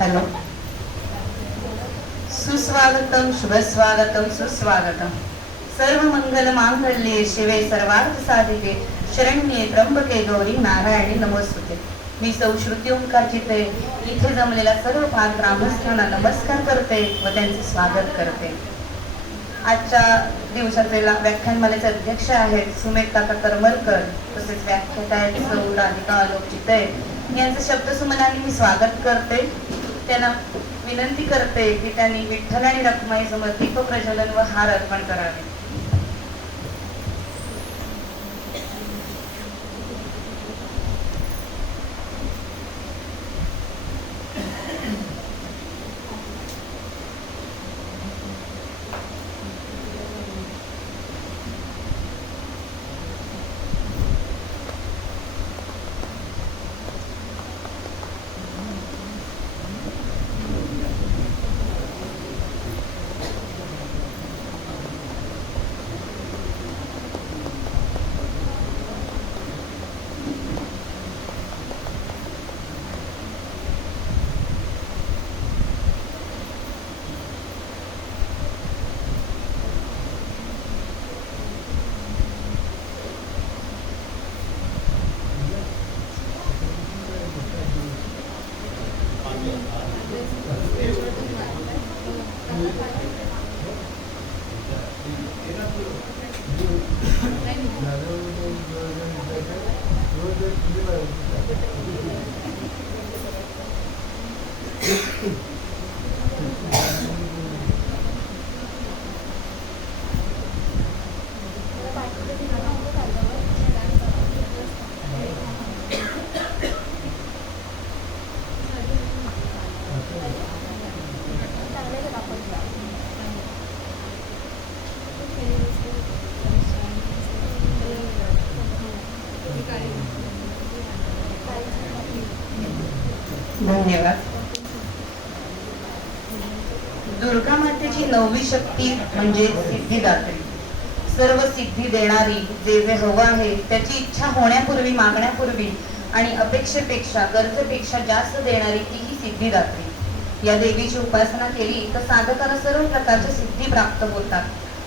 Hello. सुस्वागतम, शुभस्वागतम, सुस्वागतम. सर्व मंगल मांगल्ये शिवे सर्वार्थ साधिके शरण्ये त्र्यंबके गौरी नारायणी नमोस्तुते. मी सौ श्रुती ओंकार चित्रे इथे जमलेल्या सर्व पाच ब्राह्मणांना नमस्कार करते व त्यांचे स्वागत करते. आजच्या दिवसाचे व्याख्यानमालेचे अध्यक्ष आहेत सुमेध काका करमरकर, तसेच व्याख्याता आहेत सौ राधिका आलोक चितळे यांचे शब्दसुमनाने मी स्वागत करते. त्यांना विनंती करते की त्यांनी विठ्ठल आणि रखुमाई समोर दीप प्रज्वलन व हार अर्पण करावे. धन्यवाद. दुर्गा मातेची 9वी शक्ती म्हणजे सिद्धिदात्री, सर्व सिद्धी देणारी. जे जे हवं आहे त्याची इच्छा होण्यापूर्वी, मागण्यापूर्वी आणि अपेक्षेपेक्षा, गरजेपेक्षा जास्त देणारी ती ही सिद्धिदात्री. या देवीची उपासना केली तर साधकाला सर्व प्रकारच्या सिद्धी प्राप्त होतात.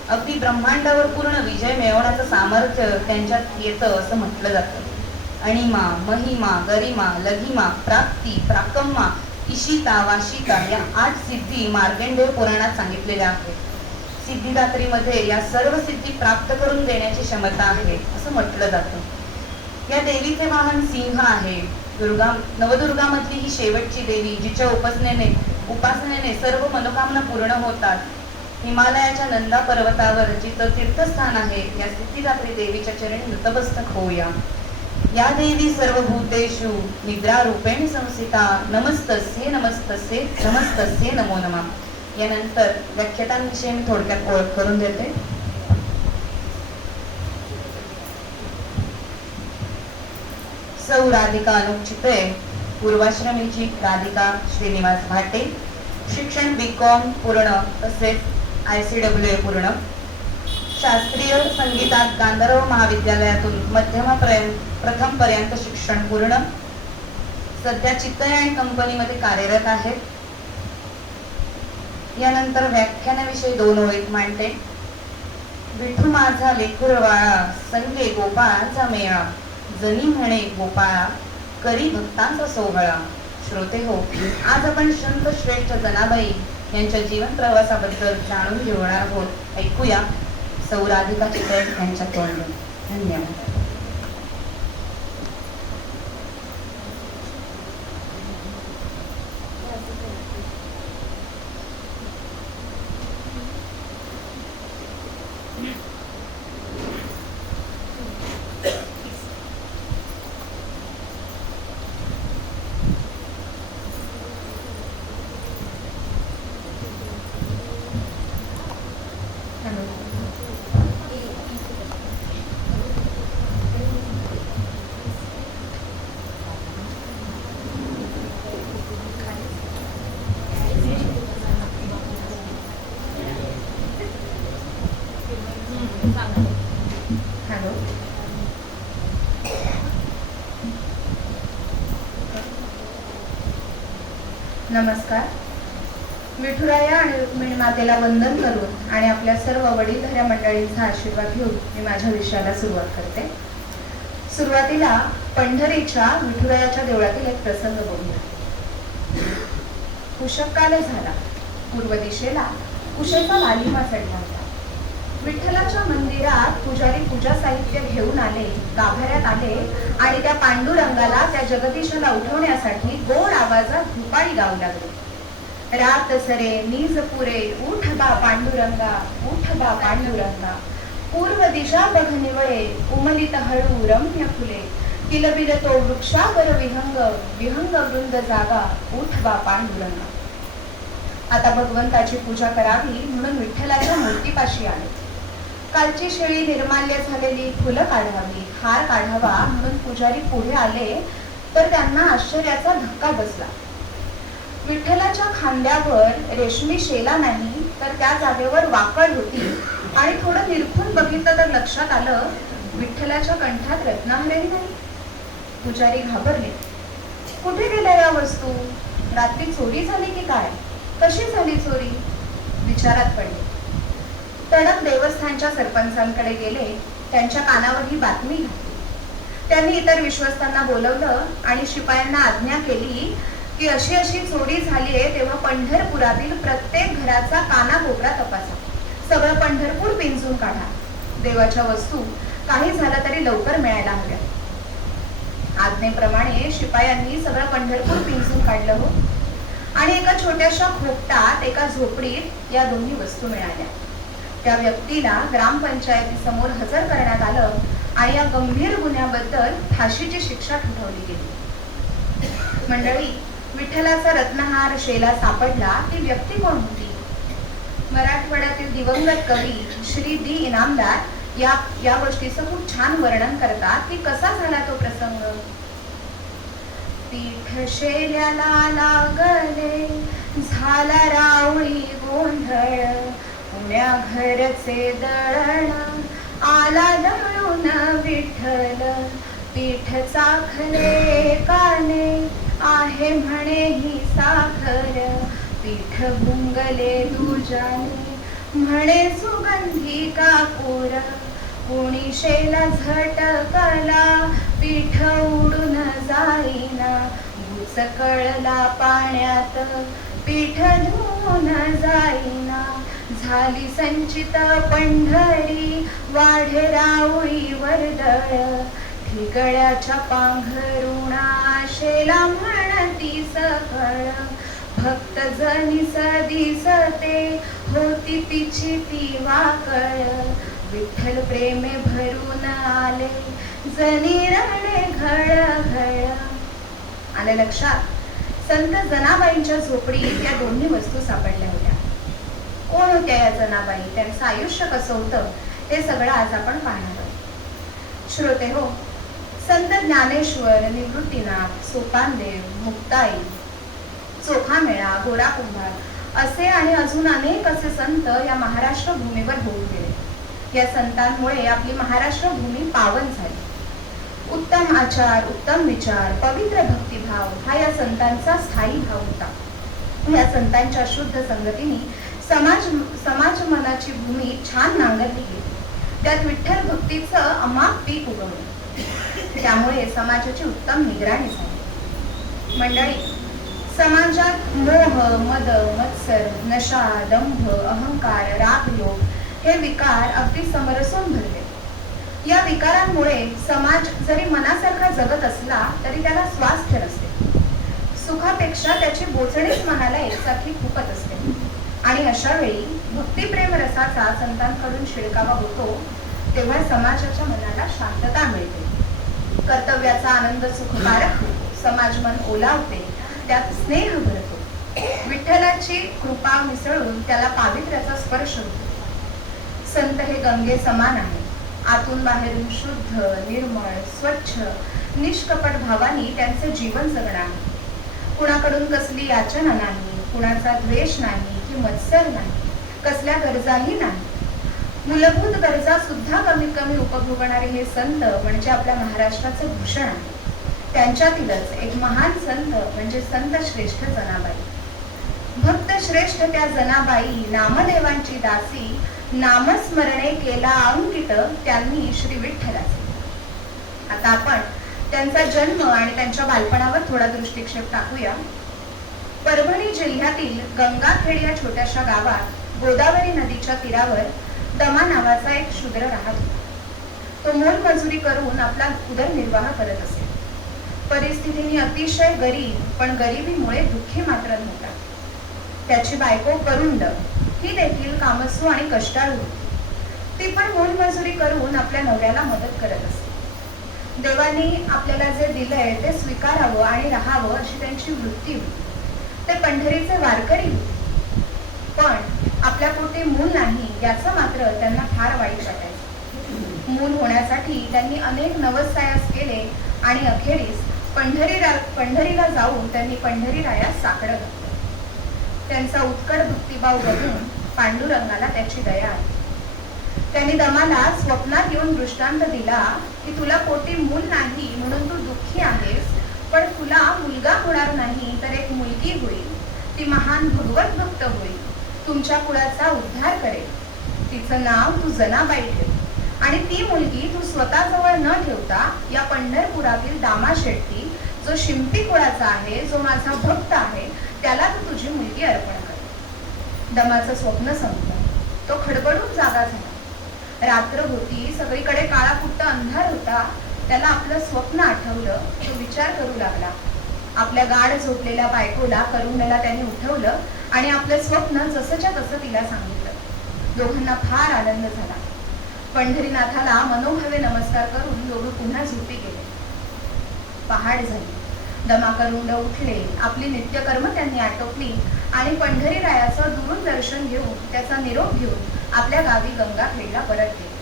अगदी ब्रह्मांडावर पूर्ण विजय मिळवण्याचं सामर्थ्य त्यांच्यात येतं असं म्हटलं जातं. अणिमा, महिमा, गरिमा, लघिमा, प्राप्ती, प्राकम्मा, इशिता, वाशिता या 8 सिद्धी मार्कंडेय पुराणात सांगितलेल्या आहेत. सिद्धिदात्रीमध्ये या सर्व सिद्धी प्राप्त करून देण्याची क्षमता आहे असं म्हटलं जातं. या देवीचे वाहन सिंह आहे. नवदुर्गामधली ही शेवटची देवी, जिच्या उपासनेने सर्व मनोकामना पूर्ण होतात. हिमालयाच्या नंदा पर्वतावर जिथं तीर्थस्थान आहे, या सिद्धिदात्री देवीच्या चरणी नतमस्तक होऊया. या देवी सर्वभूतेषु निद्रा रूपेण संस्थिता. नमस्तस्ये नमस्तस्ये नमस्तस्ये नमो नमः. यानंतर व्याख्यातांविषयी मी थोडक्यात ओळख करून देते. सौ राधिका आलोक चितळे, पूर्वाश्रमीची राधिका श्रीनिवास भाटे, शिक्षण BCom पूर्ण तसेच ICWA पूर्ण, शास्त्रीय संगीतात गांधर्व महाविद्यालयातून प्रथम पर्यंत शिक्षण पूर्ण. सध्या चितळे आणि कंपनीमध्ये कार्यरत आहेत. यानंतर व्याख्यानाविषयी 2 ओळीत मांडते. विठू माझा लेकुरवाळा, संगे गोपाळांचा मेळा, जनी म्हणे गोपाळा, करी भक्तांचा सोहळा. श्रोते हो, आज आपण संत श्रेष्ठ जनाबाई यांच्या जीवन प्रवासाबद्दल जाणून घेणार आहोत. ऐकूया सौ राधिका चितळे यांच्या तोंडून. धन्यवाद. नमस्कार. विठुराया आणि रुक्मिणी मातेला वंदन करून आणि आपल्या सर्व वडीलधाऱ्या मंडळींचा आशीर्वाद घेऊन मी माझ्या विषयाला सुरुवात करते. सुरुवातीला पंढरीच्या विठुरायाच्या देवळातील एक प्रसंग बोलूया. उषःकाल झाला. पूर्व दिशेला उषेचा लालिमा चढला होता. विठ्ठलाच्या मंदिरात पुजारी पूजा साहित्य घेऊन आले, गाभाऱ्यात आले आणि त्या पांडुरंगाला त्या जगदीशाला उठवण्यासाठी गोड आवाजात भुपाळी गाऊ लागले. रात सरे नीज पुरे उठ बा पांडुरंगा, उठ बा पांडुरंगा. पूर्व दिशा बघ निवळे, उमलित हळू रम्य फुले. किलबिल तो वृक्षावर विहंग, विहंग वृंद जागा, उठ बा पांडुरंगा. आता भगवंताची पूजा करावी म्हणून विठ्ठलाच्या मूर्तीपाशी आले. कालची शेळी निर्माल्य झालेली फुलं काढावी, हार काढावा म्हणून पुजारी पुढे आले तर त्यांना आश्चर्याचा धक्का बसला. विठ्ठलाच्या खांद्यावर रेशमी शेला नाही तर त्या जागेवर वाकड होती आणि थोडं निरखून बघितलं तर लक्षात आलं विठ्ठलाच्या कंठात रत्नाहरही नाही. पुजारी घाबरले. कुठे गेल्या या वस्तू? रात्री चोरी झाली की काय? कशी झाली चोरी? विचारात पडले. तडक देवस्थानच्या सरपंचांकडे गेले. त्यांच्या कानावर ही बातमी घातली. त्यांनी इतर विश्वस्तांना बोलवलं आणि शिपायांना आज्ञा केली की अशी अशी चोरी झालीये तेव्हा पंढरपुरातील प्रत्येक घराचा कानाकोपरा तपासा. सगळं पंढरपूर पिंजून काढा. देवाच्या वस्तू काही झालं तरी लवकर मिळायला हव्या. आज्ञेप्रमाणे शिपायांनी सगळं पंढरपूर पिंजून काढलं हो आणि एका छोट्याशा खोपटात एका झोपडीत या दोन्ही वस्तू मिळाल्या. त्या व्यक्तीला ग्रामपंचायतीसमोर हजर करण्यात आलं आणि या गंभीर गुन्ह्याबद्दल फाशीची शिक्षा ठोठावली गेली. मंडळी, विठ्ठलाचा रत्नहार शेला सापडला. ती व्यक्ती कोण होती? मराठवाड्यातील दिवंगत कवी श्री दी इनामदार या गोष्टीचं खूप छान वर्णन करतात की कसा झाला तो प्रसंग. पीठ शेल्याला लागले, झाला रावळी गोंधळ. पुण्या घरचे दळण, आला दळून विठ्ठल. पीठ चाखले काने, आहे म्हणे ही साखर. पीठ भुंगले दुजाने, म्हणे सुगंधी कापूर. कुणी शेला झटकला, पीठ उडून जाईना. बुचकळला पाण्यात, पीठ धुवून जाईना. झाली संचित पंढरी, वाढे राऊळी वर्दळ. ठिगळ्याच्या पांघरुणा, शेला म्हणती सकळ. भक्त जनीस दिसते, होती तिची ती वाकळ. विठ्ठल प्रेमे भरून आले, जनी रणे घळ. आले लक्षात? संत जनाबाईंच्या झोपडीत या दोन्ही वस्तू सापडल्या होत्या. कोण होत्या या जनाबाई? त्यांचं आयुष्य कसं होतं हे सगळं आज आपण पाहणार आहोत. श्रोते हो, संत ज्ञानेश्वर, निवृत्तीनाथ, सोपानदेव, मुक्ताई, चोखामेळा, गोरा कुंभार असे आणि अजून अनेक असे संत या महाराष्ट्र भूमीवर होऊन गेले. या संतांमुळे आपली महाराष्ट्र भूमी पावन झाली. उत्तम आचार, उत्तम विचार, पवित्र भक्तिभाव हा या संतांचा स्थायी भाव होता. या संतांच्या शुद्ध संगतीने समाज मनाची भूमी छान नांगरली गेली. त्यात विठ्ठल भक्तीचं अमाप पीक उगवले. त्यामुळे समाजाची उत्तम निगराणी झाली. मंडळी, समाजात मोह, मद, मत्सर, नशा, दंभ, अहंकार, राग, योग हे विकार अगदी समरसून भरले. या विकारांमुळे समाज जरी मनासारखा जगत असला तरी त्याला स्वास्थ्य नसते. सुखापेक्षा त्याची बोचणीच मनाला एकसारखी खूपत असते. आणि अशा वेळी भक्तिप्रेम रसाचा संतांकडून शिडकावा होतो तेव्हा समाजाच्या मनाला शांतता मिळते. कर्तव्याचा आनंद सुखकारक होतो. समाज मन ओलावते, त्यात स्नेह भरतो. विठ्ठलाची कृपा मिसळून त्याला पावित्र्याचा स्पर्श होतो. संत हे गंगे समान आहे. आतून बाहेरून शुद्ध, निर्मळ, स्वच्छ, निष्कपट भावानी त्यांचे जीवन जगणं आहे. कुणाकडून कसली याचना नाही, कुणाचा द्वेष नाही की मत्सर नाही, कसल्या गरजाही नाही. मूलभूत गरजा सुद्धा कमीत कमी उपभोगणारे हे संत म्हणजे आपल्या महाराष्ट्राचं भूषण आहे. त्यांच्यातीलच एक महान संत म्हणजे संत श्रेष्ठ जनाबाई. भक्त श्रेष्ठ त्या जनाबाई नामदेवांची दासी, नामस्मरणे केला अंकित त्यांनी श्री विठ्ठलाचे. आता आपण त्यांचा जन्म आणि त्यांच्या बालपणावर थोडा दृष्टिक्षेप टाकूया. परभणी जिल्ह्यातील गंगाखेड या छोट्याशा गावात गोदावरी नदीच्या तीरावर दमा नावाचा एक शूद्र राहत होता. तो मोलमजुरी करून आपला उदरनिर्वाह करत असे. परिस्थितीने अतिशय गरीब, पण गरिबीमुळे दुःखी मात्र नव्हता. त्याची बायको करुंड ही देखील कामसू आणि कष्टाळू होती. ती पण मोलमजुरी करून आपल्या नवऱ्याला मदत करत असे. देवाने आपल्याला जे दिलंय ते स्वीकारावं आणि राहावं अशी त्यांची वृत्ती होती. ते पंढरीचे वारकरी होते, पण आपल्या पोटी मूल नाही याचं मात्र त्यांना फार वाईट वाटायचं. मूल होण्यासाठी त्यांनी अनेक नवसायास केले आणि अखेरीस पंढरीला जाऊन त्यांनी पंढरीरायास साकडं घातलं. त्यांचा उत्कट भक्तिभाव बघून पांडुरंगाला त्याची दया आली. त्यांनी दमाला स्वप्नात येऊन दृष्टांत दिला की तुला पोटी मूल नाही म्हणून तू दुःखी आहेस, पण तुला मुलगा होणार नाही तर एक मुलगी होईल. ती महान भगवत भक्त होईल, तुमच्या कुळाचा उद्धार करेल. तिचं नाव तू जनाबाई ठेव आणि ती मुलगी तू स्वतःजवळ न ठेवता या पंढरपुरातील दामा शेट्टी जो शिंपी कुळाचा आहे, जो माझा भक्त आहे, त्याला तू तुझी मुलगी अर्पण कर. दमाचं स्वप्न संपलं. तो खडबडून जागा झाला. रात्र होती, सगळीकडे काळा कुट्ट अंधार होता. त्याला आपलं स्वप्न आठवलं. तो विचार करू लागला. आपल्या गाढ झोपलेल्या बायकोला करुंडला त्याने उठवलं आणि आपलं स्वप्न जसंच्या तसं तिला सांगितलं. दोघांना फार आनंद झाला. पंढरीनाथाला मनोभावे नमस्कार करून दोघं पुन्हा झोपी गेले. पहाट झाली. दमा करुंड उठले. आपली नित्यकर्म त्यांनी आटोपली आणि पंढरीरायाचं दुरून दर्शन घेऊन त्याचा निरोप घेऊन आपल्या गावी गंगाखेडला परत गेले.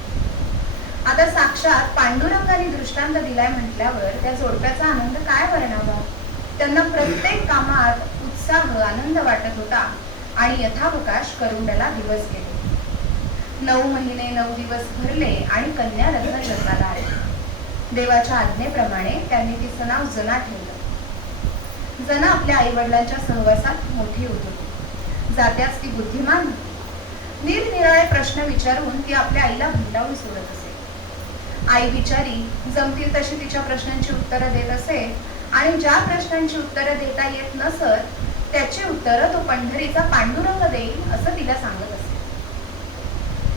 आता साक्षात पांडुरंगाने दृष्टांत दिलाय म्हटल्यावर त्या जोडप्याचा आनंद काय वर्णावा. त्यांना प्रत्येक कामात उत्साह आनंद वाटत होता आणि यथावकाश करुंडला दिवस गेले. 9 महिने 9 दिवस भरले आणि कन्या रत्न जन्माला आले. देवाच्या आज्ञेप्रमाणे त्यांनी तिचं नाव जना ठेवलं. जना आपल्या आई वडिलांच्या सहवासात मोठी होत होती. जात्यास ती बुद्धिमान होती. निरनिराळे प्रश्न विचारून ती आपल्या आईला भंडावून सोडत असे. आई बिचारी जमतील तशी तिच्या प्रश्नांची उत्तरं देत असे आणि ज्या प्रश्नांची उत्तरं देता येत नसत त्याची उत्तरं तो पंढरीचा पांडुरंग देईल असं तिला सांगत असे.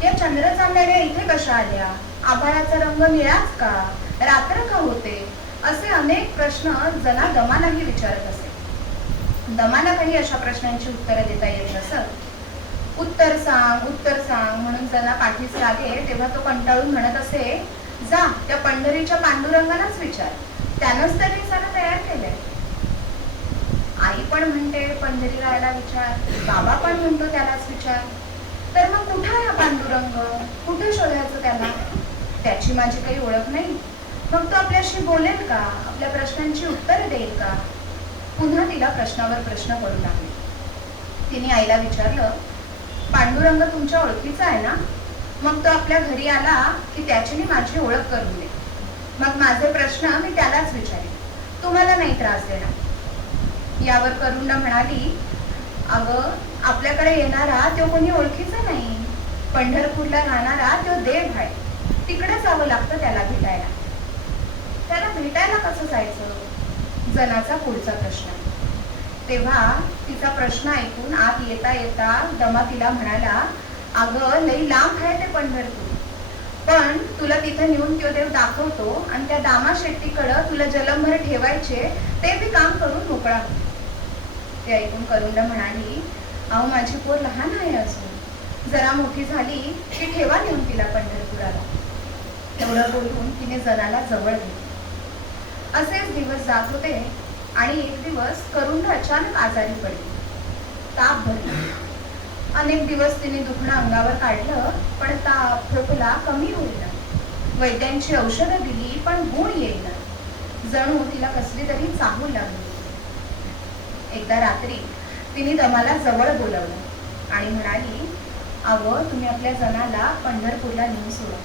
या चंद्रचांदण्या इथे कशा आल्या? आभाळाचा रंग निळाच का? रात्र का होते? असे अनेक प्रश्न जना दमालाही विचारत असे. दमाला काही अशा प्रश्नांची उत्तरं देता येत नसत. उत्तर सांग म्हणून जना पाठीस लागे तेव्हा तो कंटाळून म्हणत असे, जा त्या पंढरीच्या पांडुरंगालाच विचार, त्यानंच तर हे सारं तयार केलंय. आई पण म्हणते पंढरीरायाला विचार, बाबा पण म्हणतो त्यालाच विचार. तर मग कुठं आहे हा पांडुरंग? कुठे शोधायचं त्याला? त्याची माझी काही ओळख नाही. मग तो आपल्याशी बोलेल का? आपल्या प्रश्नांची उत्तर देईल का? पुन्हा तिला प्रश्नावर प्रश्न पडू लागले. तिने आईला विचारलं, पांडुरंग तुमच्या ओळखीचा आहे ना? मग तो आपल्या घरी आला की त्याची माझी ओळख करून दे. मग माझे प्रश्न मी त्यालाच विचारेन, तुम्हाला नाही त्रास देणार. यावर करुंड म्हणाली, अगं आपल्याकडे येणारा तो कोणी ओळखीचा नाही. पंढरपूरला राहणारा तो देव आहे. तिकडे जावं लागतं त्याला भेटायला. त्याला भेटायला कसं जायचं? जनाचा पुढचा प्रश्न. तेव्हा तिचा प्रश्न ऐकून आत येता येता दमा तिला म्हणाला, अगं लई लांब आहे ते पंढरपूर, पण तुला तिथे नेऊन तो देव दाखवतो आणि त्या दामा शेट्टीकडं तुला जलमभर ठेवायचे ते बी काम करून मोकळा होतो. ते ऐकून करुंड म्हणाली, अहो माझी पोर लहान आहे अजून, जरा मोठी झाली की ठेवा नेऊन तिला पंढरपुराला. तेवढं बोलून तिने जनाला जवळ घेतली. असेच दिवस जात होते आणि एक दिवस करुंड अचानक आजारी पडली. ताप भरला. अनेक दिवस तिने दुखणं अंगावर काढलं, पण ताप खोकला कमी होईना. वैद्यांची औषधं दिली पण गुण येईना. जणू तिला कसली तरी चाहूल लागली. एकदा रात्री तिने दमाला जवळ बोलवलं आणि म्हणाली, अवं तुम्ही आपल्या जनाला पंढरपूरला नेऊन सोडा.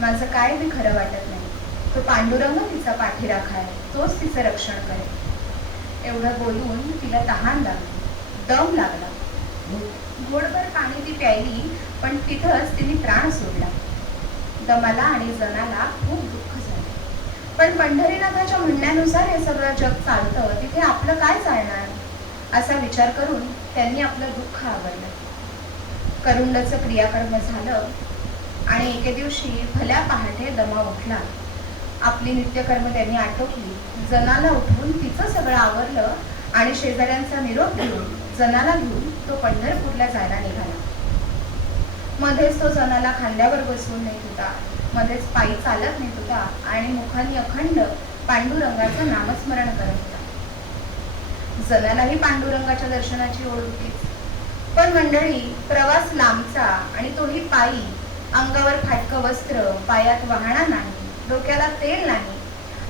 माझं काय बी खरं वाटत नाही. तो पांडुरंग तिचा पाठीराखा आहे, तोच तिचं रक्षण करेल. एवढं बोलून तिला तहान लागली. दम लागला. घोडभर पाणी ती प्यायली, पण तिथंच तिने प्राण सोडला. दमाला आणि जनाला खूप दुःख झालं. पण पंढरीनाथाच्या म्हणण्यानुसार हे सगळं जग चालतं, तिथे आपलं काय चालणार असा विचार करून त्यांनी आपलं दुःख आवरलं. करुंडचं क्रियाकर्म झालं आणि एके दिवशी भल्या पहाटे दमा उठला. आपली नित्यकर्म त्यांनी आटोपली. जनाला उठवून तिचं सगळं आवरलं आणि शेजाऱ्यांचा निरोप घेऊन जनाला घेऊन तो पंढरपूरला जायला निघाला. मध्येच तो जनाला खांद्यावर बसवून नेत होता, मध्येच पायी चालत नेत होता आणि मुखाने अखंड पांडुरंगाचं नामस्मरण करत होता. जनालाही पांडुरंगाच्या दर्शनाची ओढ होतीच. पण मंडळी, प्रवास लांबचा आणि तोही पायी, अंगावर फाटकं वस्त्र, पायात वाहना नाही, डोक्याला तेल नाही,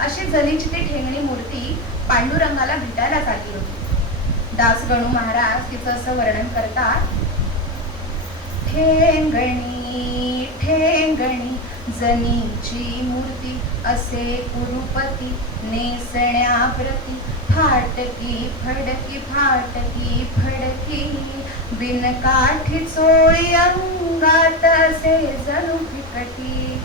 अशी जनीची ती ठेंगणी मूर्ती पांडुरंगाला भेटायला चालली होती. दास गणू महाराज तिचं असं वर्णन करतात. ठेंगणी ठेंगणी जनीची मूर्ती, असे कुरुपती नेसण्याप्रती, फाटकी फडकी फाटकी फडकी, बिनकाठी चोळी अंगात असे जणू फिकटी,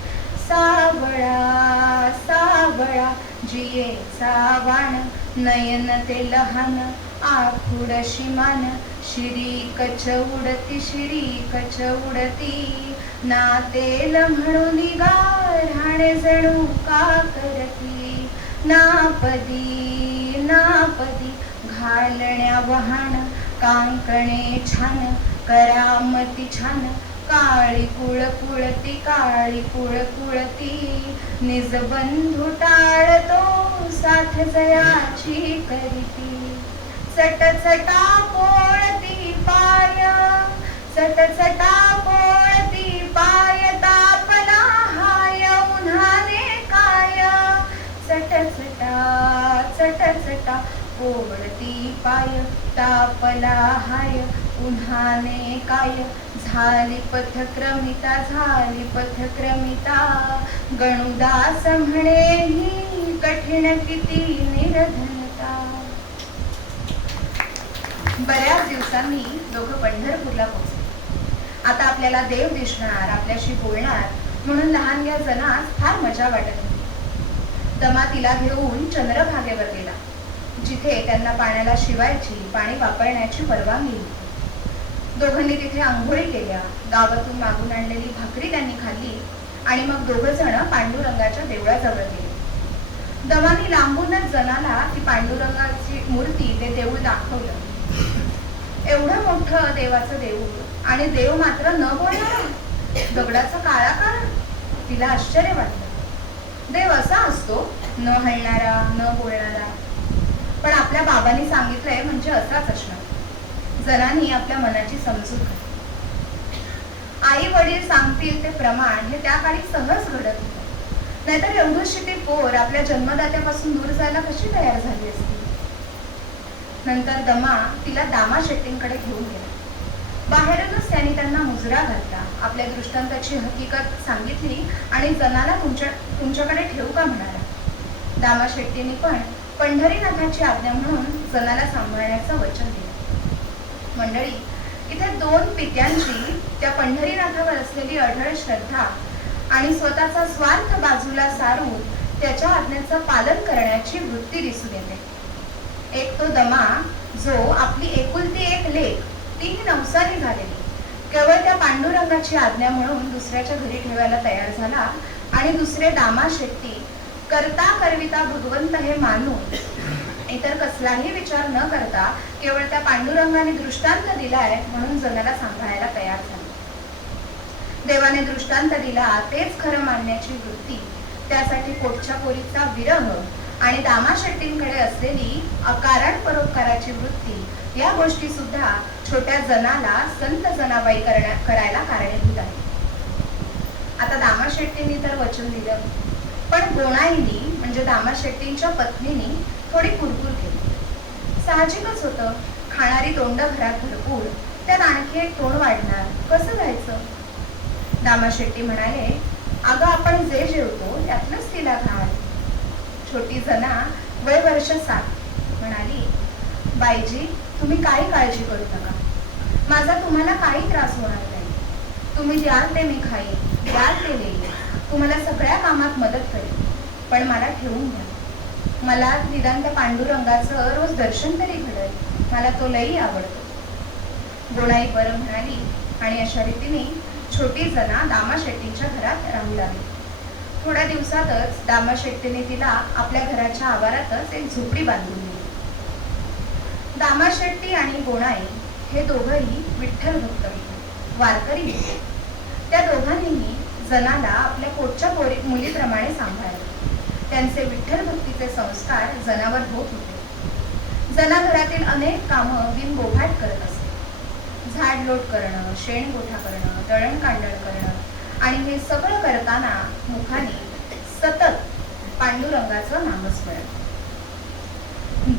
सावळा सावळा जियेचा वाण, नयन ते लहान आखुड शिमान, शिरीकच उडती शिरीकच उडती, नातेल म्हणून गाऱ्हाणे जणू का करती, नापदी नापदी घालण्या वहाण, कांकणे छान करामती छान, काळी कुळ कुळती काळी कुळ कुळती, निज बंधू टाळतो साथ जयाची करीती, चट चटा पोळती पाय, चट चटा पोळती पाय, तापला हाय उन्हाने काय, चट चटा पोळती पाय, तापला हाय उन्हाने काय, झाली पथक्रमिता झाली पथक्रमिता, गणुदास म्हणे ही कठीण किती निर्धनता. बऱ्याच दिवसांनी दोघं पंढरपूरला पोहोचले. आता आपल्याला देव दिसणार, आपल्याशी बोलणार म्हणून लहानग्या जनास फार मजा वाटत होती. दमा तिला घेऊन चंद्रभागेवर गेला, जिथे त्यांना पाण्याला शिवायची, पाणी वापरण्याची परवानगी होती. दोघांनी तिथे आंघोळी केल्या, गावातून मागून आणलेली भाकरी त्यांनी खाल्ली आणि मग दोघ जण पांडुरंगाच्या देवळाजवळ गेले. दमानी लांबूनच जनाला ती पांडुरंगाची मूर्ती ते देऊळ दाखवलं. एवढं मोठं देवाचं देऊळ आणि देव मात्र न बोलणारा, दगडाचा काळा काळा. तिला आश्चर्य वाटलं. देव असा असतो, न हलणारा, न बोलणारा. पण आपल्या बाबांनी सांगितलंय म्हणजे असाच असणार. जनांनी आपल्या मनाची समजूत घातली. आई वडील सांगतील ते प्रमाण हे त्या काळी सहज घडत होतं. नाहीतर एवढीशी ती पोर आपल्या जन्मदात्यापासून दूर जायला कशी तयार झाली असती. नंतर दमा तिला दामा शेट्टींकडे घेऊन गेला. बाहेरूनच त्यांनी त्यांना मुजरा घातला, आपल्या दृष्टांताची हकीकत सांगितली आणि जनाला तुमच्याकडे ठेवू का म्हणाला. दामा शेट्टींनी पण पंढरीनाथाची आज्ञा म्हणून जनाला सांभाळण्याचं वचन दिलं. मंडळी, इथे दोन पित्यांची त्या पंढरीनाथावर असलेली अढळ श्रद्धा आणि स्वतःचा स्वार्थ बाजूला सारून त्याच्या आज्ञेचं पालन करण्याची वृत्ती दिसून येते. एक तो दमा, जो आपली एकुलती एक लेक, तीही नवसारी झालेली, केवळ त्या पांडुरंगाची आज्ञा म्हणून दुसऱ्याच्या घरी ठेवायला तयार झाला. आणि दुसरे दामा शेट्टी, करता करविता भगवंत हे मानून इतर कसलाही विचार न करता केवळ त्या पांडुरंगाने दृष्टांत दिलाय म्हणून जनाला सांभाळायला तयार झाले. देवाने दृष्टांत दिला तेच खरं मानण्याची वृत्ती, त्यासाठी पोटच्या पोरीचा विरह आणि दामा शेट्टींकडे असलेली अकारण परोपकाराची वृत्ती, या गोष्टी सुद्धा छोट्या जनाला संत जनाबाई करायला कारणीभूत आहे. आता दामा शेट्टींनी तर वचन दिलं, पण गोणाईनी म्हणजे दामा शेट्टींच्या पत्नीनी थोडी कुरकुर केली. साहजिकच होतं, खाणारी तोंड घरात भरपूर, त्यात आणखी एक तोंड वाढणार, कसं जायचं. दामा शेट्टी म्हणाले, अगं आपण जे जेवतो त्यातलंच तिला घाल. छोटी जना वय वर्ष 7 म्हणाली, बाईजी तुम्ही काही काळजी करू नका. माझा तुम्हाला काही त्रास होणार नाही. तुम्ही द्याल ते मी खाईन, द्याल ते येईल, तुम्हाला सगळ्या कामात मदत करेन. पण मला ठेवून द्या. मला निदान त्या पांडुरंगाचं रोज दर्शन तरी घडेल. मला तो लई आवडतो. गोणाई बरं म्हणाली आणि अशा रीतीने छोटी जना दामा शेट्टींच्या घरात राहू लागली. थोड्या दिवसातच दामा शेट्टीने तिला आपल्या घराच्या आवारातच एक झोपडी बांधून दिली. दामा शेट्टी आणि गोणाई हे दोघंही विठ्ठल भक्त होते, वारकरी होते. त्या दोघांनीही जनाला आपल्या पोटच्या मुलीप्रमाणे सांभाळले. त्यांचे विठ्ठल भक्तीचे संस्कार जनावर होत होते. जना घरातील अनेक कामं बिनबोभाट करत असते. झाडलोट करणं, शेण गोठा करणं, दळणकांडण करणं आणि हे सगळं करताना मुखाने सतत पांडुरंगाचं नामस्मरण.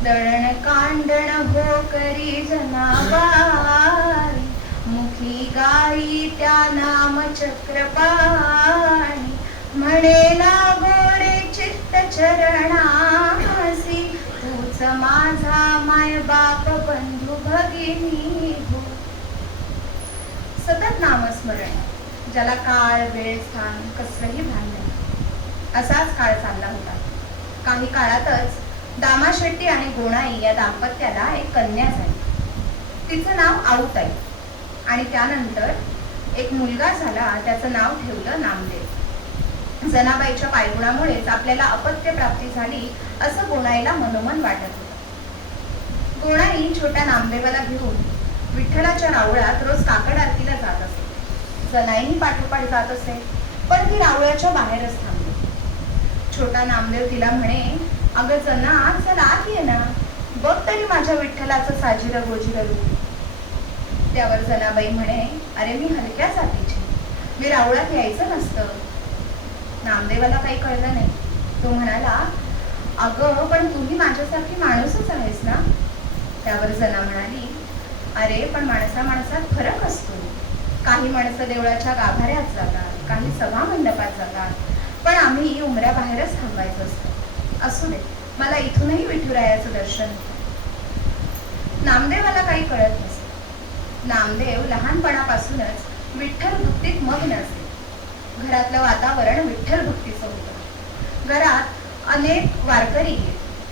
दळण कांडण हो करी जनाबाई, मुखी गाई त्या नाम चक्रपाणी, म्हणेला गोडे चित्त चरणासी, तूच माझा माय बाप बंधू भगिनी हो. सतत नामस्मरण, ज्याला काळ वेळ स्थान कसलंही भान नाही, असाच काळ चालला होता. काही काळातच दामा शेट्टी आणि गोणाई या दाम्पत्याला एक कन्या झाली. तिचं नाव आऊताई आणि त्यानंतर एक मुलगा झाला. त्याचं नाव ठेवलं नामदेव. जनाबाईच्या पायगुणामुळेच आपल्याला अपत्य प्राप्ती झाली असं गोणाईला मनोमन वाटत होतं. गोणाई छोट्या नामदेवाला घेऊन विठ्ठलाच्या रावळात रोज काकड आरतीला जात असे. जनाईही पाठोपाठ जात असे, पण ती रावळाच्या बाहेरच थांबली. छोटा नामदेव तिला म्हणे, अगं जना, चल आत ये ना, बघ तरी माझ्या विठ्ठलाचं साजिर गोजिर रूप. त्यावर जनाबाई म्हणे, अरे मी हलक्या जातीची, मी रावळात यायचं नसतं. नामदेवाला काही कळलं नाही. तो म्हणाला, अगं पण तुम्ही माझ्यासारखी माणूसच आहेस ना. त्यावर जना म्हणाली, अरे पण माणसा माणसात फरक असतो. काही माणसं देवळाच्या गाभाऱ्यात जातात, काही सभा मंडपात जातात, पण आम्ही उमऱ्याबाहेरच थांबायचं असतं. असू दे, मला इथूनही विठुरायाचं दर्शन. नामदेवाला काही कळत नसे. नामदेव लहानपणापासूनच विठ्ठल भक्तीत मग्न असे. घरातलं वातावरण विठ्ठल भक्तीचं होतं. घरात अनेक वारकरी,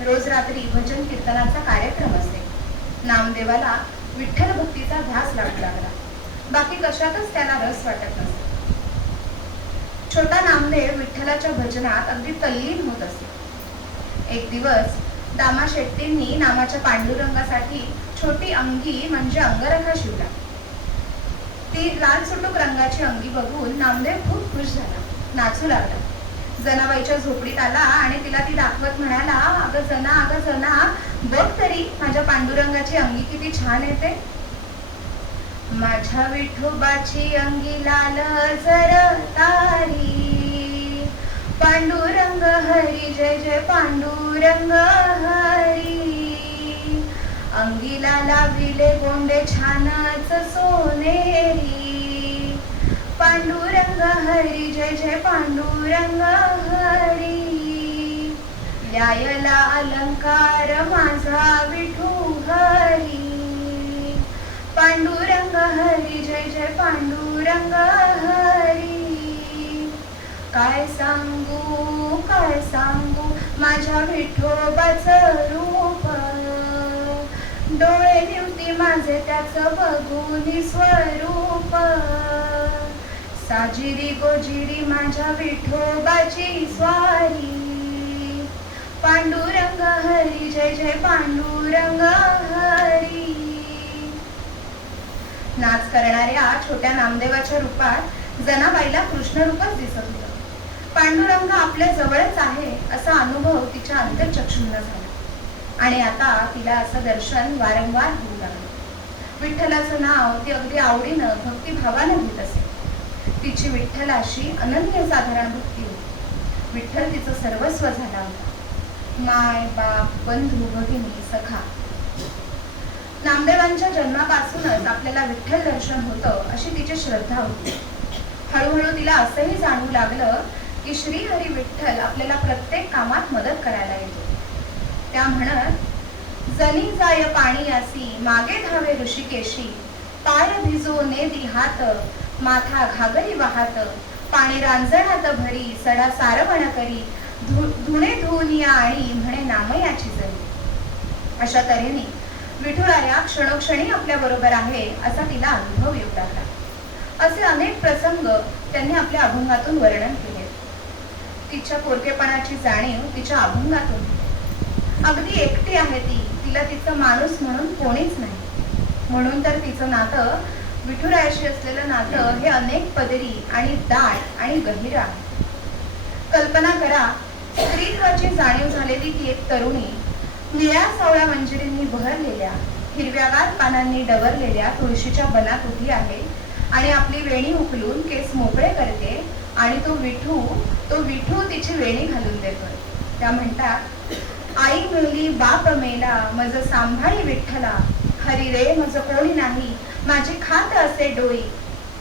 रोज रात्री भजन कीर्तनाचा कार्यक्रम असे. नामदेवाला विठ्ठल भक्तीचा ध्यास लागू लागला. बाकी कशातच त्याला रस वाटत नसे. छोटा नामदेव विठ्ठलाच्या भजनात अगदी तल्लीन होत असे. एक दिवस दामा शेट्टींनी नामाच्या पांडुरंगासाठी छोटी अंगी म्हणजे अंगरखा शिवला. ती लाल सुटूक रंगाची अंगी बघून नामदेव खूप खुश झाला, नाचू लागला. जनाबाईच्या झोपडीत आला आणि तिला ती दाखवत म्हणाला, अगं जना, बघ तरी माझ्या पांडुरंगाची अंगी किती छान येते. माझ्या विठोबाची अंगी लाल जर तारी, पांडुरंग हरी जय जय पांडुरंग हरी, अंगीला लाविले गोंडे छानच सोनेरी, पांडुरंग हरी जय जय पांडुरंग हरी, ल्यायला अलंकार माझा विठू हरी, पांडुरंग हरी जय जय पांडुरंग हरी. काय सांगू माझ्या विठोबाचं रूप, डोळे निवती माझे त्याचं बघून स्वरूप, साजिरी गोजिरी माझ्या विठोबाची स्वारी, पांडुरंग हरी जय जय पांडुरंग हरी. नाच करणाऱ्या छोट्या नामदेवाच्या रूपात जनाबाईला कृष्ण रूपच दिसत होतं. पांडुरंग आपल्या जवळच आहे असा अनुभव तिच्या अंतर्चक्षुंना झाला आणि आता तिला असं दर्शन वारंवार होऊ लागलं. विठ्ठलाचं नाव ती अगदी आवडीनं भक्तिभावानं घेत असे. तिची विठ्ठलाशी अनन्यसाधारण भक्ती होती. विठ्ठल तिचं सर्वस्व झाला होता. माय बाप बंधू भगिनी सखा. नामदेवांच्या जन्मापासूनच आपल्याला विठ्ठल दर्शन होतं अशी तिची श्रद्धा होती. हळूहळू तिला असंही जाणवू लागलं की श्रीहरी विठ्ठल आपल्याला प्रत्येक कामात मदत करायला येतो. त्या म्हणत, जनी जाय पाणी आसी मागे धावे ऋषिकेशी पाय भिजो नेदी हात माथा घागरी वाहात पाणी रांजणात भरी सडा सारवण करी धुणे धुवनिया आणि म्हणे नामयाची जरी. अशा तऱ्हेने विठुराया क्षणोक्षणी आपल्या बरोबर आहे असा तिला अनुभव येऊ लागला. असे अनेक प्रसंग त्यांनी आपल्या अभंगातून वर्णन केले. तिच्या पोरकेपणाची जाणीव तिच्या अभंगातून. अगदी एकटी आहे ती, तिला तिचं माणूस म्हणून कोणीच नाही. म्हणून तर तिचं नातं विठुरायाशी असलेलं नातं हे अनेक पदरी आणि दाट आणि गहिर आहे. कल्पना करा, स्त्रीत्वाची जाणीव झालेली ती एक तरुणी निळ्या सावळ्या मंजिरींनी बहरलेल्या हिरव्यागार पानांनी डवरलेल्या तुळशीच्या बनात उभी आहे आणि आपली वेणी उकलून केस मोकळे करते आणि तो विठू तिची वेणी घालून देतोय. त्या म्हणतात, आई मेली बाप मेला मज सांभाळी विठ्ठला, हरी रे मज कोणी नाही माझी खात असे डोई.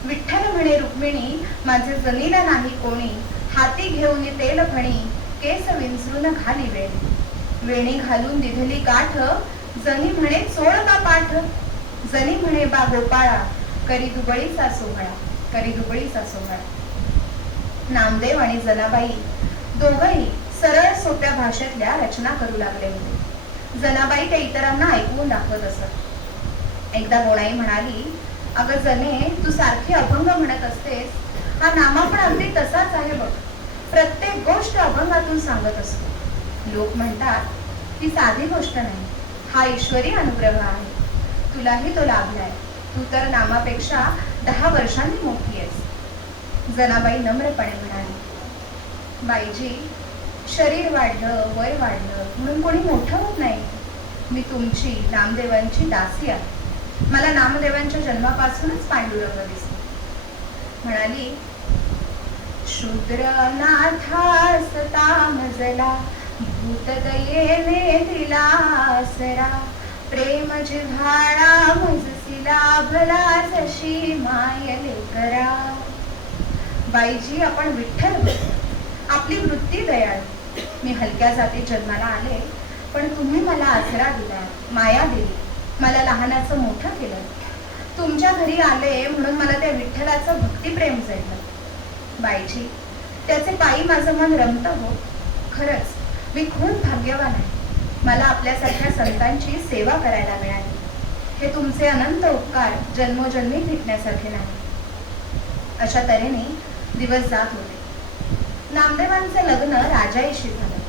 विठ्ठल म्हणे रुक्मिणी माझे जनीला नाही कोणी, हाती घेऊन तेल फणी केस विंचरून घाली वेणी. वेणी घालून दिधली गाठ जनी म्हणे चोळ का पाठ, जनी म्हणे बा गोपाळा करी दुबळीचा सोहळा, करी दुबळीचा सोहळा. नामदेव आणि जनाबाई दोघही सरळ सोप्या भाषेतल्या रचना करू लागले होते. जनाबाई त्या इतरांना ऐकवून दाखवत असत. एकदा गोणाई म्हणाली, अगं जने, तू सारखी अभंग म्हणत असतेस, हा नामा पण अगदी तसाच आहे बघ. प्रत्येक गोष्ट अभंगातून सांगत असतो. लोक म्हणतात ही साधी गोष्ट नाही, हा ईश्वरी अनुग्रह आहे. तुलाही तो लाभलाय. तू तर नामापेक्षा 10 वर्षांनी मोठी आहेस. जनाबाई नम्रपणे म्हणाली, बाईजी, शरीर वाढलं, वय वाढलं म्हणून कोणी मोठं होत नाही. मी तुमची नामदेवांची दासी आहे. मला नामदेवांच्या जन्मापासूनच पांडुरंग दिसतो. म्हणाली, शूद्र नाथास तामजला भूतदयेने दिला आसरा, प्रेम जिव्हाळा मजसिला भला जशी मायले करा. बाईजी, आपण विठ्ठल भक्त, आपली वृत्ती दयाळू. मी हलक्या जातीत जन्माला आले, पण तुम्ही मला आसरा दिला, माया दिली, मला लहानाचं मोठं केलं. तुमच्या घरी आले म्हणून मला त्या विठ्ठलाचं भक्तिप्रेम जडलं. बाईजी, त्याचे पायी माझं मन रमतं हो. खरंच मी खूप भाग्यवान आहे. मला आपल्यासारख्या संतांची सेवा करायला मिळाली. हे तुमचे अनंत उपकार जन्मोजन्मी फिटण्यासारखे नाही. अशा तऱ्हेने दिवस जात होते. नामदेवांचे लग्न राजाईशी झालं.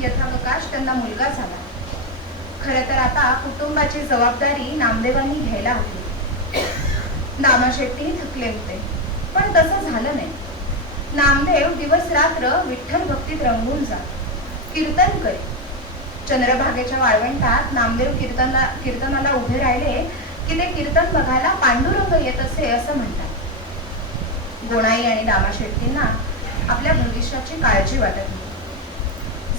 यथावकाश त्यांना मुलगा झाला. खरं तर आता कुटुंबाची जबाबदारी नामदेवांनी घ्यायला हवी. दामाशेट्टी थकले होते, पण तसं झालं नाही. नामदेव दिवस रात्र विठ्ठल भक्तीत रंगून जात, कीर्तन करी. चंद्रभागेच्या वाळवंटात नामदेव कीर्तनाला उभे राहिले की ते कीर्तन बघायला पांडुरंग येत असे असं म्हणतात. गोणाई आणि दामाशेट्टींना आपल्या भविष्याची काळजी वाटत होती.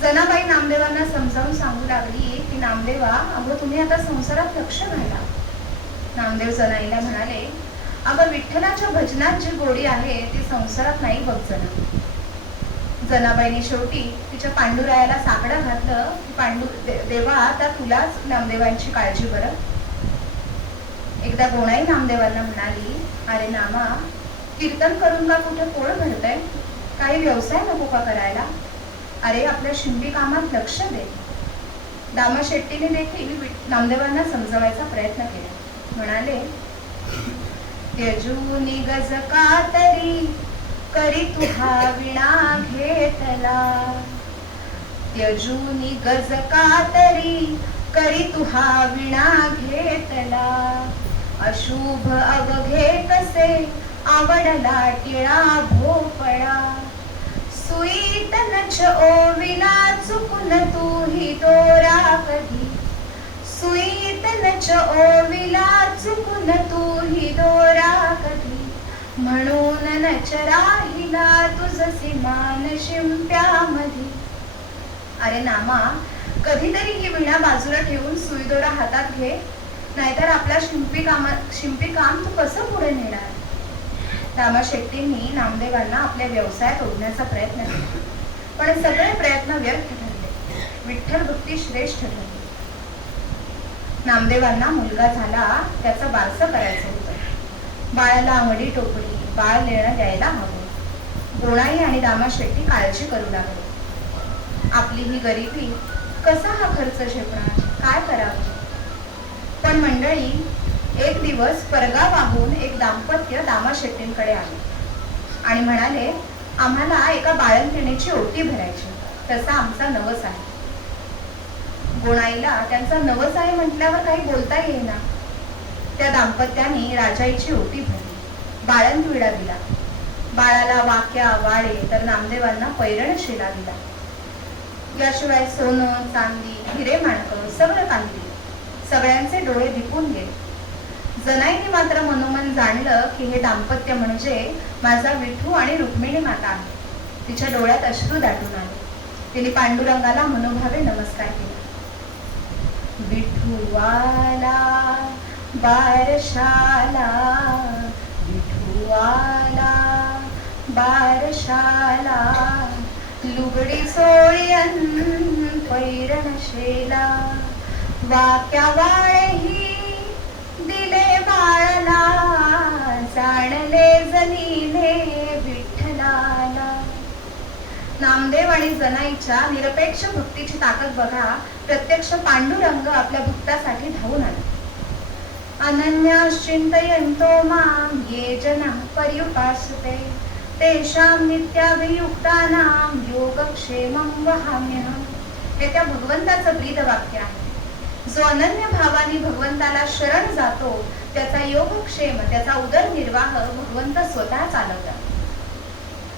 जनाबाई नामदेवांना समजावून सांगू लागली की नामदेवा, अगं तुम्ही आता संसारात लक्ष घाला. नामदेव जनाईला म्हणाले, अगं विठ्ठलाच्या भजनात जी गोडी आहे ती संसारात नाही बघ जना. जनाबाईंनी शेवटी तिच्या पांडुरायाला साकडं घातलं की देवा, आता तुलाच नामदेवांची काळजी बरं. एकदा गोणाई नामदेवांना म्हणाली, अरे नामा, कीर्तन करून का कुठे पोळ भरतय? काही व्यवसाय नको का करायला? अरे आपल्या शिंपी कामात लक्ष दे. दामाशेट्टीने देखील नामदेवांना समजवायचा प्रयत्न केला. म्हणाले, त्यजूनी गज कातरी करी तुहा विणा घेतला. त्यजूनी गज कातरी करी तुहा विणा घेतला. अशुभ अवघे कसे आवडला टिळा भोपळा. सुईत नच ओविला चुकून तूही दोरा कधी. सुईत नच ओविला चुकून तूही दोरा कधी. म्हणून नच राहिला तुझसी मान शिंप्यामध्ये. अरे नामा, कधीतरी ही विणा बाजूला ठेवून सुईदोरा हातात घे, नाहीतर आपला शिंपी काम तू कसं पुढे नेणार? दामाशेट्टींनी नामदेवांना आपल्या व्यवसायात ओढण्याचा प्रयत्न केला, पण सगळे प्रयत्न व्यर्थ ठरले. विठ्ठल भक्ती श्रेष्ठ ठरली. नामदेवांना मुलगा झाला, त्याचं बारसं करायचं होतं. बाळाला अंगडी टोपली, बाळ लेणं द्यायला हवं. गोणाई आणि दामा शेट्टी काळजी करू लागले. आपली ही गरिबी, कसा हा खर्च झेपणार, काय करावं. पण मंडळी, एक दिवस परगावाहून एक दाम्पत्य दामा शेट्टींकडे आले आणि म्हणाले, आम्हाला एका बाळंतिणीची ओटी भरायची, तसा आमचा नवस आहे. गोणाईला त्यांचा नवस आहे म्हटल्यावर काही बोलता येईना. त्या दाम्पत्याने राजाईची ओटी भरली, बाळंतविडा दिला. बाळाला वाक्या वाळे तर नामदेवांना पैरण शिला दिला. याशिवाय सोनं चांदी हिरे माणकं सगळं काही दिलं. सगळ्यांचे डोळे दिपून गेले. जनाईने मात्र मनोमन जाणलं की हे दाम्पत्य म्हणजे माझा विठू आणि रुक्मिणी माता आहे. तिच्या डोळ्यात अश्रू दाटून आले. तिने पांडुरंगाला मनोभावे नमस्कार केला. विठुवाला बारशाला, विठुवाला बारशाला, लुगडी सोळीयन पैरण शेला, वाक्या वाळेही दिले बाळाला, जाणले जनीने विठ्ठलाला. नामदेव आणि जनाईच्या निरपेक्ष भक्तीची ताकद बघा. प्रत्यक्ष पांडुरंग आपल्या भक्तासाठी धावून आला. अनन्याश्चिंतयन्तो मां ये जना पर्युपासते, तेषां नित्याभियुक्तानां योगक्षेमं वहाम्यहम्. हे त्या भगवंताचं ब्रीद वाक्य आहे. जो अनन्य भावाने भगवंताला शरण जातो, त्याचा योगक्षेम, त्याचा उदरनिर्वाह भगवंत स्वतः चालवतात.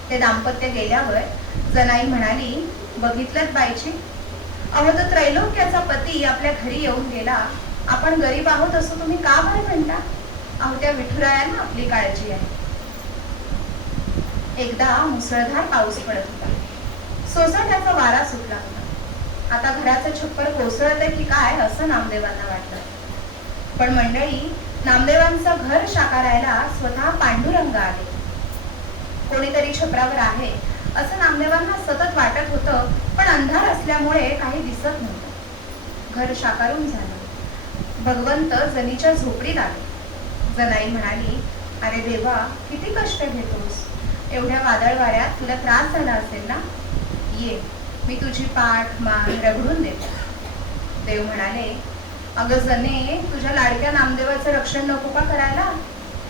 ते दाम्पत्य गेल्यावर जनाई म्हणाली, बघितलंत बाईची, अहो तो त्रैलोक्याचा पती आपल्या घरी येऊन गेला. आपण गरीब आहोत असं तुम्ही का बरं म्हणता? अहो त्या विठुरायाला आपली काळजी आहे. एकदा मुसळधार पाऊस पडत होता. सोसाट्याचा वारा सुटला होता. आता घराचं छप्पर कोसळतंय की काय असं नामदेवांना वाटलं. पण मंडळी, नामदेवांचं घर साकारायला स्वतः पांडुरंग आले. कोणीतरी छपरावर आहे असं नामदेवांना सतत वाटत होतं, पण अंधार असल्यामुळे काही दिसत नव्हतं. घर साकारून झालं. भगवंत जनीच्या झोपडीत आले. जनाई म्हणाली, अरे देवा, किती कष्ट घेतोस. एवढ्या वादळ वाऱ्यात तुला त्रास झाला असेल ना. ये, मी तुझी पाठ मान रगडून देते. देव म्हणाले, अगं जने, तुझ्या लाडक्या नामदेवाचं रक्षण नको का करायला?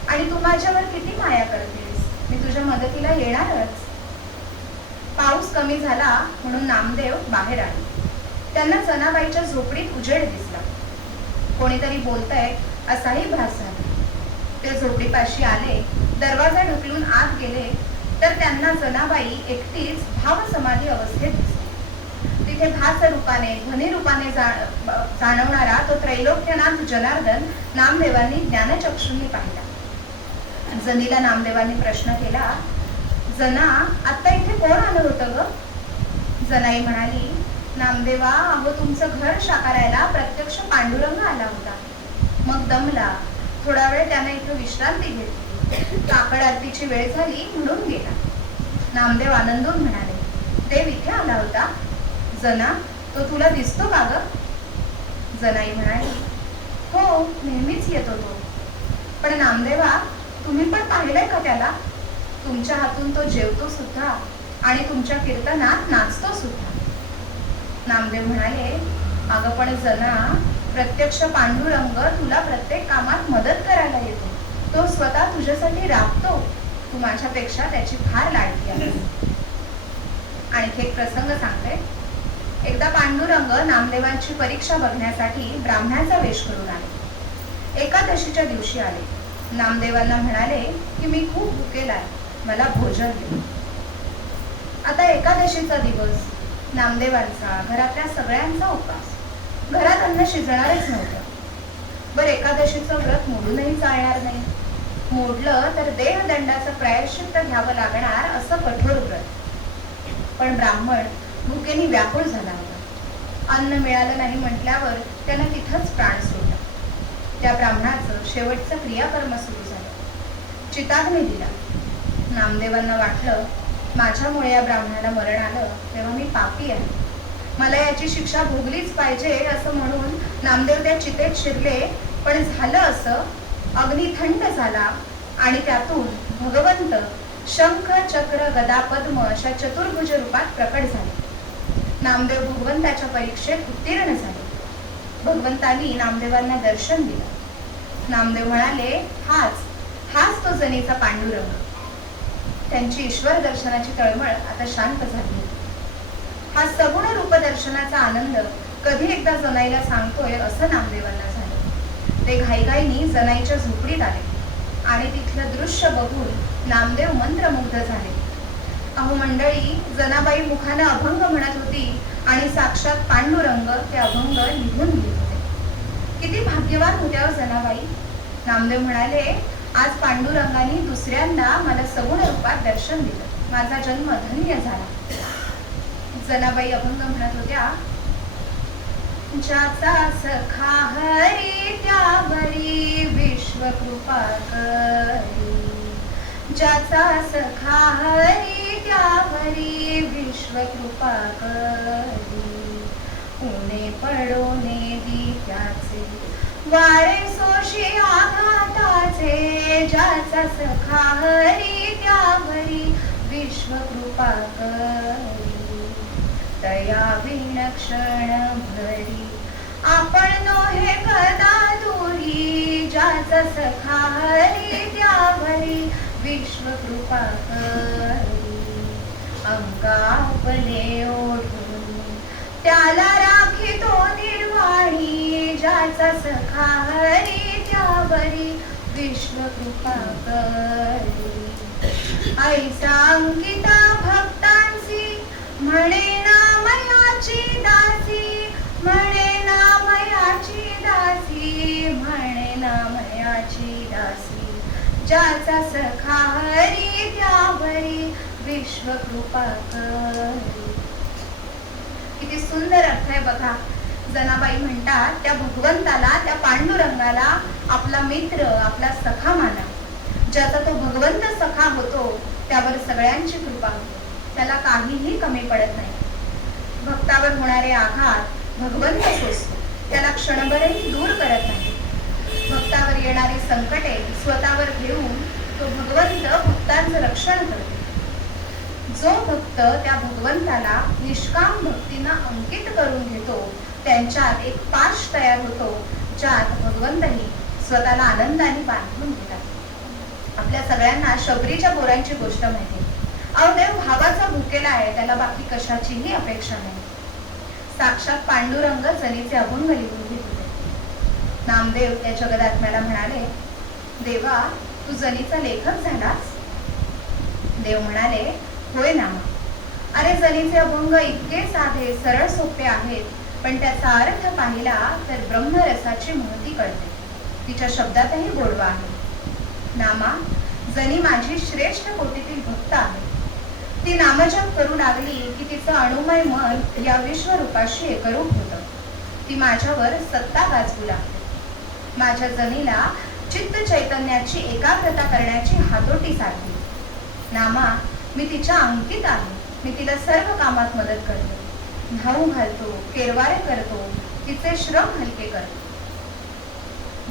आणि तू माझ्यावर किती माया करतेस. मी तुझ्या मदतीला येणारच. पाऊस कमी झाला म्हणून नामदेव बाहेर आले. त्यांना जनाबाईच्या झोपडीत उजेड दिसला. कोणीतरी बोलतंय असाही भास झाला. ते झोपडीपाशी आले. दरवाजा ढकलून आत गेले तर त्यांना जनाबाई एकटीच भावसमाधी अवस्थेत दिसली. तिथे भास रूपाने, ध्वनी रूपाने जाणवणारा तो त्रैलोक्यनाथ जनार्दन नामदेवांनी ज्ञानचक्षुंनी पाहिला. जनीला नामदेवांनी प्रश्न केला, जना, आता इथे कोण आलं होतं ग? जनाई म्हणाली, नामदेवा, अहो तुमचं घर साकारायला प्रत्यक्ष पांडुरंग आला होता. मग दमला. थोडा वेळ त्याने इथे विश्रांती घेतली. काकड आरतीची वेळ झाली म्हणून गेला. नामदेव आनंदून म्हणाले, देव इथे आला होता? जना, तो तुला दिसतो का ग? जनाई म्हणाली, हो, नेहमीच येतो तो. पण नामदेवा, तुम्ही पण पाहिलंय का त्याला? तुमच्या हातून तो जेवतो सुद्धा आणि तुमच्या कीर्तनात नाचतो सुद्धा. नामदेव म्हणाले, अगं पण जना, प्रत्यक्ष पांडुरंग तुला प्रत्येक कामात मदत करायला येतो. तो स्वतः तुझ्यासाठी राबतो. तू माझ्यापेक्षा त्याची फार लाडकी आहे. आणखी एक प्रसंग सांगते. एकदा पांडुरंग नामदेवांची परीक्षा बघण्यासाठी ब्राह्मणाचा वेश करून आले. एकादशीच्या दिवशी आले. नामदेवांना म्हणाले की मी खूप भुकेला आहे, मला भोजन दे. आता एकादशीचा दिवस, नामदेवांचा, घरातल्या सगळ्यांचा उपवास. घरात अन्न शिजणारच नव्हतं. बरं, एकादशीचं व्रत मोडूनही चालणार नाही. मोडलं तर देहदंडाचं प्रायश्चित्त घ्यावं लागणार असं कठोर व्रत. पण ब्राह्मण भुकेने व्याकुळ झाला होता. अन्न मिळालं नाही म्हटल्यावर त्यानं तिथंच प्राण सोडला. त्या ब्राह्मणाचं शेवटचं क्रियाकर्म सुरू झालं. चिताग्नी दिला. नामदेवांना वाटलं, माझ्यामुळे या ब्राह्मणाला मरण आलं तेव्हा मी पापी आहे. मला याची शिक्षा भोगलीच पाहिजे असं म्हणून नामदेव त्या चितेत शिरले. पण झालं असं, अग्नी थंड झाला आणि त्यातून भगवंत शंख चक्र गदा पद्म अशा चतुर्भुज रूपात प्रकट झाले. नामदेव भगवंताच्या परीक्षेत उत्तीर्ण झाले. भगवंतांनी नामदेवांना दर्शन दिलं. नामदेव म्हणाले, हाच तो जनीचा पांडुरंग. त्यांची ईश्वर दर्शनाची तळमळ आता शांत झाली. हा सगुण रूप दर्शनाचा आनंद कधी एकदा जनाईला सांगतोय असं नामदेवांना झालं. ते घाईघाईनी जनाईच्या झोपडीत आले आणि तिथलं दृश्य बघून नामदेव मंत्रमुग्ध झाले. अहो मंडळी, जनाबाई मुखानं अभंग म्हणत होती आणि साक्षात पांडुरंग ते अभंग लिहून घेत होते. किती भाग्यवान होत्या जनाबाई. नामदेव म्हणाले, आज पांडुरंगाने दुसऱ्यांदा मला सगुण रूपात दर्शन दिलं. माझा जन्म धन्य झाला. जनाबाई अभंग म्हणत होत्या, ज्याचा सखा हरी त्यावरी विश्व कृपा करी. ज्याचा सखा हरी त्यावरी विश्व कृपा करी. उणे पडोने दी त्याचे वारे सोशी आघाताचे. ज्याचा सखा हरी त्यावरी विश्व कृपा करी. दया विलक्षण भरी आपण नोहे कदा दूरी. ज्याचा सखा हरी त्यावरी विश्व कृपा करी. अंगापले ओढून त्याला राखी तो निर्वाणी. ज्याचा सखा हरी त्यावरी विश्व कृपा करी. ऐसा अंकिता भक्तांसी म्हणे नामयाची दासी. म्हणे नामयाची दासी. म्हणे नामयाची दासी. ज्याचा सखा हरी त्यावरी विश्व कृपा करी. किती सुंदर अर्थ आहे बघा. जनाबाई म्हणतात, त्या भगवंताला, त्या पांडुरंगाला आपला मित्र, आपला सखा माना. ज्याचा तो भगवंत सखा होतो त्यावर सगळ्यांची कृपा होते. त्याला काहीही कमी पडत नाही. भक्तावर होणारे आघात भगवंत सोसतो. त्याला क्षणभरही दूर करत नाही. भक्तावर येणारी संकटे स्वतःवर घेऊन तो भगवंत भक्तांचं रक्षण करतो. जो भक्त त्या भगवंताला निष्काम भक्तीनं अंकित करून घेतो, त्यांच्यात एक पाश तयार होतो, ज्यात भगवंतही स्वतःला आनंदाने बांधून घेतात. आपल्या सगळ्यांना शबरीच्या बोरांची गोष्ट माहिती. अहो, देव भावाचा भुकेला आहे, त्याला बाकी कशाचीही अपेक्षा नाही. साक्षात पांडुरंग जनीचे अभंग लिहून घेत होते. नामदेव त्या जगदात्म्याला म्हणाले, देवा, तू जनीचा लेखक झालास? देव म्हणाले, होय नामा. अरे, जनीचे अभंग इतके साधे सरळ सोपे आहेत, पण त्याचा अर्थ पाहिला तर ब्रह्मरसाची महती कळते. तिच्या शब्दातही गोडवा आहे. नामा, जनी माझी श्रेष्ठ कोटीतील भक्त आहे. ती नामजप करू लागली की तिचं अणुमय मन या विश्वरूपाशी एकरूप होतं. ती माझ्यावर सत्ता गाजवू लागते. माझ्या जनीला चित्त चैतन्याची एकाग्रता करण्याची हातोटी साधली. नामा, मी तिच्या अंकित आहे. मी तिला सर्व कामात मदत करतो. धावू घालतो, केरवारे करतो, तिचे श्रम हलके करतो.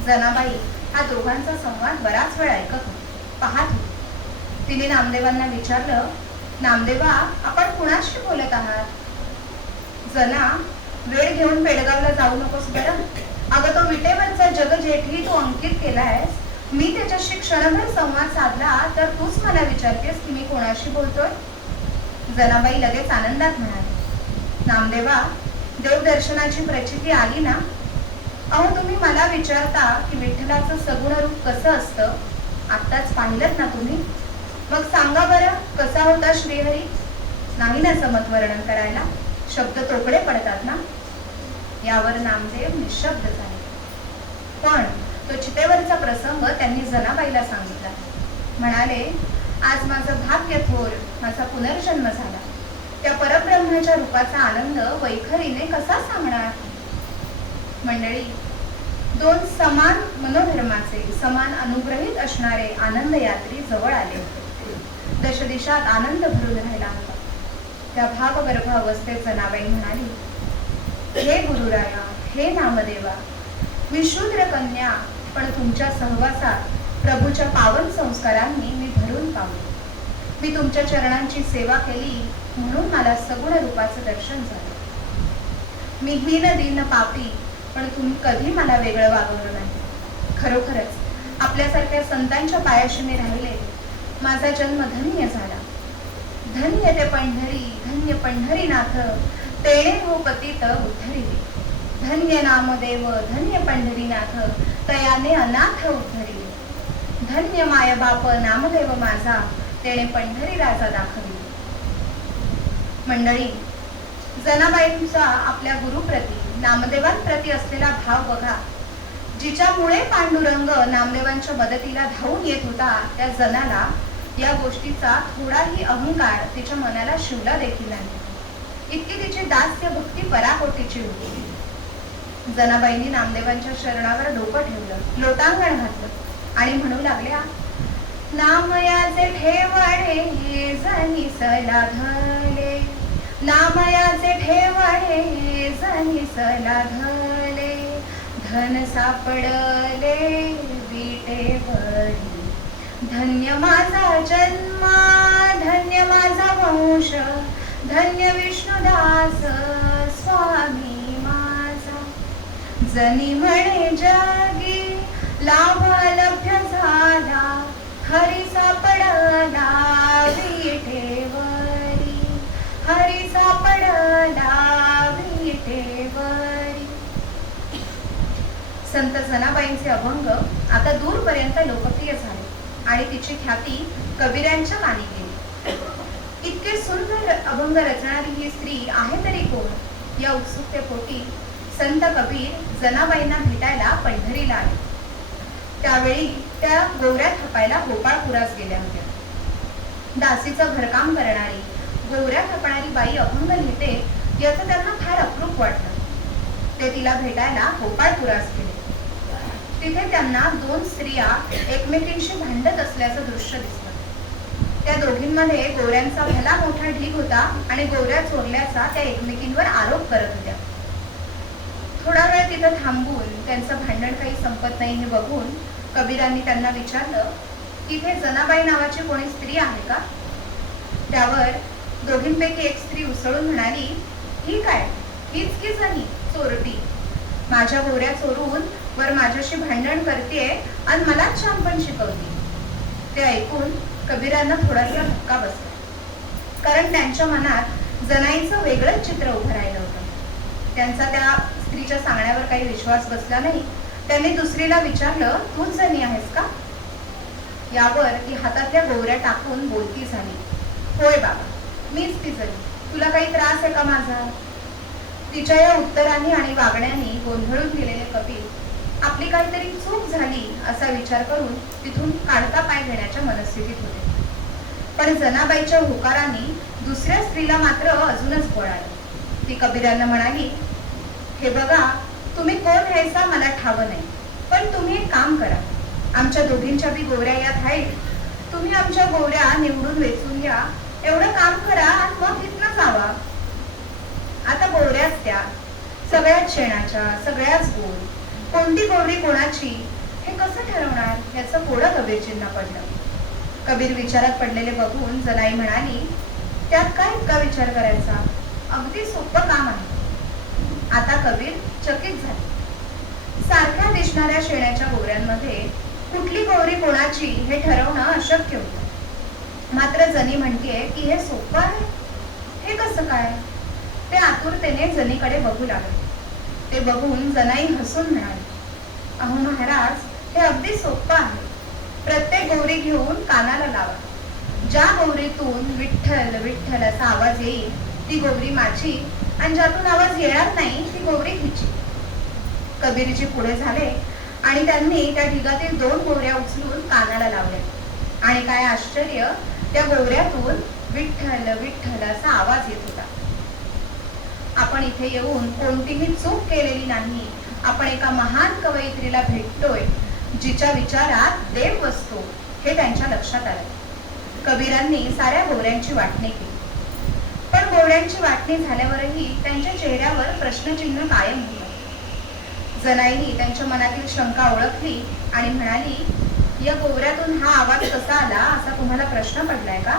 जनाबाई हा दोघांचा संवाद बराच वेळ ऐकत होती, पाहत होती. तिने नामदेवांना विचारलं, नामदेवा, आपण कुणाशी बोलत आहात? जना, वेळ घेऊन पेडगावला जाऊ नकोस बरं. अगं, तो विटेवरचा जगजेठी तू अंकित केलायस. मी त्याच्याशी क्षणभर संवाद साधला तर तूच मला विचारतेस की मी कोणाशी बोलतोय? जनाबाई लगेच आनंदात म्हणाली, नामदेवा, देवदर्शनाची प्रचिती आली ना? अहो, तुम्ही मला विचारता की विठ्ठलाचं सगुण रूप कसं असतं. आत्ताच पाहिलंत ना तुम्ही. मग सांगा बरं, कसा होता श्रीहरी? नाही ना जमत वर्णन करायला. शब्द तोकडे पडतात ना. यावर नामदेव निशब्द झाले. पण तो चितेवरचा प्रसंग त्यांनी जनाबाईला सांगितला. म्हणाले, आज माझं भाग्य थोर, माझा पुनर्जन्म झाला. त्या परब्रह्माच्या रूपाचा आनंद वैखरीने कसा सांगणार? मंडळी, दोन समान मनोधर्माचे, समान अनुग्रहित असणारे आनंद यात्री जवळ आले होते. दशदिशात आनंद भरून राहिला होता. त्या भावगर्भ अवस्थेत जनाबाई म्हणाली, हे गुरुराया, हे नामदेवा, मी शूद्र कन्या, पण तुमच्या सहवासात प्रभूच्या पावन संस्कारांनी मी भरून पावले. मी तुमच्या चरणांची सेवा केली म्हणून मला सगुण रूपाचं दर्शन झालं. मी हीन दीन पापी, पण तुम्ही कधी मला वेगळं वागवलं नाही. खरोखरच आपल्यासारख्या संतांच्या पायाशी मी राहिले. माझा जन्म धन्य झाला. धन्य ते पंढरी, धन्य पंढरीनाथ, तेणे हो पतित उद्धरिले. धन्य नामदेव, धन्य पंढरीनाथ, तयाने अनाथ उद्धरिले. धन्य माय बाप नामदेव माझा, तेणे पंढरी राजा दाखविले. मंडळी, जनाबाईंचा आपल्या गुरुप्रती, नामदेवांप्रती असलेला भाव बघा. जिच्यामुळे पांडुरंग नामदेवांच्या मदतीला धावून येत होता, त्या जनाला या गोष्टीचा थोडाही अहंकार तिच्या मनाला शिवला देखील नाही. इतकी तिची दास्य भक्ती पराकोटीची होती. जनाबाईंनी नामदेवांच्या शरणावर डोकं ठेवलं, लोटांगण घातलं आणि म्हणू लागल्या, नामयाचे ठेवडे जनी सलाधले, नामयाचे ठेवडे जनी सलाधले, धन सापडले विटेवरी. धन्य माझा जन्म, धन्य माझा वंश, धन्य विष्णुदास स्वामी माझा. जनी म्हणे जगी लाभ लभ्य झाला, हरी सापडला विटेवरी, हरी सापडला विटेवरी. संत जनाबाईंचे अभंग आता दूरपर्यंत लोकप्रिय झाले आणि तिची ख्याती कबीरांच्या कानी गेली. इतके सुंदर अभंग रचणारी ही स्त्री आहे तरी कोण, या उत्सुकतेपोटी संत कबीर जनाबाईंना भेटायला पंढरीला आले. त्यावेळी त्या गोवऱ्या थपायला गोपाळपुरास गेल्या होत्या. दासीचं घरकाम करणारी, गोवऱ्या थपणारी बाई अभंग लिहिते याचं त्यांना फार अप्रूप वाटलं. ते तिला भेटायला गोपाळपुरास गेले. तिथे त्यांना दोन स्त्रिया एकमेकींशी भांडत असल्याचं दृश्य दिसलं. त्या दोघींमध्ये गोऱ्यांचा भला मोठा ढीग होता आणि गोऱ्या चोरल्याचा त्या एकमेकींवर आरोप करत होत्या. थोडा वेळ तिथं थांबून त्यांचं भांडण काही संपत नाही हे बघून कबीरांनी त्यांना विचारलं, तिथे जनाबाई नावाची कोणी स्त्री आहे का? त्यावर दोघींपैकी एक स्त्री उसळून म्हणाली, ही काय, हीच की जनी चोरटी. माझ्या गोऱ्या चोरून वर माझ्याशी भांडण करतेय आणि मलाच शांपण शिकवते. ते ऐकून कबीरांना थोडासा धक्का बसला, कारण त्यांच्या मनात जनाईचं वेगळंच चित्र उभं राहिलं होतं. त्यांचा त्या स्त्रीच्या सांगण्यावर काही विश्वास बसला नाही. त्यांनी दुसरीला विचारलं, तूच जनी आहेस का? यावर ती हातातल्या गोवऱ्या टाकून बोलती झाली, होय बाबा, मीच ती जनी. तुला काही त्रास आहे का माझा? तिच्या या उत्तराने आणि वागण्याने गोंधळून गेलेले कबीर आपली काहीतरी चूक झाली असा विचार करून तिथून काढता पाय घेण्याच्या मनस्थितीत होते. पण जनाबाईच्या होकाराने दुसऱ्या स्त्रीला मात्र अजूनच बळ आलं. ती कबीरांना म्हणाली, हे बघा, तुम्ही कोण आहेसा मला ठावं नाही, पण तुम्ही एक काम करा, आमच्या दोघींच्या बी गोवऱ्या यात आहेत. तुम्ही आमच्या गोवऱ्या निवडून वेचून घ्या, एवढं काम करा आणि मग इथनं जावा. आता गोवऱ्याच त्या सगळ्याच शेणाच्या, सगळ्याच गोड. कोणती गोवरी कोणाची हे कसं ठरवणार याचं थोडं कबीर चिन्ह पडलं. कबीर विचारात पडलेले बघून जनाई म्हणाली, त्यात काय इतका विचार करायचा, अगदी सोपं काम आहे. आता कबीर चकित झाले. सारख्या दिसणाऱ्या शेण्याच्या गोवऱ्यांमध्ये कुठली गोवरी कोणाची हे ठरवणं अशक्य होतं. मात्र जनी म्हणतीये की हे सोपं आहे, हे कसं काय? ते आतुरतेने जनीकडे बघू लागले. ते बघून जनाई हसून म्हणाली, अहो महाराज, हे अगदी सोपं आहे. प्रत्येक गोवरी घेऊन कानाला लावा. ज्या गोवरीतून विठ्ठल विठ्ठल असा आवाज येईल ती गोवरी माझी, आणि ज्यातून आवाज येणार नाही ती गोवरी हिची. कबीरजी पुढे झाले आणि त्यांनी त्या ढिगातील 2 गोवऱ्या उचलून कानाला लावल्या. आणि काय आश्चर्य, त्या गोवऱ्यातून विठ्ठल विठ्ठल असा आवाज येत होता. आपण इथे येऊन कोणतीही चूक केलेली नाही. आपण एका महान कवयित्रीला भेटतोय, जिच्या विचारात देव वसतो हे त्यांच्या लक्षात आलं. कबीरांनी साऱ्या गोवऱ्यांची वाटणी केली. पण गोवड्यांची वाटणी झाल्यावरही त्यांच्या चेहऱ्यावर प्रश्नचिन्ह कायम होतं. जनाईने त्यांच्या मनातील शंका ओळखली आणि म्हणाली, या गोवऱ्यातून हा आवाज कसा आला असा तुम्हाला प्रश्न पडलाय का?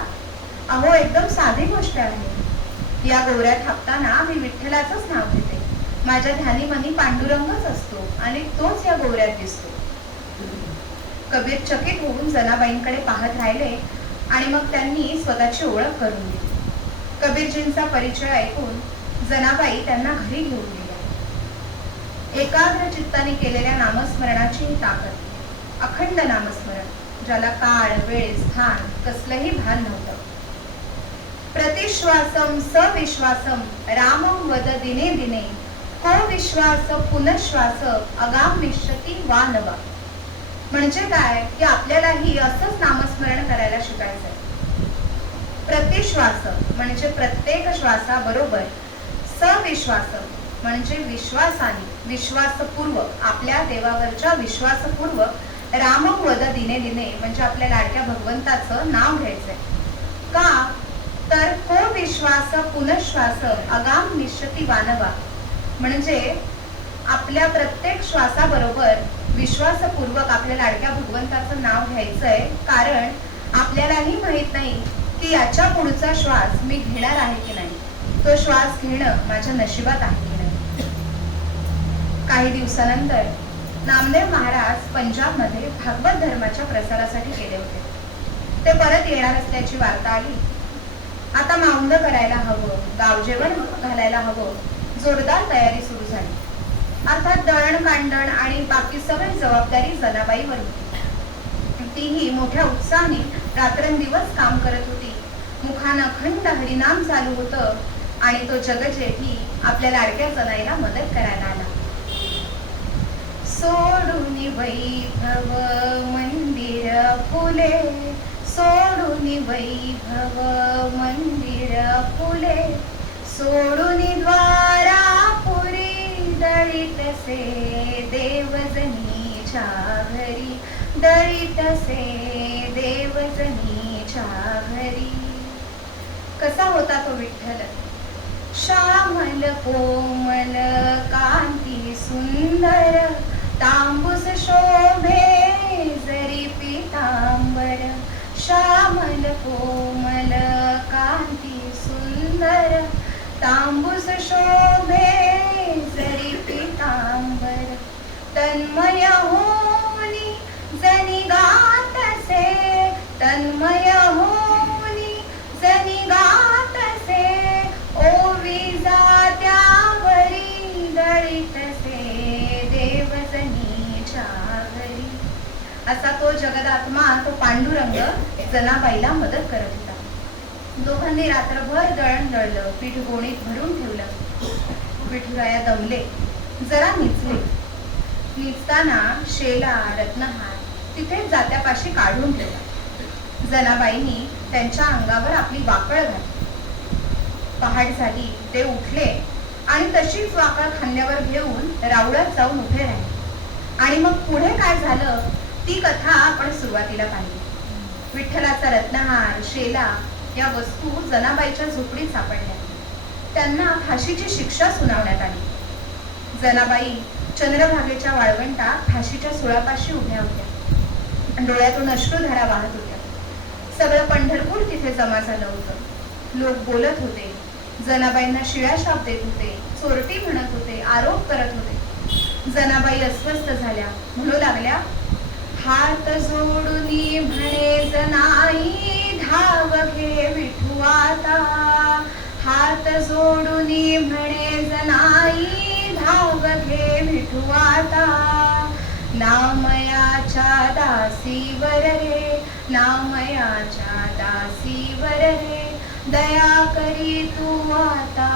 अहो, एकदम साधी गोष्ट आहे. या गोवऱ्या थापताना मी विठ्ठलाचंच नाव घेते. माझ्या ध्यानी मनी पांडुरंगच असतो आणि तोच या गोवऱ्यात दिसतो. कबीर चकित होऊन जनाबाईंकडे पाहत राहिले आणि मग त्यांनी स्वतःची ओळख करून दिली. कबीरजींचा परिचय ऐकून जनाबाई त्यांना घरी घेऊन गेल्या. एकाग्र चित्ताने केलेल्या नामस्मरणाची ही ताकद, अखंड नामस्मरण, ज्याला काळ, वेळ, स्थान कसलंही भान नव्हतं. प्रतिश्वासम सविश्वासम रामं वद दिने दिने को विश्वास पुनश्वास अगाम निश्चती वा नवा. म्हणजे काय की आपल्यालाही असंच नामस्मरण करायला शिकायचंय. प्रतिश्वास म्हणजे प्रत्येक श्वासाबरोबर, सविश्वास म्हणजे विश्वासाने, विश्वासपूर्वक, आपल्या देवावरच्या विश्वासपूर्वक, रामं वद दिने दिने म्हणजे आपल्या लाडक्या भगवंताचं नाव घ्यायचंय. का तर को विश्वास पुनश्वास अगाम निश्चती वानवा म्हणजे आपल्या प्रत्येक श्वासाबरोबर विश्वासपूर्वक आपल्या लाडक्या भगवंताचं नाव घ्यायचंय. कारण आपल्यालाही माहित नाही की याच्या पुढचा श्वास मी घेणार आहे की नाही, तो श्वास घेणं माझ्या नशिबात आहे की नाही. काही दिवसानंतर नामदेव महाराज पंजाबमध्ये भागवत धर्माच्या प्रसारासाठी गेले होते. ते परत येणार असल्याची वार्ता आली. आता माऊंद करायला हवं, गावजेवण घालायला हवं, जोरदार तयारी सुरू झाली. अर्थात दळण कांडण आणि बाकी सगळी जबाबदारी जनाबाईवर होती. तीही मोठ्या उत्साहाने रात्रंदिवस काम करत होती. मुखानं अखंड हरिनाम चालू होतं आणि तो जगजेठी आपल्या लाडक्या जनाईला मदत करायला आला. सोडून वैभव मंदिर फुले, सोडून वैभव मंदिर फुले, सोडून द्वारापुरी दळीतसे देवजनीच्या घरी, दळीतसे देवजनीच्या घरी. कसा होता तो विठ्ठल? श्यामल कोमल कांती सुंदर, तांबूस शोभे जरी पीतांबर. श्यामल कोमल कांती सुंदर, तांबूस शोभे जरी पीतांबर. तन्मय होनी जनी गातसे, तन्मय होनी जनी गातसे, ओवी जात्यावरी दळीतसे देवजनीच्या घरी. असा तो जगदात्मा, तो पांडुरंग जनाबाईला मदत करत होता. दोघांनी रात्रभर दळण दळलं, पीठ गोणीत भरून ठेवलं. विठुराया दमले, जरा निचले. निचताना शेला, रत्नहार तिथे जात्यापाशी काढून ठेवला. जनाबाईंनी त्यांच्या अंगावर आपली वाकळ घातली. पहाट झाली, ते उठले आणि तशीच वाकळ खांद्यावर घेऊन रावळत जाऊन उभे राहिले. आणि मग पुढे काय झालं ती कथा आपण सुरुवातीला पाहिली. विठ्ठलाचा रत्नहार, शेला या वस्तू जनाबाईच्या झोपडीत सापडल्या. त्यांना फाशीची शिक्षा सुनावण्यात आली. जनाबाई चंद्रभागेच्या वाळवंटात फाशीच्या सुळापाशी उभ्या होत्या. डोळ्यातून अश्रुधारा वाहत होत्या. सगळं पंढरपूर तिथे जमा झालं होतं. लोक बोलत होते, जनाबाईंना शिळा शाप देत होते, चोरटी म्हणत होते, आरोप करत होते. जनाबाई अस्वस्थ झाल्या, म्हणू लागल्या, हात जोडुनी म्हणे जनाई धाव घे विठू आता. हात जोडुनी म्हणे जनाई धाव घे विठू आता. नामयाच्या दासीवर रे, नामयाच्या दासीवर रे, दया करी तू आता.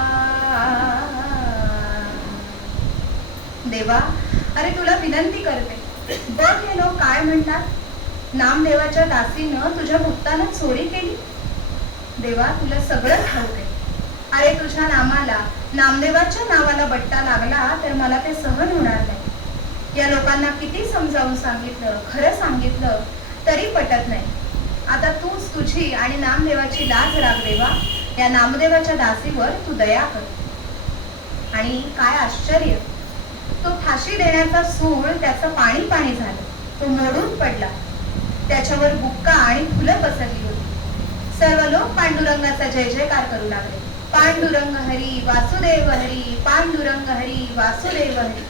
देवा, अरे तुला विनंती करते, बघ हे लोक काय म्हणतात. नामदेवाच्या दासीनं तुझ्या भक्तानं चोरी केली. देवा, तुला सगळं ठाऊक आहे. अरे तुझ्या नामाला, नामदेवाच्या नावाला बट्टा लागला तर मला ते सहन होणार नाही. या लोकांना किती समजावून सांगितलं, खरं सांगितलं तरी पटत नाही. आता तूच तुझी आणि नामदेवाची लाज राख देवा. या नामदेवाच्या दासीवर तू दया कर. आणि काय आश्चर्य, तो फाशी देण्याचा सूळ त्याचं पाणी पाणी झालं. तो मोडून पडला. त्याच्यावर बुक्का आणि फुलं पसरली होती. सर्व लोक पांडुरंगाचा जय जयकार करू लागले. पांडुरंग हरी वासुदेव हरी, पांडुरंग हरी वासुदेव हरी.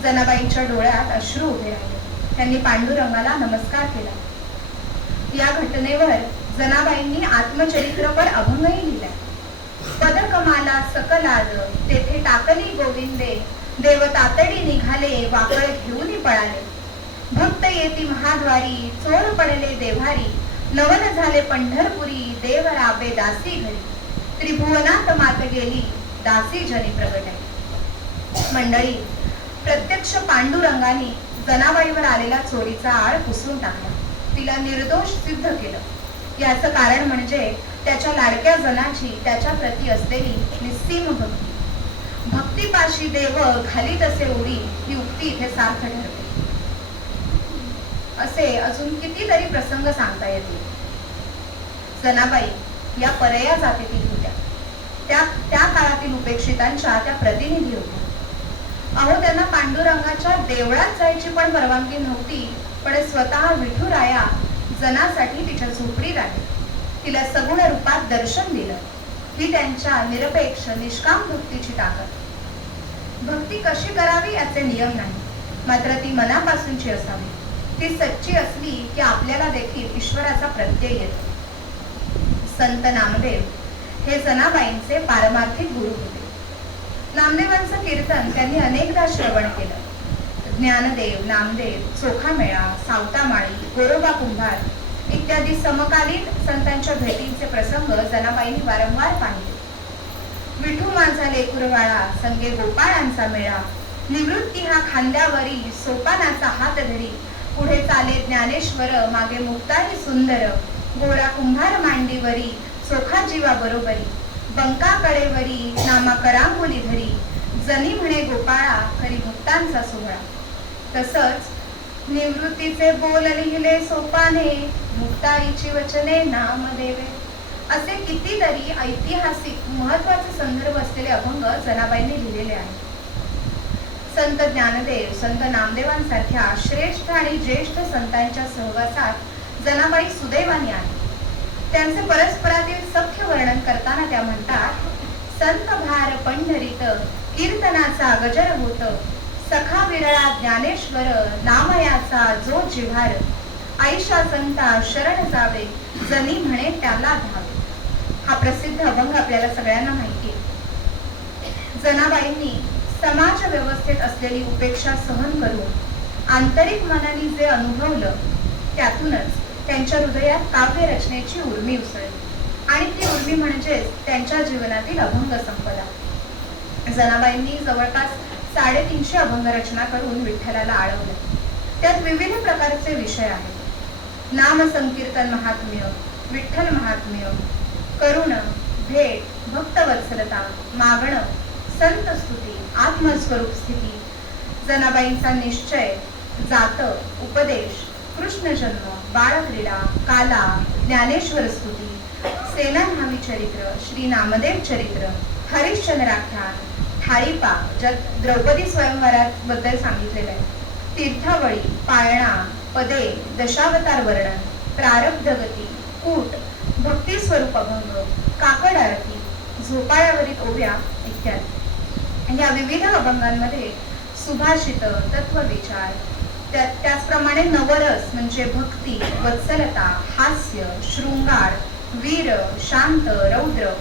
जनाबाईंच्या डोळ्यात अश्रू उभे राहिले. त्यांनी पांडुरंगाला नमस्कार केला. या घटनेवर जनाबाईंनी आत्मचरित्रपर अभंगही लिहिलाय. पदकमाला सकलाद तेथे टाकली गोविंदे, देव तातडी निघाले वाकळ घेऊन पळाले. भक्त येती महाद्वारी, चोर पडले देव्हारी, नवन झाले पंढरपुरी, देव राबे दासी घरी. त्रिभुवनात मात गेली, दासी जनी प्रगटे. मंडळी, प्रत्यक्ष पांडुरंगाने जनाबाईवर आलेला चोरीचा आळ पुसून टाकला. तिला निर्दोष सिद्ध केलं. याचं कारण म्हणजे त्याच्या लाडक्या जनाची त्याच्या प्रती असलेली निस्सीम भक्ती. भक्तीपाशी देव घालीत असे उडी, ही उक्ती इथे सार्थ ठरते. असे अजून कितीतरी प्रसंग सांगता येतील. जनाबाई या परया जातीतील होत्या. त्या काळातील उपेक्षितांच्या त्या प्रतिनिधी होत्या. अहो, त्यांना पांडुरंगाच्या देवळात जायची पण परवानगी नव्हती, पण स्वतः विठुराया जनासाठी तिच्या झोपडीत आले. तिला सगुण रूपात दर्शन दिलं. ही त्यांच्या निरपेक्ष निष्काम भक्तीची ताकद. भक्ती कशी करावी याचे नियम नाही, मात्र ती मनापासूनची असावी. ती सच्ची असली की आपल्याला देखील ईश्वराचा प्रत्यय येतो. संत नामदेव हे जनाबाईंचे पारमार्थिक गुरु होते. नामदेवांचं कीर्तन त्यांनी अनेकदा श्रवण केलं. ज्ञानदेव, नामदेव, चोखामेळा, सावतामाळी, गोरोबा कुंभार इत्यादी समकालीन संतांच्या भेटींचे प्रसंग जनाबाईंनी वारंवार पाहिले. विठू माझा लेकुरवाळा, संगे गोपाळांचा मेळा, निवृत्ती हा खांद्यावरी, सोपानाचा हात धरी, पुढे चाले ज्ञानेश्वर, मागे मुक्ताही सुंदर, गोरा कुंभार मांडीवरी, चोखा जीवा बरोबरी, बंका कडेवरी, नामा करांगोली धरी, जनी म्हणे गोपाळा, खरी मुक्तांचा सोहळा. तसंच निवृत्तीचे बोल लिहिले सोपाने, मुक्ताईची वचने नामदेवे. असे कितीतरी ऐतिहासिक महत्वाचे संदर्भ असलेले अभंग जनाबाईंनी लिहिलेले आहेत. संत ज्ञानदेव, संत नामदेवांसारख्या श्रेष्ठ आणि ज्येष्ठ संतांच्या सहवासात जनाबाई सुदैवानी आहेत. त्यांचे परस्परातील सख्य वर्णन करताना त्या म्हणतात, संत भार पंढरीत कीर्तनाचा गजर होत, सखा विरळा ज्ञानेश्वर, नामयाचा जो जिव्हार, आईशा संता शरण जावे, जनी म्हणे त्याला धावे. हा प्रसिद्ध अभंग आपल्याला सगळ्यांना माहिती आहे. जनाबाईंनी समाज व्यवस्थेत असलेली उपेक्षा सहन करून आंतरिक मनाने जे अनुभवलं, त्यातूनच त्यांच्या हृदयात काव्य रचनेची उर्मी उसळली. आणि ती उर्मी म्हणजेच त्यांच्या जीवनातील अभंग संपदा. जनाबाईंनी जवळपास 350 अभंग रचना करून विठ्ठलाला आळवलं. त्यात विविध प्रकारचे विषय आहेत. नाम संकीर्तन महात्म्य, विठ्ठल महात्म्य, करुण, भेट, भक्तवत्सलता, मागणं, संत स्तुती, आत्मस्वरूप स्थिती, जनाबाईंचा निश्चय, जात, उपदेश, कृष्ण जन्म, बाळक्रीडा, काला, ज्ञानेश्वर स्तुती, सेनान्हावी चरित्र, श्री नामदेव चरित्र, हरिश्चंद्राख्यान, थाळीपाक, ज्यात द्रौपदी स्वयंवरात बद्दल सांगितलेलं आहे, तीर्थावळी, पाळणा, पदे, दशावतार वर्णन, प्रारब्ध गती, कूट, भक्ती स्वरूप अभंग, काकड आरती, झोपाळ्यावरील ओव्या इत्यादी. या विविध अभंगांमध्ये सुभाषित, तत्वविचार, त्याचप्रमाणे नवरस म्हणजे भक्ती, वत्सलता, हास्य, शृंगार, वीर, शांत, रौद्र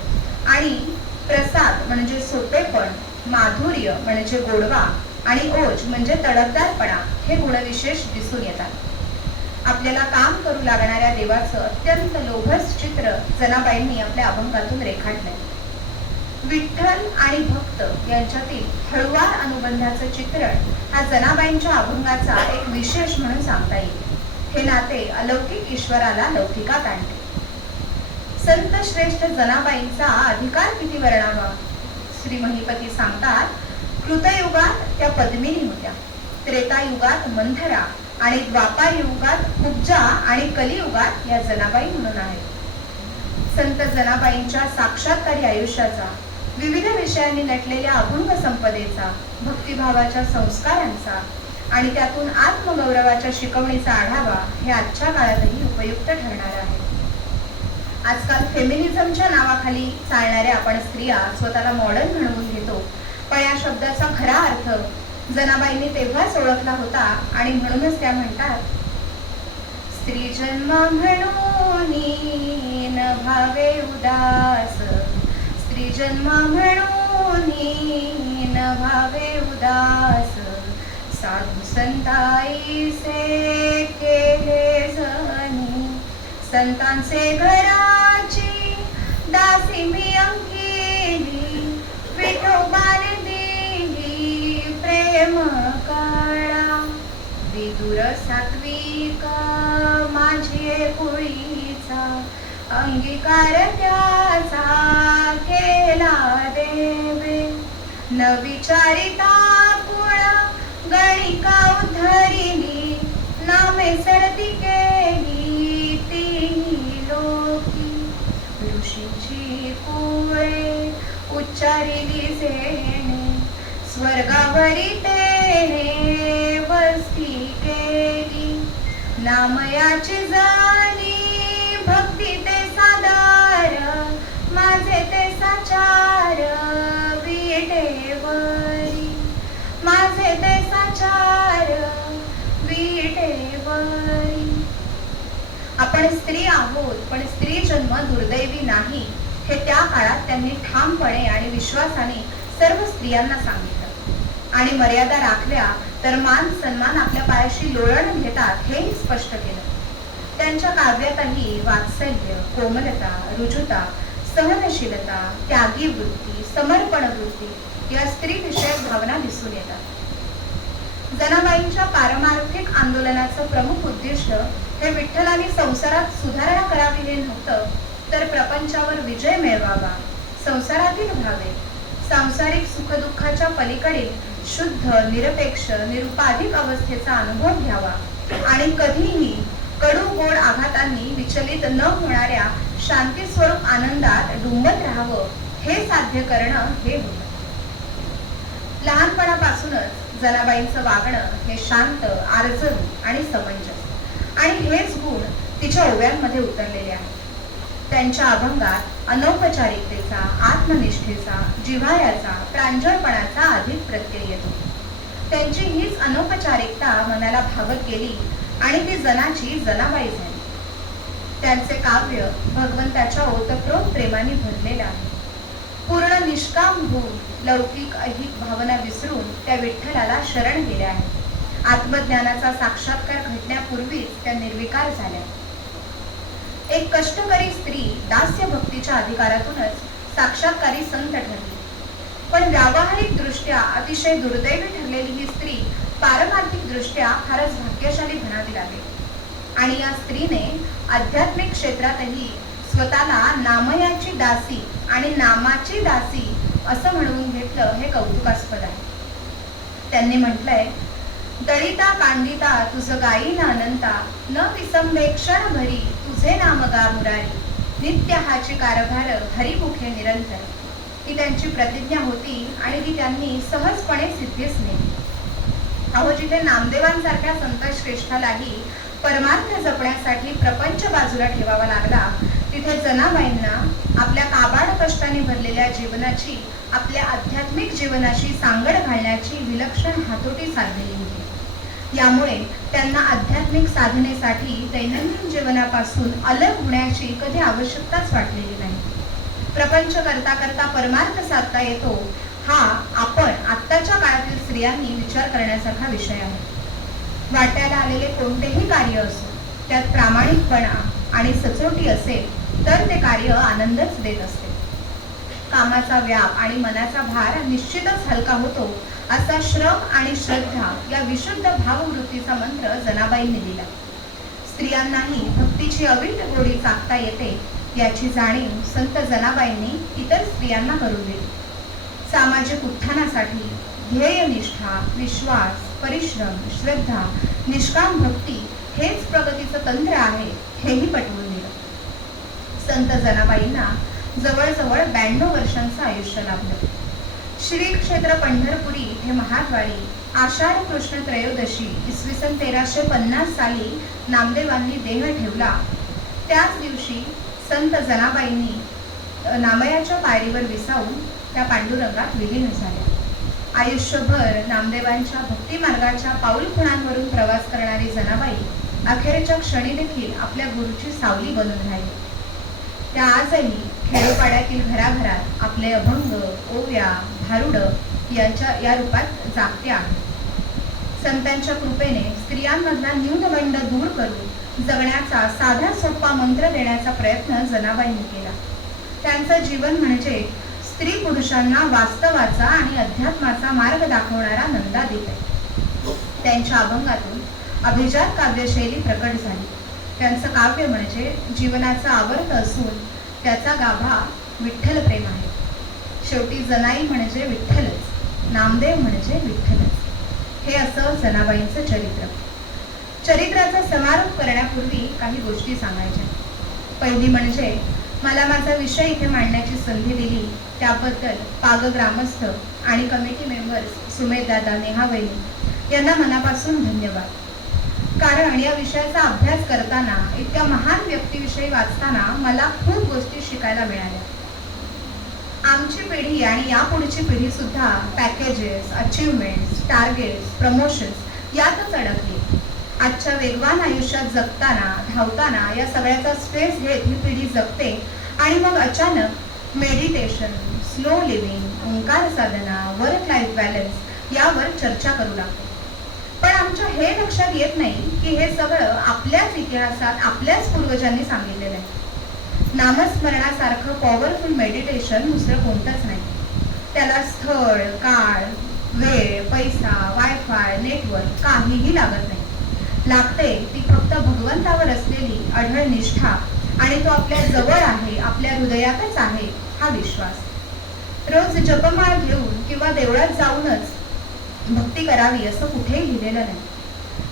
आणि प्रसाद म्हणजे सोपेपण, माधुर्य म्हणजे गोडवा आणि ओज म्हणजे तडफदारपणा हे गुणविशेष दिसून येतात. आपल्याला काम करू लागणाऱ्या देवाचं अत्यंत लोभस चित्र जनाबाईंनी आपल्या अभंगातून रेखाटलंय. विठ्ठल आणि भक्त यांच्यातील हळुवार अनुबंधाचं चित्रण हा जनाबाईंच्या अभंगाचा एक विशेष म्हणून सांगता येईल. हे नाते अलौकिक ईश्वराला लौकिकात आणते. संत श्रेष्ठ जनाबाईंचा अधिकार किती वर्णावा. श्री महिपती सांगतात, कृतयुगात त्या पद्मिनी होत्या, त्रेतायुगात मंथरा आणि द्वापार युगात कुब्जा आणि कलियुगात या जनाबाई म्हणून आहेत. संत जनाबाईंच्या साक्षात्कारी आयुष्याचा, विविध विषयांनी नटलेल्या अभंग संपदेचा, भक्तिभावाच्या संस्कारांचा आणि त्यातून आत्मगौरवाच्या शिकवणीचा आढावा हे आजच्या काळातही उपयुक्त ठरणार आहे. आजकाल फेमिनिझमच्या नावाखाली चालणाऱ्या आपण स्त्रिया स्वतःला मॉडर्न म्हणवून घेतो, पण या शब्दाचा खरा अर्थ जनाबाईंनी तेव्हाच ओळखला होता आणि म्हणूनच त्या म्हणतात, स्त्री जन्म म्हणून न भावे उदास, स्त्री जन्म म्हणून न भावे उदास, साधू संताईचे केले जणी, संतांचे घराची दासी मी अंकिली, विठोबाने दिली प्रेम काळा, विदुर सात्विक माझी एकुळीचा, अंगीकार त्याचा केला देवे, न विचारिता कुळ गणिका उद्धरिली, नामे सरती केली तिन्ही लोकी, ऋषींची कुळे उच्चारिली जेणे, स्वर्गावरी तेने वस्ती केली, नामयाची जाणी भक्ती ते सादार, माझे ते साचार विटेवरी, माझे ते साचार विटेवरी. आपण स्त्री आहोत, पण स्त्री जन्म दुर्दैवी नाही हे त्या काळात त्यांनी ठामपणे आणि विश्वासाने सर्व स्त्रियांना सांगितलं आणि मर्यादा राखल्या तर मान सन्मान आपल्या पायाशी लोळण घेतात हेही स्पष्ट केलं. त्यांच्या काव्यातही वात्सल्य, कोमलता, रुजुता, सहनशीलता, त्यागी वृत्ती, समर्पण वृत्ती या स्त्री विषयक भावना दिसून येतात. जनाबाईंच्या पारमार्थिक आंदोलनाचं प्रमुख उद्दिष्ट हे विठ्ठलाने संसारात सुधारणा करावी हे नव्हतं, तर प्रपंचावर विजय मिळवावा, संसारातील भावे, सांसारिक सुखदुःखाच्या पलीकडे शुद्ध, निरपेक्ष, निरुपाधिक अवस्थेचा अनुभव घ्यावा आणि कधीही कडू गोड आघातांनी विचलित न होणाऱ्या शांती स्वरूप आनंदात डुंबत राहावं हे साध्य करणं हे होतं. लहानपणापासूनच जनाबाईंचं वागणं हे शांत, आर्जरू आणि समंजस आणि हेच गुण तिच्या ओव्यांमध्ये उतरलेले आहेत. त्यांच्या अभंगात अनौपचारिकतेचा, आत्मनिष्ठेचा, जिव्हाळ्याचा, प्रांजळपणाचा अधिक प्रत्यय येतो. त्यांची हीच अनौपचारिकता मनाला भावत गेली आणि ती जनाची जनाबाई झाली. त्यांचे काव्य भगवंताच्या ओतप्रोत प्रेमाने भरलेलं आहे. पूर्ण निष्काम होऊन लौकिक ऐहिक भावना विसरून त्या विठ्ठलाला शरण गेल्या आहेत. आत्मज्ञानाचा साक्षात्कार घडण्यापूर्वीच त्या निर्विकार झाल्या. एक कष्टकरी स्त्री दास्य भक्तीच्या अधिकारातूनच साक्षात्कारी संत ठरली, पण व्यावहारिक दृष्ट्या अतिशय दुर्दैवी ठरलेली ही स्त्री पारमार्थिक दृष्ट्या फारच भाग्यशाली म्हणावी लागेल आणि या स्त्रीने आध्यात्मिक क्षेत्रातही स्वतःला नामयाची दासी आणि नामाची दासी असं म्हणून घेतलं हे कौतुकास्पद आहे. त्यांनी म्हटलंय, दळिता कांडिता तुझ गायीन अनंता, न विसंवेक्षण भरी तुझे नाम गा मुरारी, नित्य हाची कारभार हरिमुखे निरंतर. ही त्यांची प्रतिज्ञा होती आणि ती त्यांनी सहजपणे सिद्धीस नेली. अहो, जिथे नामदेवांसारख्या संत श्रेष्ठालाही परमार्थ जपण्यासाठी प्रपंच बाजूला ठेवावा लागला, तिथे जनाबाईंना आपल्या काबाड कष्टाने भरलेल्या जीवनाची आपल्या आध्यात्मिक जीवनाशी सांगड घालण्याची विलक्षण हातोटी साधलेली होती. यामुळे त्यांना आध्यात्मिक साधनेसाठी दैनंदिन जीवनापासून अलग होण्याची कधी आवश्यकताच वाटलेली नाही. प्रपंच करता करता परमार्थ साधता येतो हा आपण आत्ताच्या काळातील स्त्रियांनी विचार करण्यासारखा विषय आहे. वाट्याला आलेले कोणतेही कार्य असो, त्यात प्रामाणिकपणा आणि सचोटी असेल तर ते कार्य आनंदच देत असते. कामाचा व्याप आणि मनाचा भार निश्चितच हलका होतो असा श्रम आणि श्रद्धा या विशुद्ध भाववृत्तीचा मंत्र जनाबाईंनी दिला. स्त्रियांनाही भक्तीची अवीट गोडी चाकता येते याची जाणीव संत जनाबाईंनी इतर स्त्रियांना करून दिली. सामाजिक उत्थानासाठी ध्येयनिष्ठा, विश्वास, परिश्रम, श्रद्धा, निष्काम भक्ती हेच प्रगतीचं तंत्र आहे हेही पटवून दिलं. संत जनाबाईंना जवळजवळ 92 वर्षांचं आयुष्य लाभलं. श्री क्षेत्र पंढरपुरी हे महाद्वारी आषाढ कृष्ण त्रयोदशी इसवी सन 1350 साली नामदेवांनी देह ठेवला. त्याच दिवशी संत जनाबाईंनी नामयाच्या पायरीवर विसावून त्या पांडुरंगात विलीन झाल्या. आयुष्यभर नामदेवांच्या भक्ती मार्गाच्या पाऊलखुणांवरून प्रवास करणारी जनाबाई अखेरच्या क्षणी देखील आपल्या गुरुची सावली बनून राहिली. त्या आजही खेडोपाड्यातील घराघरात आपले अभंग, ओव्या, भारुड या रूपात जागते आहे. संतांच्या कृपेने स्त्रियांमधला न्यूनगंड दूर करून जगण्याचा साधा सोपा मंत्र देण्याचा प्रयत्न जनाबाईंनी केला. त्यांचं जीवन म्हणजे स्त्री पुरुषांना वास्तवाचा आणि अध्यात्माचा मार्ग दाखवणारा नंदादीप आहे. त्यांच्या अभंगातून अभिजात काव्यशैली प्रकट झाली. त्यांचं काव्य म्हणजे जीवनाचा आवर्त असून त्याचा गाभा विठ्ठल प्रेम आहे. शेवटी जनाई म्हणजे विठ्ठलच, नामदेव म्हणजे विठ्ठलच. हे असं जनाबाईंचं चरित्र. चरित्राचा समारोप करण्यापूर्वी काही गोष्टी सांगायच्या. पहिली म्हणजे मला माझा विषय इथे मांडण्याची संधी दिली त्याबद्दल पाग ग्रामस्थ आणि कमिटी मेंबर्स सुमेधदादा, नेहावैनी यांना मनापासून धन्यवाद. कारण या विषयाचा अभ्यास करताना, इतक्या महान व्यक्तीविषयी वाचताना मला खूप गोष्टी शिकायला मिळाल्या. आमची पिढी आणि यापुढची पिढी सुद्धा पॅकेजेस, अचीवमेंट्स, टार्गेट्स, प्रमोशन्स यातच अडकली. आजच्या वेगवान आयुष्यात जगताना, धावताना या सगळ्याचा स्ट्रेस घेत ही पिढी जगते आणि मग अचानक मेडिटेशन, स्लो लिव्हिंग, ओंकार साधना, वर्क लाईफ बॅलन्स यावर चर्चा करू लागते. पण आमच्या हे लक्षात येत नाही की हे सगळं आपल्याच इतिहासात आपल्याच पूर्वजांनी सांगितलेलं आहे. नामस्मरणासारखं पॉवरफुल मेडिटेशन दुसरं कोणतंच नाही. त्याला स्थळ, काळ, वेळ, पैसा, वायफाय, नेटवर्क काहीही लागत नाही. लागते ती फक्त भगवंतावर असलेली अढळ निष्ठा आणि तो आपल्या जवळ आहे, आपल्या हृदयातच आहे हा विश्वास. रोज जपमाळ घेऊन किंवा देवळात जाऊनच भक्ती करावी असं कुठेही लिहिलेलं नाही.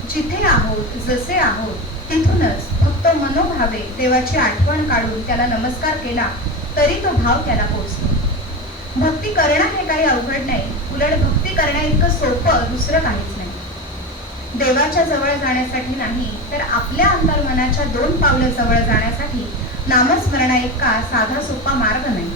जिथे आहोत, जसे आहोत तिथूनच फक्त मनोभावे देवाची आठवण काढून त्याला नमस्कार केला तरी तो भाव त्याला पोचतो. भक्ती करणं हे काही अवघड नाही. उलट भक्ती करण्या इतकं सोपं दुसरं काहीच नाही. देवाच्या जवळ जाण्यासाठी नाही तर आपल्या अंतर्मनाच्या 2 पावलं जवळ जाण्यासाठी नामस्मरणा इतका साधा सोपा मार्ग नाही.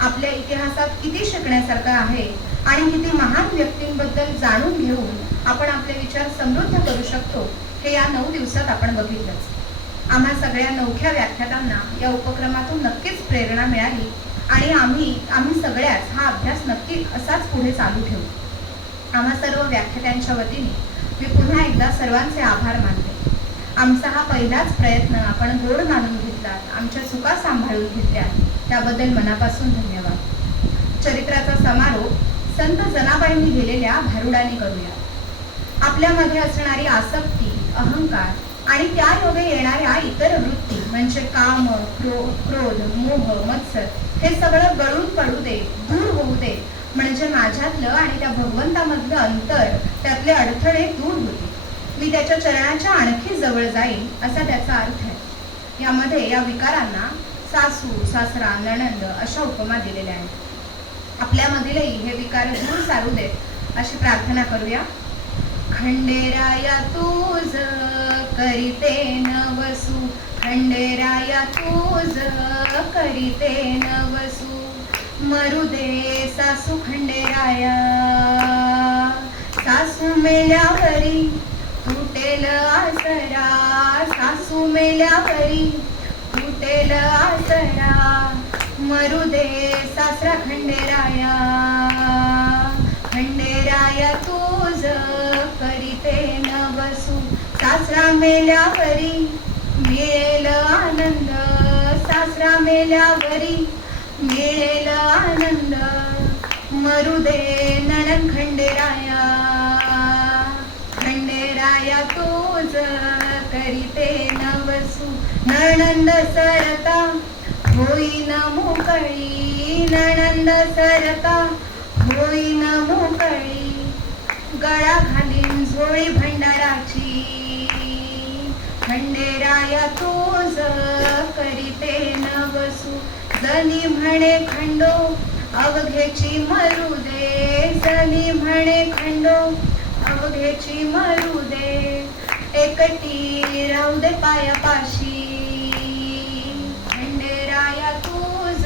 आपल्या इतिहासात किती शिकण्यासारखं आहे आणि किती महान व्यक्तींबद्दल जाणून घेऊन आपण आपले विचार समृद्ध करू शकतो हे या 9 दिवसात आपण बघितलंच. आम्हा सगळ्या नवख्या व्याख्यातांना या उपक्रमातून नक्कीच प्रेरणा मिळाली आणि आम्ही सगळ्याच हा अभ्यास नक्की असाच पुढे चालू ठेवू. आम्हा सर्व व्याख्यात्यांच्या वतीने मी पुन्हा एकदा सर्वांचे आभार मानते. आमचा हा पहिलाच प्रयत्न आपण गोड मानून घेतलात, आमच्या चुका सांभाळून घेतल्या त्याबद्दल मनापासून धन्यवाद. चरित्राचा समारोप संत जनाबाईंनी लिहिलेल्या भारुडाने करूया. आपल्यामध्ये असणारी आसक्ती, अहंकार आणि त्या योगे येणाऱ्या इतर वृत्ती म्हणजे काम, क्रोध, मोह, मत्सर हे सगळं गळून पडू दे, दूर होऊ दे. म्हणजे माझ्यातलं आणि त्या भगवंतामधलं अंतर, त्यातले अडथळे दूर होते. मी त्याच्या चरणाच्या आणखी जवळ जाईन असा त्याचा अर्थ आहे. यामध्ये या विकारांना सासू, सासरा, नणंद अशा उपमा दिलेल्या आहेत. आपल्यामधीलही हे विकार दूर सारू देत अशी प्रार्थना करूया. खंडेराया तुझ करीते नवसू, खंडेराया तुझ करीते नवसू, मरू दे सासू खंडेराया, सासू मेल्यावरी तुटेल आसरा, सासू मेल्यावरी तुटेल आसरा, मरू दे सासरा खंडेराया, खंडेराया तुझ करीते नवसू, सासरा मेल्यावरी मिळेल आनंद, सासरा मेल्यावरी मिळेल आनंद, मरू दे नणंद खंडेराया, खंडेराया तुझ करीते नवसू, नणंद सरता होईन मोकळी, नणंद सरता होईन मोकळी, गळा घालीन झोळी भंडाराची, खंडेराया तुझ करीते नवसू जनी म्हणे खंडो अवघेची मरू दे जनी म्हणे खंडो अवघेची मरू दे एकटी राहू दे पायापाशी खंडेराया तुझ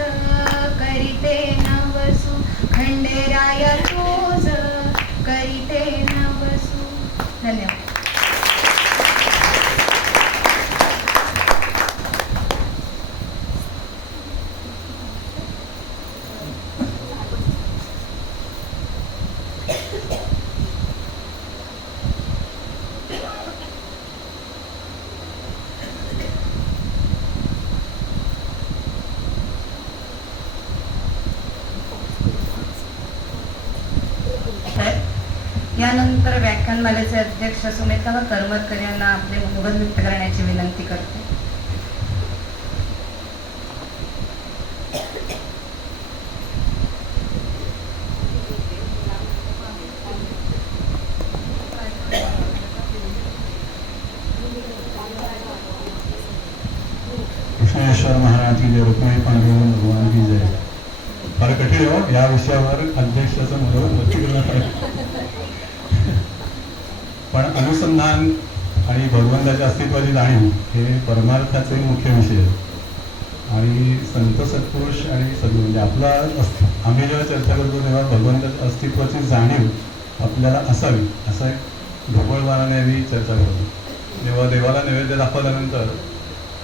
करीते नवसू खंडेराया तुझ करीते नवसू. धन्यवाद. यानंतर व्याख्यानमालेचे अध्यक्ष सुमेधा करमरकर यांना आपले मनोगत व्यक्त करण्याची विनंती करते. कृष्णेश्वर महाराज की जय, रुक्मिणी पांडुरंग भगवान की जय. फार कठीण हो या विषयावर अध्यक्षाचं मनोगत व्यक्त करणं. पण अनुसंधान आणि भगवंताच्या अस्तित्वाची जाणीव हे परमार्थाचे मुख्य विषय आहेत. आणि संत सत्पुरुष आणि सद्गुरू म्हणजे आपला आम्ही जेव्हा चर्चा करतो तेव्हा भगवंताच्या अस्तित्वाची जाणीव आपल्याला असावी असं एक ढोबळमानाने आम्ही चर्चा करतो. जेव्हा देवाला नैवेद्य दाखवल्यानंतर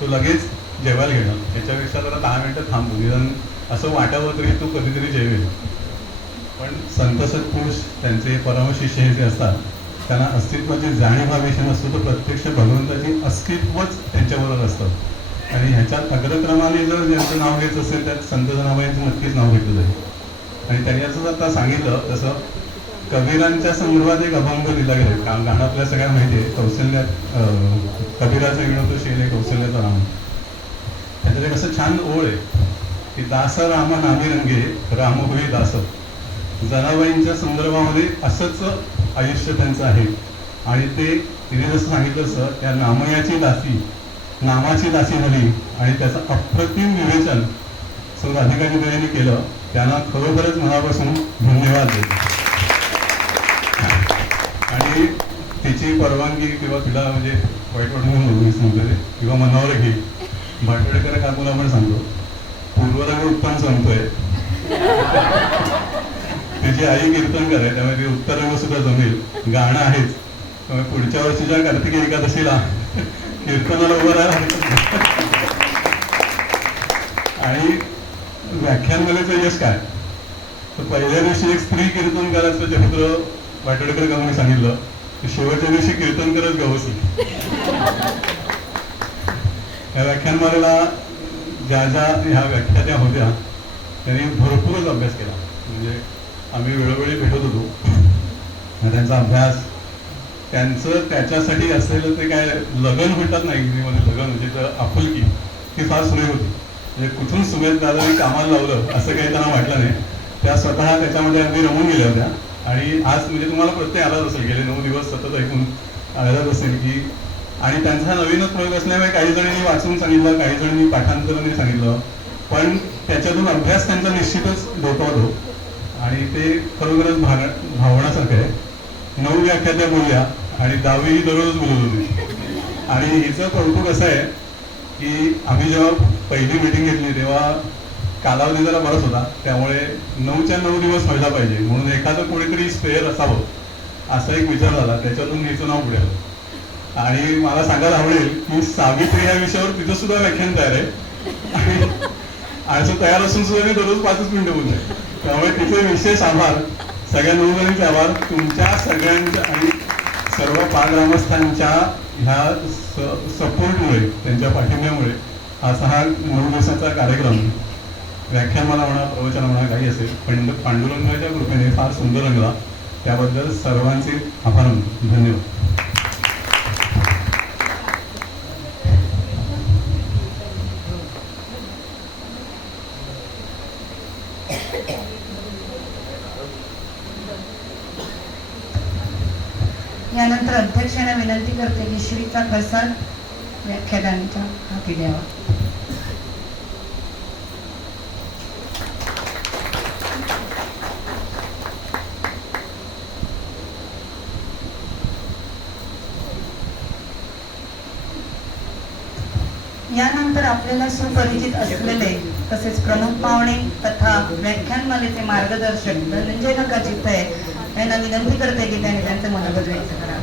तो लगेच जेवायला घेणं याच्यापेक्षा जरा 10 मिनिटं थांबू, निदान असं वाटावं तरी तू कधीतरी जेवेल. पण संत सत्पुरुष त्यांचे परमशिष्य हे जे असतात त्यांना अस्तित्वाची जाणीव हा विषय नसतो, तर प्रत्यक्ष भगवंताची अस्तित्वच त्यांच्याबरोबर असतं. आणि ह्याच्यात अग्रक्रमाने जर ज्यांचं नाव घ्यायचं असेल त्यात संत जनाबाईंचं नक्कीच नाव घेतलं जाईल. आणि त्यांनी असं आता सांगितलं तसं कबीरांच्या संदर्भात एक अभंग लिहिला गेला. गाणं आपल्या सगळ्यांना माहिती आहे, कौशल्यात कबीराचं विणवतो शेल आहे कौशल्याचं नाम. त्याच्यात एक असं छान ओळ आहे की दास राम नामी रंगे राम होई दास. जनाबाईंच्या संदर्भामध्ये असंच आयुष्य त्यांचं आहे. आणि ते तिने जसं सांगितलं तसं त्या नामयाची दासी नामाची दासी झाली आणि त्याचं अप्रतिम विवेचन सो राधिकाजी यांनी केलं. त्यांना खरोखरच मनापासून धन्यवाद देतो. आणि तिची परवानगी किंवा तिला म्हणजे वाईट वाटून वगैरे किंवा मनावर घे भाटवडेकर काकूला पण सांगतो पूर्वरंग उत्तम सांगतोय. तिची आई कीर्तनकर आहे त्यामुळे ती उत्तरंग सुद्धा जमेल. गाणं आहेच त्यामुळे पुढच्या वर्षीच्या कार्तिकी एकादशीला कीर्तनाला उभं राहायला. आणि व्याख्यानमालेचं यश काय तर पहिल्या दिवशी एक स्त्री कीर्तनकाराचं चरित्र भाटवडेकर काकूने सांगितलं, शेवटच्या दिवशी कीर्तनकारच गवसली. या व्याख्यानमालेला ज्या ज्या ह्या व्याख्यात्या होत्या त्यांनी भरपूरच अभ्यास केला. म्हणजे आम्ही वेळोवेळी भेटत होतो. त्यांचा अभ्यास त्यांचं त्याच्यासाठी असलेलं ते काय लगन म्हणतात ना इंग्रजीमध्ये लगन म्हणजे तर आपुलकी ती फार सुरेख होती. म्हणजे कुठून सुमेध दादांनी कामाला लावलं असं काही त्यांना वाटलं नाही. त्या स्वतः त्याच्यामध्ये अगदी रमून गेल्या होत्या. आणि आज म्हणजे तुम्हाला प्रत्यय आलाच असेल, गेले 9 दिवस सतत ऐकून आलाच असेल की. आणि त्यांचा नवीनच प्रयोग असल्यामुळे काही जणांनी वाचून सांगितलं, काही जणांनी पाठांतराने सांगितलं, पण त्याच्यातून अभ्यास त्यांचा निश्चितच डोकावतो. आणि ते खरोखरच भावण्यासारखं आहे. 9 व्याख्यात्या बोलल्या आणि 10वी दररोज बोलत होती. आणि हिचं कौतुक असं आहे की आम्ही जेव्हा पहिली मीटिंग घेतली तेव्हा कालावधी जरा बराच होता, त्यामुळे 9च्या 9 दिवस व्हायला पाहिजे म्हणून एखादं कोणीतरी स्पेअर असावं असा एक विचार झाला. त्याच्यातून हिचं नाव पुढे आलं. आणि मला सांगायला आवडेल की सावित्री या विषयावर तिचं सुद्धा व्याख्यान तयार आहे. आणि तयार असून सुद्धा मी दररोज 5 मिनिटं बोलते. त्यामुळे तिचे विशेष आभार, सगळ्या 9 जणींचे आभार, तुमच्या सगळ्यांच्या आणि सर्व पाग्रामस्थांच्या ह्या सपोर्टमुळे त्यांच्या पाठिंब्यामुळे असा हा 9 दिवसाचा कार्यक्रम व्याख्यानमाला म्हणा प्रवचन म्हणा काही असेल पण पांडुरंगाच्या कृपेने फार सुंदर रंगला. त्याबद्दल सर्वांचे आभार मानतो. धन्यवाद. यानंतर अध्यक्षांना विनंती करते की श्रीचा प्रसाद व्याख्यात्यांच्या हाती द्यावा. यानंतर आपल्याला सुपरिचित असलेले तसेच प्रमुख पाहुणे तथा व्याख्यानमालेचे मार्गदर्शक धनंजय काका चित्ते यांना विनंती करते की त्यांनी त्यांचे मनोगत व्यक्त करावे.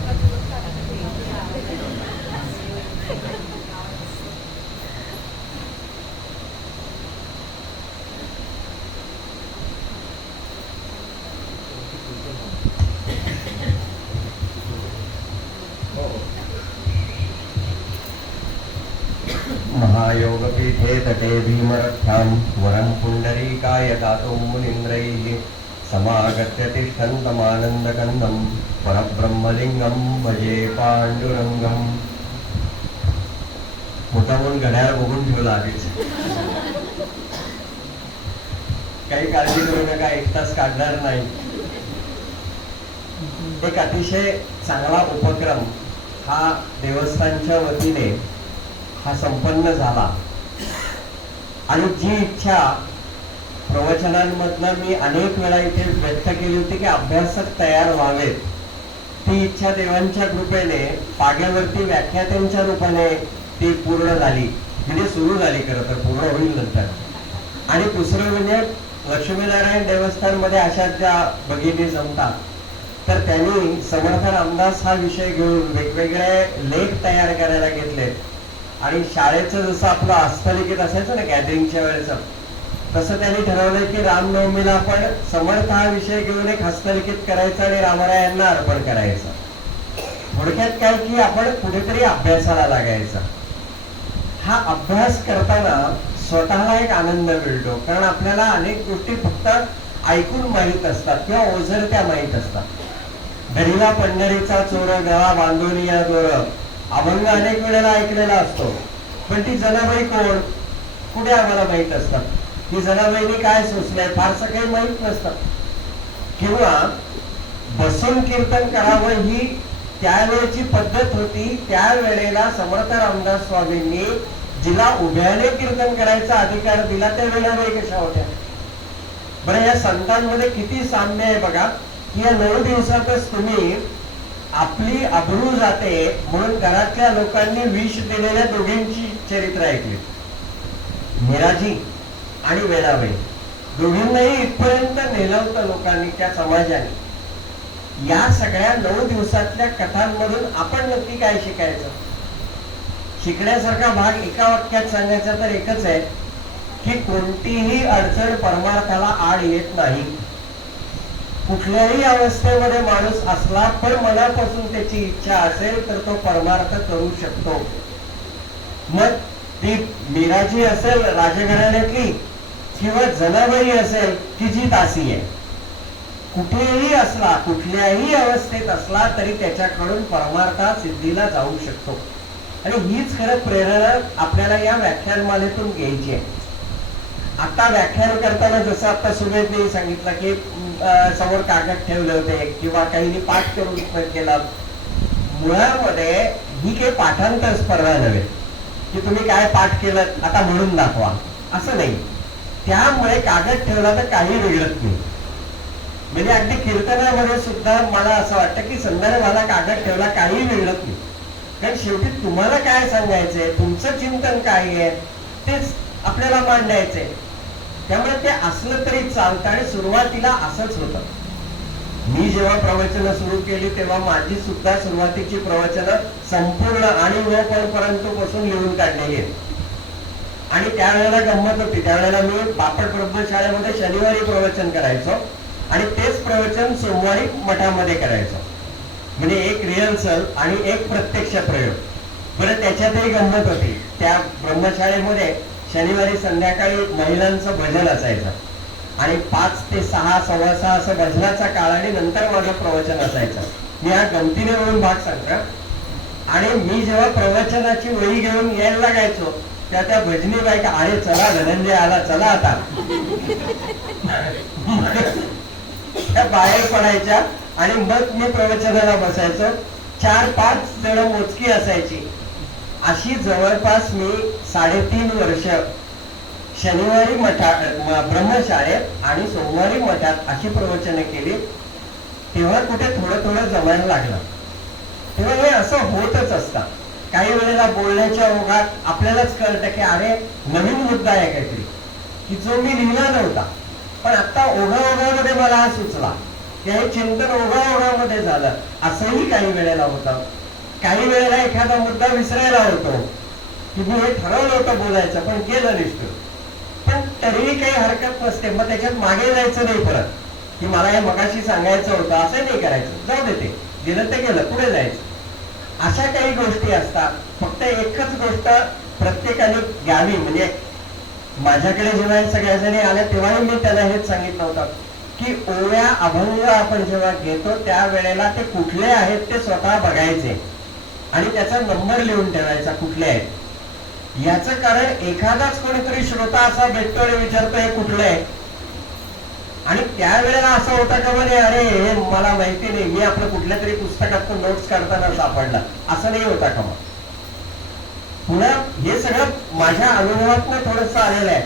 महायोगपीठे तटे भीमरथ्यां वरं पुण्डरीकाय दातुं मुनीन्द्रैः समागत्य तिष्ठन्तमानन्दकन्दं परब्रह्मलिङ्गं भजे पाण्डुरङ्गम्. मुद्दामून घड्याळ बघून ठेवला आधीच. काही काळजी करू नका, 1 तास काढणार नाही. एक अतिशय चांगला उपक्रम हा देवस्थानच्या वतीने हा संपन्न झाला आणि जी इच्छा प्रवचनांमधनं मी अनेक वेळा इथे व्यक्त केली होती की अभ्यासक तयार व्हावेत, ती इच्छा देवांच्या कृपेने पाग्यावरती व्याख्यात्यांच्या रूपाने ती पूर्ण झाली. म्हणजे सुरू झाली, खरं तर पूर्ण होईल नंतर. आणि दुसरं म्हणजे लक्ष्मीनारायण देवस्थान मध्ये अशा ज्या भगिनी जमतात तर त्यांनी समर्थ रामदास हा विषय घेऊन वेगवेगळे लेख तयार करायला घेतलेत. आणि शाळेचं जसं आपलं हस्तलिखित असायचं ना गॅदरिंगच्या वेळेचं, तसं त्यांनी ठरवलंय की रामनवमीला आपण समर्थ हा विषय घेऊन एक हस्तलिखित करायचं आणि रामरायांना अर्पण करायचं. थोडक्यात काय की आपण कुठेतरी अभ्यासाला लागायचं. हा अभ्यास करताना स्वतःला एक आनंद मिळतो, कारण आपल्याला अनेक गोष्टी फक्त ऐकून माहीत असतात किंवा ओझरत्या माहीत असतात. दरीला पंढरीचा चोर गळा बांधून या दोर अभंग अनेक वेळेला ऐकलेला असतो, पण ती जनाबाई कोण कुठे आम्हाला माहित असतात. की जनाबाईने काय सोचलंय फारसं काही माहित नसतं. किंवा बसून कीर्तन करावं ही त्यावेळेची पद्धत होती. त्यावेळेला समर्थ रामदास स्वामींनी जिला उभ्याने कीर्तन करायचा अधिकार दिला त्या वेळाबाई कशा होत्या बरं. या संतांमध्ये किती साम्य आहे बघा, की या 9 दिवसातच तुम्ही आपली अब्रू जाते म्हणून घरातल्या लोकांनी विष दिलेल्या दोघींची चरित्र ऐकली. मीराजी आणि वेणाबाई दोघींनाही इथपर्यंत नेलं होतं लोकांनी, त्या समाजाने. या सगळ्या 9 दिवसातल्या कथांमधून आपण नक्की काय शिकायचं? शिकण्यासारखा भाग एका वाक्यात सांगायचा तर एकच आहे की कोणतीही अडचण परमार्थाला आड येत नाही. कुठल्याही अवस्थेमध्ये माणूस असला पण मनापासून त्याची इच्छा असेल तर तो परमार्थ करू शकतो. मग ती मीराजी असेल राजघराण्यातली किंवा जनाबाई असेल की जी दासी आहे, कुठेही असला कुठल्याही अवस्थेत असला तरी त्याच्याकडून परमार्था सिद्धीला जाऊ शकतो. आणि हीच खरं प्रेरणा आपल्याला या व्याख्यानमालेतून घ्यायची आहे. आता व्याख्यान करताना जसं आता सुमेधने सांगितलं की समोर कागद ठेवले होते किंवा काहींनी पाठ करून केला. मुळामध्ये ही काही पाठांतर स्पर्धा नव्हे की तुम्ही काय पाठ केलं आता म्हणून दाखवा, असं नाही. त्यामुळे कागद ठेवला तर काही बिघडत नाही. म्हणजे अगदी कीर्तनामध्ये सुद्धा मला असं वाटतं की संदर्भाला कागद ठेवला काही बिघडत नाही. कारण शेवटी तुम्हाला काय सांगायचंय, तुमचं चिंतन काय आहे तेच आपल्याला मांडायचंय. त्यामुळे ते असलं तरी चालतं. आणि सुरुवातीला असंच होतं. मी जेव्हा प्रवचनं सुरू केली तेव्हा माझी सुद्धा सुरुवातीची प्रवचनं संपूर्ण आणि व परंतु पासून लिहून काढलेली आहेत. आणि त्यावेळेला गंमत होती. त्यावेळेला मी बापट ब्रह्मशाळेमध्ये शनिवारी प्रवचन करायचो आणि तेच प्रवचन सोमवारी मठामध्ये करायचो. म्हणजे एक रिहर्सल आणि एक प्रत्यक्ष प्रयोग. बरं, त्याच्यातही गंमत होती. त्या ब्रह्मशाळेमध्ये शनिवारी संध्याकाळी महिलांचं भजन असायचं आणि 5 ते 6 सव्वा 6 असं भजनाचा काळ आणि नंतर माझं प्रवचन असायचं. मी हा गमतीने म्हणून भाग सांगतो. आणि मी जेव्हा प्रवचनाची वही घेऊन यायला लागायचो त्या भजनी बायका अरे चला धनंजय आला चला आता त्या बाहेर पडायच्या आणि मग मी प्रवचनाला बसायचो. 4-5 जण मोजकी असायची अशी जवळपास मी 3.5 वर्ष शनिवारी ब्रह्मशाळेत आणि सोमवारी मठात अशी प्रवचने केली. तेव्हा कुठे थोडं थोडं जमायला लागलं. तेव्हा हे असं होतच असतं. काही वेळेला बोलण्याच्या ओघात आपल्यालाच कळतं की अरे नवीन मुद्दा आहे काहीतरी की जो मी लिहिला नव्हता, पण आता ओघाओघामध्ये मला हा सुचला की हे चिंतन ओघाओघामध्ये झालं. असंही काही वेळेला होतं. काही वेळेला एखादा मुद्दा विसरायला होतो की मी हे ठरवलं होतं बोलायचं पण गेलं निष्ठून. पण तरीही काही हरकत नसते. मग त्याच्यात मागे जायचं नाही परत की मला हे मगाशी सांगायचं होतं, असं नाही करायचं. जाऊ दे, ते गेलं ते गेलं, पुढे जायचं. अशा काही गोष्टी असतात. फक्त एकच गोष्ट प्रत्येकाने घ्यावी. म्हणजे माझ्याकडे जेव्हा सगळ्या जणी आल्या तेव्हाही मी त्यांना हेच सांगितलं होतं की ओव्या अभंग आपण जेव्हा घेतो त्यावेळेला ते कुठले आहेत ते स्वतः बघायचे आणि त्याचा नंबर लिहून ठेवायचा कुठले आहेत. याचं कारण एखादाच कोणीतरी श्रोता असा भेटतो आणि विचारतो हे कुठलं आहे, आणि त्यावेळेला असं होतं का म्हणे अरे हे मला माहिती नाही, मी आपलं कुठल्या तरी पुस्तकात नोट्स काढताना सापडला, असं नाही होता का. मग पुन्हा हे सगळं माझ्या अनुभवातनं थोडस आलेलं आहे.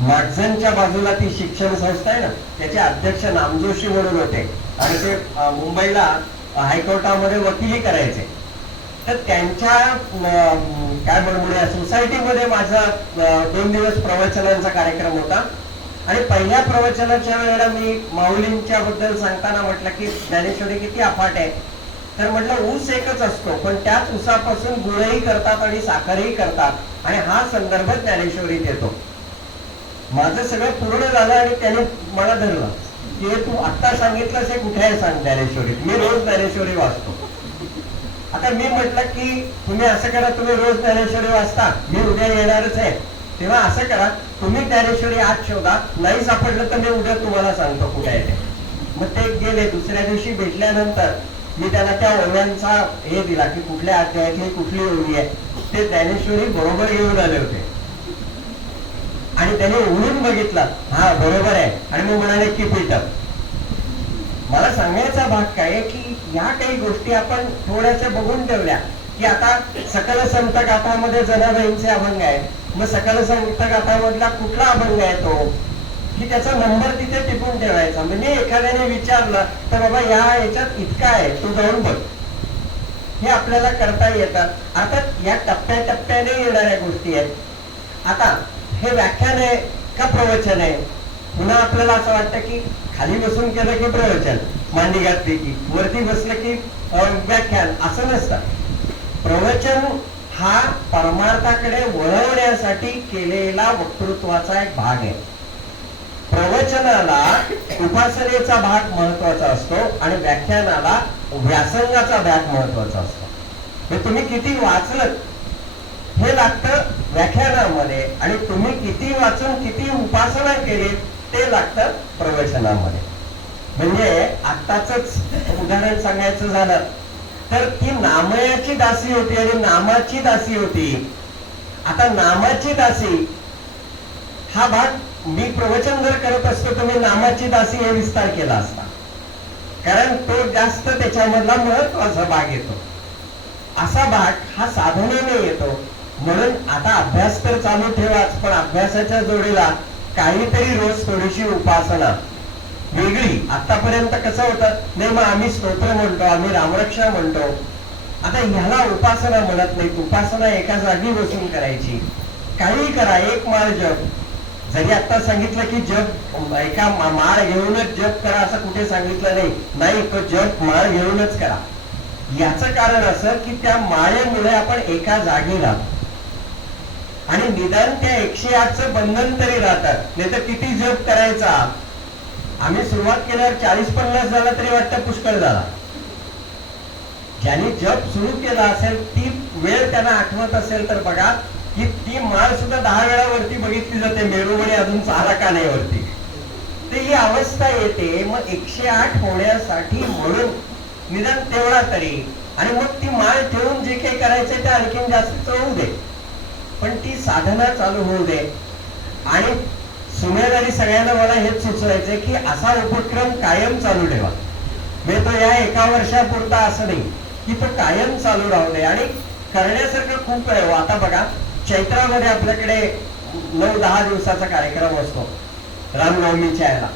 मागझनच्या बाजूला ती शिक्षण संस्था आहे ना, त्याचे अध्यक्ष नामजोशी म्हणून होते आणि ते मुंबईला हायकोर्टामध्ये वकिली करायचे. तर त्यांच्या काय म्हणूया सोसायटीमध्ये माझा 2 दिवस प्रवचनांचा कार्यक्रम होता. आणि पहिल्या प्रवचनाच्या वेळेला मी माऊलींच्या बद्दल सांगताना म्हटलं की ज्ञानेश्वरी किती अफाट आहे. तर म्हटलं ऊस एकच असतो पण त्याच ऊसापासून गुळही करतात आणि साखरही करतात आणि हा संदर्भ ज्ञानेश्वरीत येतो. माझं सगळं पूर्ण झालं आणि त्याने मला धरलं की तू आत्ता सांगितलंस हे कुठे आहे सांग ज्ञानेश्वरीत. मी रोज ज्ञानेश्वरी वाचतो. आता मी म्हटलं की तुम्ही असं करा, तुम्ही रोज ज्ञानेश्वरी वाचता, मी उद्या येणारच आहे, तेव्हा असं करा तुम्ही ज्ञानेश्वरी आज शोधा, नाही सापडलं तर मी उद्या तुम्हाला सांगतो कुठे आहे ते. मग ते गेले. दुसऱ्या दिवशी भेटल्यानंतर मी त्यांना त्या ओव्यांचा हे दिला की कुठल्या अध्यायातली कुठली ओवी आहे. ते ज्ञानेश्वरी बरोबर घेऊन आले होते आणि त्याने उघडून बघितलं, हा बरोबर आहे, आणि मग म्हणाले की पीठप. मला सांगायचा भाग काय की या काही गोष्टी आपण थोड्याशा बघून ठेवल्या की आता सकल संत गाथामध्ये जनाबाईंचे अभंग आहे. मग सकल संत गाथामधला कुठला अभंग आहे तो की त्याचा नंबर तिथे टिपून ठेवायचा. म्हणजे एखाद्याने विचारलं तर बाबा याच्यात इतका आहे, तू जाऊन बघ. हे आपल्याला करता येतात. अर्थात या टप्प्याटप्प्याने येणाऱ्या गोष्टी आहेत. आता हे व्याख्यान आहे का प्रवचन आहे. पुन्हा आपल्याला असं वाटतं की खाली बसून केलं की प्रवचन, मांडी घातली की, वरती बसलं की व्याख्यान, असं नसतं. प्रवचन हा परमार्थाकडे वळवण्यासाठी केलेला वक्तृत्वाचा एक भाग आहे. प्रवचनाला उपासनेचा भाग महत्वाचा असतो आणि व्याख्यानाला व्यासंगाचा भाग महत्वाचा असतो. हे तुम्ही किती वाचलं हे लागतं व्याख्यानामध्ये आणि तुम्ही किती वाचून किती उपासना केली ते लागतं प्रवचनामध्ये. म्हणजे आत्ताच उदाहरण सांगायचं झालं तर ती नामयाची दासी होती आणि नामाची दासी होती. आता नामाची दासी हा भाग मी प्रवचन जर करत असतो तर मी नामाची दासी हे विस्तार केला असता, कारण तो जास्त त्याच्यामधला महत्वाचा भाग येतो. असा भाग हा साधनेने येतो. म्हणून आता अभ्यास तर चालू ठेवाच, पण अभ्यासाच्या जोडीला काहीतरी रोज थोडीशी उपासना वेगळी. आतापर्यंत कसं होतं, नाही मग आम्ही स्तोत्र म्हणतो, आम्ही रामरक्षा म्हणतो. आता ह्याला उपासना म्हणत नाहीत. उपासना एका जागी बसून करायची. काही करा, एक माळ जप. जरी आता सांगितलं की जप एका माळ घेऊनच जप करा असं कुठे सांगितलं नाही, तो जप माळ घेऊनच करा. याचं कारण असं की त्या माळेमुळे आपण एका जागी राहतो आणि निदान त्या 108चं बंधन तरी राहतात. नाही तर किती जप करायचा. आम्ही सुरुवात केल्यावर 40-50 झाला तरी वाटतं पुष्कळ झाला. ज्यांनी जप सुरू केला असेल ती वेळ त्यांना आठवत असेल तर बघा की ती माळ सुद्धा 10 वेळा वरती बघितली जाते, मेरूमणी अजून चाला का नाही वरती. तर ही अवस्था येते. मग 108 होण्यासाठी म्हणून निदान तेवढा तरी, आणि मग ती माळ ठेवून जे काही करायचंय ते आणखीन जास्त होऊ दे, पण ती साधना चालू होऊ दे. आणि सुमेधारी सगळ्यांना मला हेच सुचवायचंय की असा उपक्रम कायम चालू ठेवा. म्हणजे तो या 1 वर्षापुरता असं नाही की तो कायम चालू राहू दे. आणि करण्यासारखं खूप आहे. आता बघा, चैत्रामध्ये आपल्याकडे 9-10 दिवसाचा कार्यक्रम असतो रामनवमीच्या याला.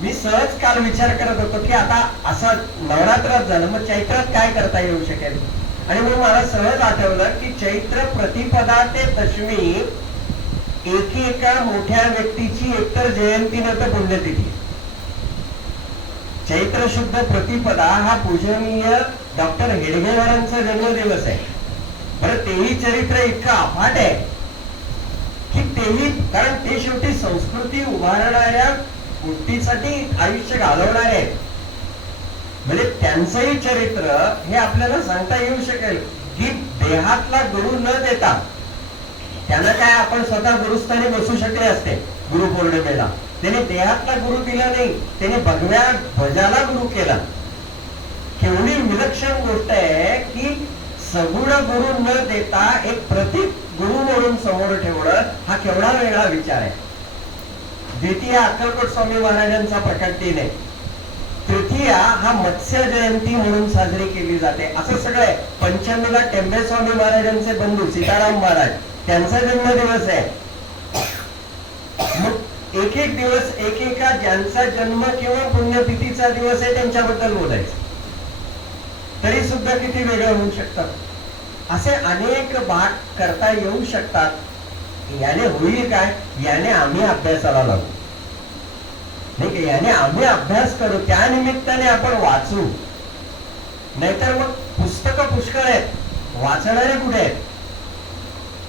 मी सहज काल विचार करत होतो की आता असं नवरात्रात झालं, मग चैत्रात काय करता येऊ शकेल. आणि मग मला सहज आठवलं की चैत्र प्रतिपदा ते दशमी एका मोठ्या व्यक्तीची एकतर जयंती न तर पुण्यतिथी. चैत्र शुद्ध प्रतिपदा हा पूजनीय डॉक्टर हेडगेवारांचा जन्मदिवस आहे. बरं, तेही चरित्र इतकं अफाट आहे की तेही, कारण ते शेवटी संस्कृती उभारणाऱ्या गोष्टीसाठी आयुष्य घालवणारे आहेत. म्हणजे त्यांचंही चरित्र हे आपल्याला सांगता येऊ शकेल की देहातला गुरु न देता, त्यांना काय आपण स्वतः गुरुस्थानी बसू शकले असते गुरुपौर्णिमेला, त्याने देहातला गुरु दिला नाही, त्याने भगव्या ध्वजाला गुरु केला. केवढी विलक्षण गोष्ट आहे की सगुण गुरु न देता एक प्रतीक गुरु म्हणून समोर ठेवणं, हा केवढा वेगळा विचार आहे. द्वितीय अक्कलकोट स्वामी महाराजांचा प्रकट दिन आहे. तृतीया हा मत्स्य जयंती म्हणून साजरी केली जाते. असं सगळं पंचमीला टेंबे स्वामी महाराजांचे बंधू सीताराम महाराज, त्यांचा जन्मदिवस आहे. मग एक दिवस एकेका ज्यांचा जन्म किंवा पुण्यतिथीचा दिवस आहे त्यांच्याबद्दल बोलायचं, तरी सुद्धा किती वेगळं होऊ शकतात. असे अनेक भाग करता येऊ शकतात. याने होईल काय, याने आम्ही अभ्यासाला लागू, नाही का, याने आम्ही अभ्यास करू, त्या निमित्ताने आपण वाचू. नाहीतर मग पुस्तकं पुष्कळ आहेत, वाचणारे कुठे आहेत.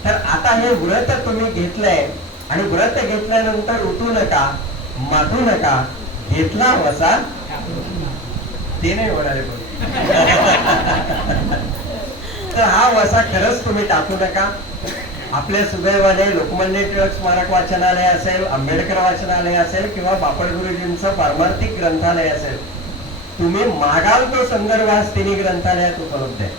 तर आता हे व्रत तुम्ही घेतलंय आणि व्रत घेतल्यानंतर उठू नका, माथू नका, घेतला वसा ते नाही म्हणाले. तर हा वसा खरंच तुम्ही टाकू नका. आपल्या सुदैवाने लोकमान्य टिळक स्मारक वाचनालय असेल, आंबेडकर वाचनालय असेल किंवा बापट गुरुजींचं पारमार्थिक ग्रंथालय असेल, तुम्ही मागाल तो संदर्भ आज तिन्ही ग्रंथालयात उपलब्ध आहे.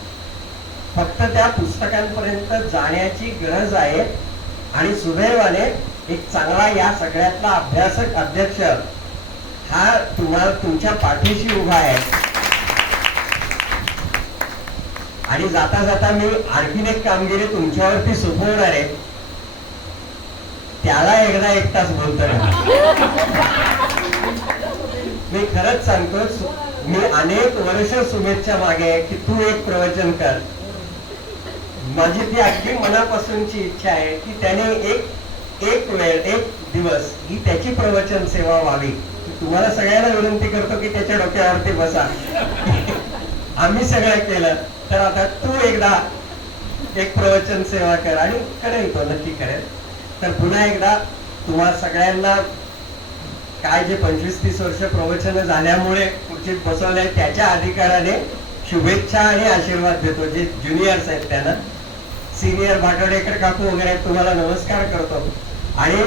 फक्त त्या पुस्तकांपर्यंत जाण्याची गरज आहे. आणि सुदैवाने एक चांगला या सगळ्यातला अभ्यासक अध्यक्ष हा तुम्हाला तुमच्या पाठीशी उभा आहे. आणि जाता जाता मी आणखीन एक कामगिरी तुमच्यावरती सोपवणार आहे, त्याला एकदा 1 तास बोलतो. मी खरंच सांगतो, मी अनेक वर्ष सुमेधच्या मागे आहे की तू एक प्रवचन कर. माझी ती अगदी मनापासूनची इच्छा आहे की त्याने एक वेळ, एक दिवस ही त्याची प्रवचन सेवा व्हावी. तुम्हाला सगळ्यांना विनंती करतो की त्याच्या डोक्यावरती बसा. आम्ही सगळं केलं, तर आता तू एकदा एक प्रवचन सेवा कर. आणि करेल, तो नक्की करेल. तर पुन्हा एकदा तुम्हा सगळ्यांना काय जे 25-30 वर्ष प्रवचन झाल्यामुळे खुर्चीत बसवलंय त्याच्या अधिकाराने शुभेच्छा आणि आशीर्वाद देतो. जे ज्युनियर्स आहेत त्यांना, सिनियर भाटवडेकर काकू वगैरे तुम्हाला नमस्कार करतो. आणि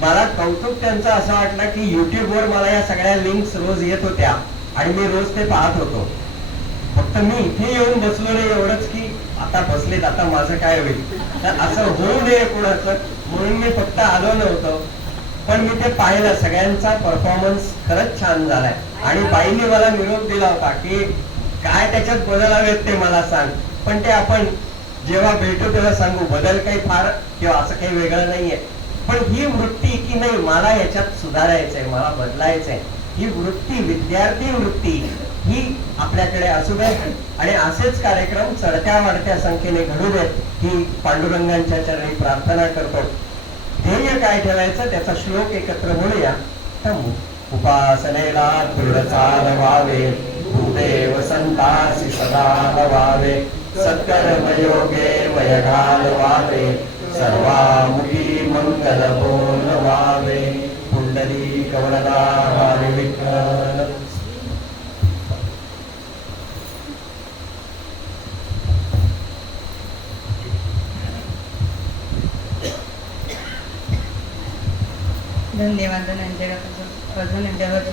मला कौतुक त्यांचं असं वाटलं की युट्यूबवर मला या सगळ्या लिंक्स रोज येत होत्या आणि मी रोज ते पाहत होतो. फक्त मी इथे येऊन बसलो नाही एवढंच की आता बसलेत, आता माझं काय होईल, तर असं होऊ नये कुणाचं, म्हणून मी फक्त आलो नव्हतो. पण मी ते पाहिलं, सगळ्यांचा परफॉर्मन्स खरंच छान झालाय. आणि बाईंनी मला निरोप दिला होता की काय त्याच्यात बदल हवेत ते मला सांग. पण ते आपण जेव्हा भेटू तेव्हा सांगू. बदल काही फार किंवा असं काही वेगळं नाहीये, पण ही वृत्ती की नाही मला याच्यात सुधारायचंय, मला बदलायचंय, ही वृत्ती, विद्यार्थी वृत्ती ही आपल्याकडे असू दे. आणि असेच कार्यक्रम चढत्या वाढत्या संख्येने घडू देत ही पांडुरंगांच्या चरणी प्रार्थना करतो. ध्येय काय ठेवायचं त्याचा श्लोक एकत्र म्हणूया. उपासनेला दृढ चाल व्हावे, भूदेव संतासी सदा व्हावे, सत्कर्म योगे वय घालवावे, सर्वामुखी मंगल बोल व्हावे. पुंडली कवरदा हरी विठ्ठल. धन्यवाद धनंजय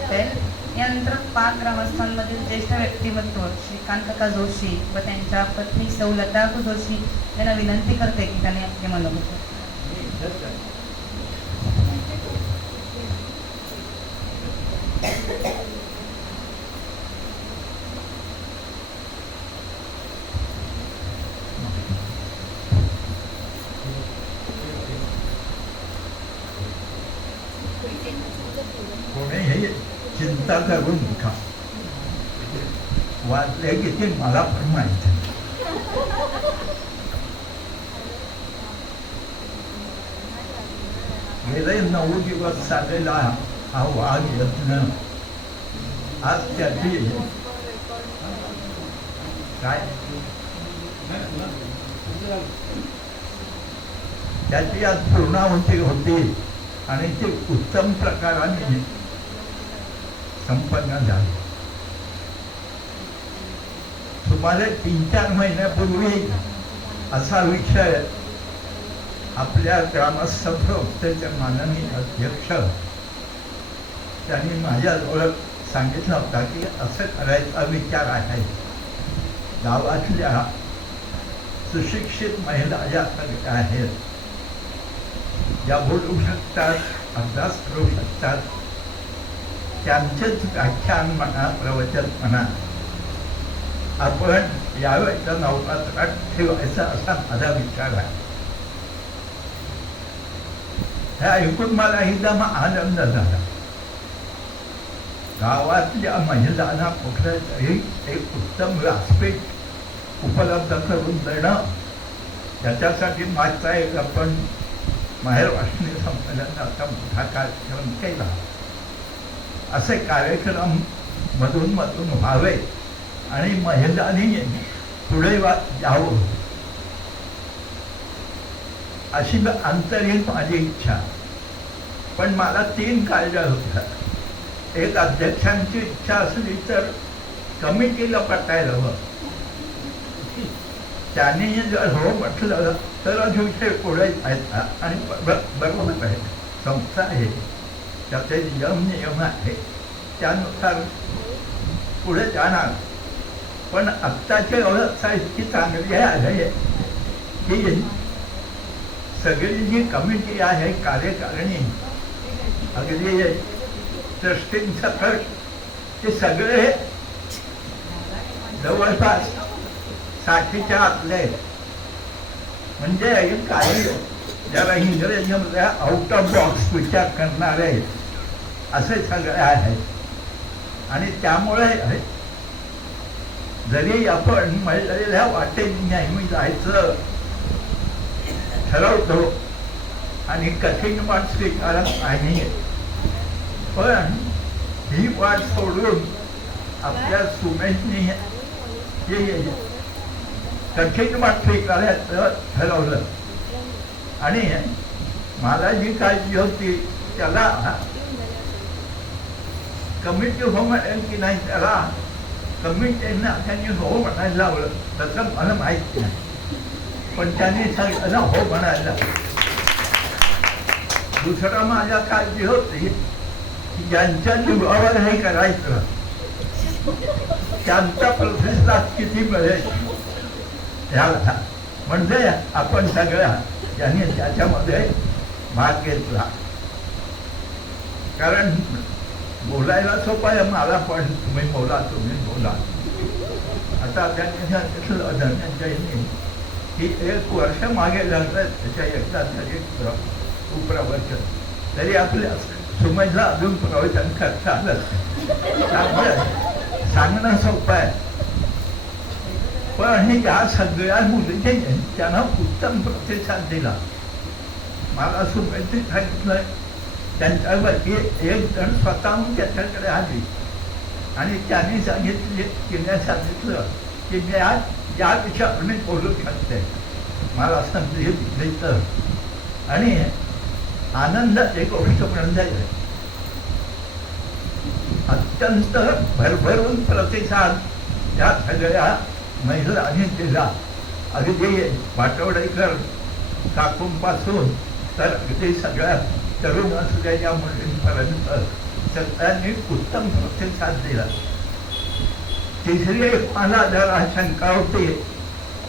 आहे. यानंतर 5 ग्रामस्थांमधील ज्येष्ठ व्यक्तिमत्व श्रीकांत काका जोशी व त्यांच्या पत्नी सौ लता जोशी यांना विनंती करते की त्यांनी आपले मनोगत. चिंता करू नका. वाचले किती मला पण माहिती नाही. गेले 9 दिवस चाललेला हा वाघ यत्न आज त्याची काय त्याची आज पूर्णाहुती होती आणि ती उत्तम प्रकाराने संपन्न झाली. सुमारे 3-4 महिन्यापूर्वी असा विषय आपल्या ग्रामस्थ प्रवक्त्याचे माननीय अध्यक्ष त्यांनी माझ्याजवळ सांगितलं होता की असं करायचा विचार आहे. गावातल्या सुशिक्षित महिला ज्या सगळ्या आहेत, ज्या बोलू शकतात, अभ्यास करू शकतात, त्यांचेच व्याख्यान म्हणा, प्रवचन म्हणा, आपण यावेळेच्या नवरात्रात ठेवायचा असा माझा विचार आहे. हे ऐकून मला एकदम आनंद झाला. गावातल्या महिलांना कुठलं तरी एक उत्तम व्यासपीठ उपलब्ध करून देणं, त्याच्यासाठी मागचा एक आपण माहेर वाचणी संमेलनाचा मोठा कार्यक्रम केला. असे कार्यक्रम मधून मधून व्हावे आणि महिलांनी पुढे जावं अशी अंतर्गत माझी इच्छा. पण मला 3 काळज्या होत्या. एक, अध्यक्षांची इच्छा असली तर कमिटीला पटायला हवं. त्यांनी जर हो म्हटलं तरच विषय पुढे जायचा आणि बरोबर आहे, संस्था आहे, त्याचे नियम आहे, त्यानुसार पुढे जाणार. पण आत्ताची अवस्था इतकी चांगली आहे की सगळी जी कमिटी आहे, कार्यकारिणी, अगदी ट्रस्टींसकट, ते सगळे जवळपास 60च्या आतले, म्हणजे काय ज्याला इंग्रजीमध्ये आउट ऑफ बॉक्स विचार करणारे असे सगळे आहेत. आणि त्यामुळे जरी आपण महिलेल्या वाटेने नेहमी जायचं ठरवतो आणि कठीण वाट स्वीकारत नाही, पण ही वाट सोडून आपल्या सुनेनी कठीण वाट स्वीकारायचं ठरवलं. आणि मला जी काळजी होती त्याला कमिटी हो म्हणेल की नाही, त्याला कमिटींना त्यांनी हो म्हणायला लावलं, तसं मला माहित नाही. पण त्यांनी सांगितलं हो म्हणायला. दुसरा माझ्या काळजी होती की ज्यांच्या जीवावर हे करायचं त्यांचा प्रतिसाद किती मिळेल ह्याला. म्हणजे आपण सगळ्या यांनी त्याच्यामध्ये भाग घेतला. कारण बोलायला सोपं आहे मला, पण तुम्ही बोला. आता त्यांनी सांगितलं धनंजयनी की 1 वर्ष मागे लागलं त्याच्या एकदा तरी प्रवचन, तरी आपल्या सुमेधला अजून प्रवचन करता आलं. त्यामुळे सांगणं सोपं आहे. पण या सगळ्या मुलीने त्यांना उत्तम प्रतिसाद दिला. मला सुमेधने सांगितलं त्यांच्यावरती एक जण स्वतःहून त्याच्याकडे आली आणि त्यांनी सांगितलं की मी आज या विषयाने बोलू शकते, मला संधी दिली तर. आणि आनंदाची गोष्ट म्हणजे अत्यंत भरभरून प्रतिसाद या सगळ्या महिलांनी दिला. अगदी पाटवडेकर काकूंपासून तर अगदी सगळ्या तरुण असलेल्या मुलींपर्यंत सगळ्यांनी उत्तम प्रतिसाद दिला. तिसरी एक मला जरा शंका होती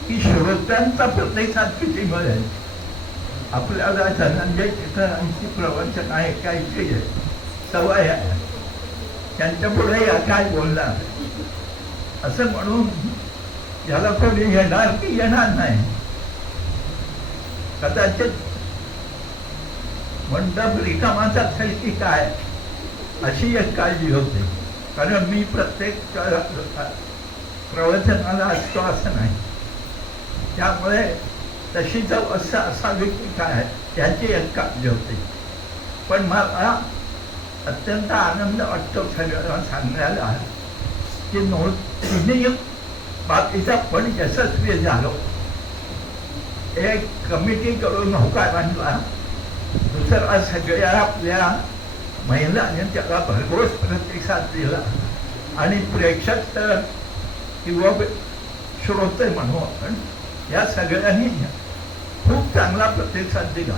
की श्रोत्यांचा प्रतिसाद किती मिळेल. आपल्याला धनंजय टिकरांची प्रवचन ऐकायची सवय आहे, त्यांच्या पुढे काय बोलणार असं म्हणून याला कोणी येणार की येणार नाही. कदाचित मंडप रिकामाच असेल की काय अशी एक काळजी होती. कारण मी प्रत्येक प्रवचनाला असतो असं नाही, त्यामुळे तशी अवस्था असावी की काय याची एक काळजी होती. पण मला अत्यंत आनंद वाटतो सगळ्यांना सांगायला की तिन्ही बाबतीचा पण यशस्वी झालो. एक कमिटी करून होकार बांधला, दुसरा सगळ्या आपल्या महिलांनी त्याला भरघोस प्रतिसाद दिला आणि प्रेक्षक किंवा श्रोते म्हणू आपण या सगळ्यांनी खूप चांगला प्रतिसाद दिला.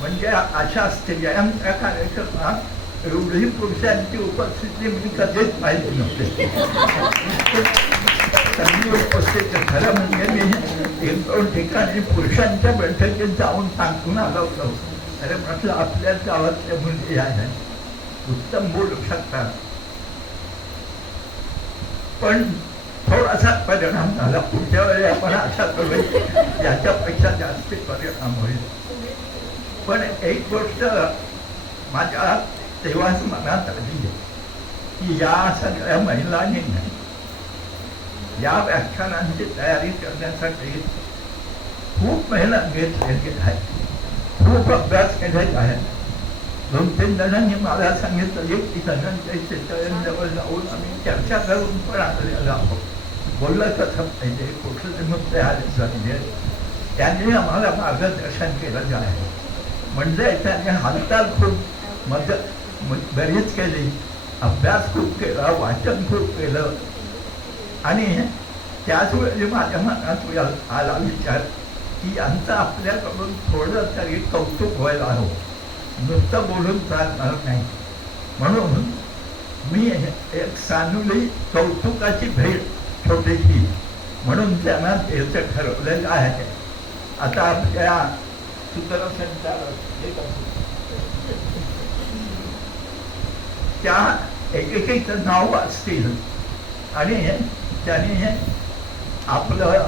म्हणजे अशा स्त्रियांच्या कार्यक्रमात एवढी पुरुषांची उपस्थिती मी कधीच पाहिली नव्हती. त्यांनी उपस्थित खरं म्हणजे मी 1-2 ठिकाणी पुरुषांच्या बैठकीत जाऊन सांगून आलो होतो. अरे म्हटलं आपल्या गावातल्या मुली आहे, उत्तम बोलू शकतात. पण थोडासा परिणाम झाला. पुढच्या वेळी आपण आशा करू याच्यापेक्षा जास्त परिणाम होईल. पण एक गोष्ट माझ्या तेव्हाच मनात आली की या सगळ्या महिलांनी या व्याख्यानांची तयारी करण्यासाठी खूप मेहनत घेतलेली आहे, खूप अभ्यास केलेला आहे. 2-3 जणांनी मला सांगितलं की धनंजय चितळेंजवळ जाऊन आम्ही चर्चा करून पण आलेलो आहोत. बोललं कसं पाहिजे, कुठले मुद्दे आले पाहिजे, त्यांनी आम्हाला मार्गदर्शन केलं आहे. म्हणजे त्याने हालचाल खूप मदत बरीच केली, अभ्यास खूप केला, वाचन खूप केलं. आणि त्याच वेळी माझ्या मनात आला विचार की यांचं आपल्याकडून थोडं तरी कौतुक व्हायला हवं, नुसतं बोलून चालणार नाही. म्हणून मी एक सानुली कौतुकाची भेट छोटीशी म्हणून त्यांना द्यायचं ठरवलेलं आहे. आता आपल्या सूत्रसंचालक त्या एकेकीचं नाव वाचतील आणि त्याने आपलं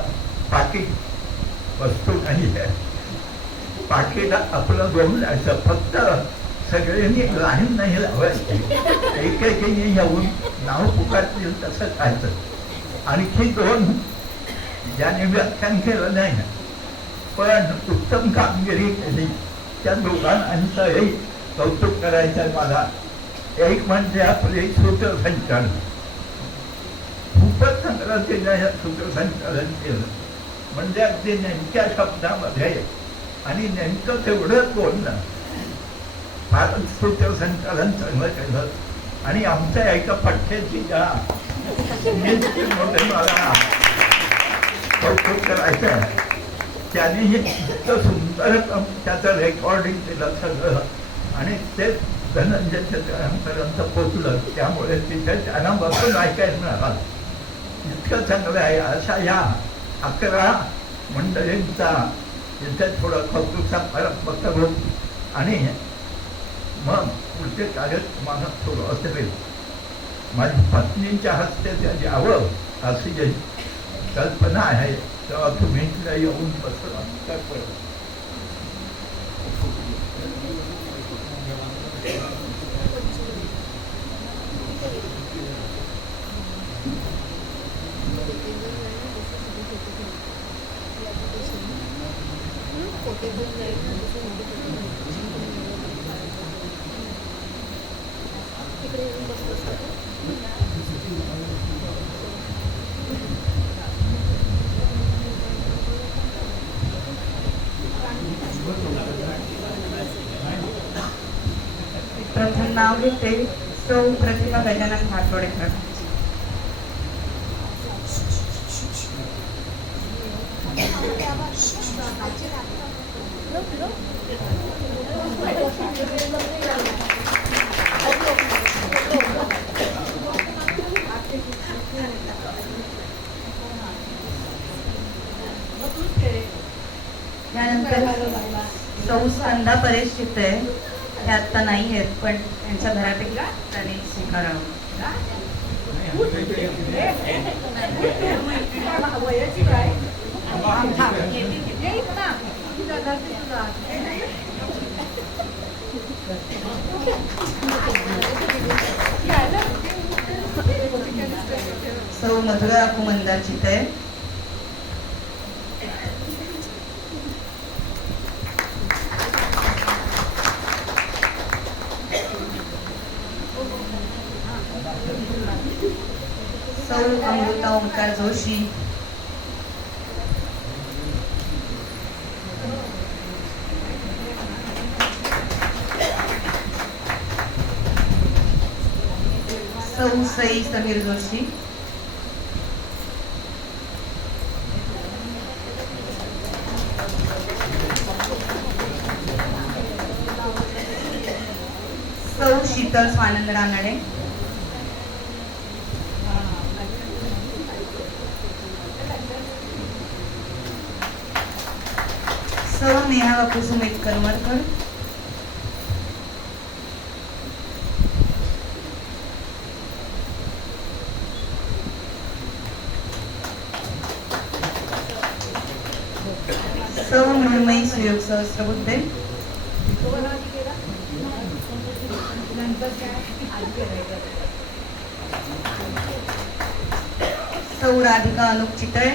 पाकिट वस्तू नाही आहे, पाकिट आपलं घेऊन जायचं. फक्त सगळ्यांनी लाईन नाही लावायची, एकेकीने येऊन नाव पुकारतील तसं खायचं. आणखी 2 ज्याने व्याख्यान केलं नाही पण उत्तम कामगिरी केली त्या दोघांचंही कौतुक करायचं मला. एक म्हणजे आपले सूत्रसंचालन, खूपच चांगलं त्याने सूत्रसंचालन केलं. म्हणजे अगदी नेमक्या शब्दामध्ये आणि नेमकं तेवढंच बोलणं, फारच सूत्रसंचालन चांगलं केलं. आणि आमच्या एका पठ्याची मला कौतुक करायचं, त्याने इतकं सुंदर त्याचं रेकॉर्डिंग केलं सगळं आणि ते धनंजय चितळेंपर्यंत पोचलं. त्यामुळे तिथे त्यांना बसून ऐकायला मिळालं. इतकं चांगलं आहे. अशा या 11 मंडळींचा इथे थोडं कौतुकचा फरक बघतो. आणि मग पुढचे कार्यक्रमाला थोडं असेल माझ्या पत्नींच्या हस्ते त्या द्यावं अशी जी कल्पना आहे. तेव्हा तुम्ही इकडे येऊन बसला प्रथम नाव घेते सौ प्रतिभा गजानन घाटोडेकर. त्यानंतर सौ स्कंदा परेश चित्ते, ते आत्ता नाही आहेत पण त्यांच्या घरापैकी त्यांनी स्वीकारावं. सौ मधुरा कुमंदार चितळे, सौ अमृता ओंकार जोशी, सौ सई समीर जोशी, सौ शीतल स्वानंद रानडे, सौ नेहा बापू सुमित करमरकर, सौ मृण्मयी सुयोग सहस्रबुद्धे, सौ राधिका अनुप चितळे,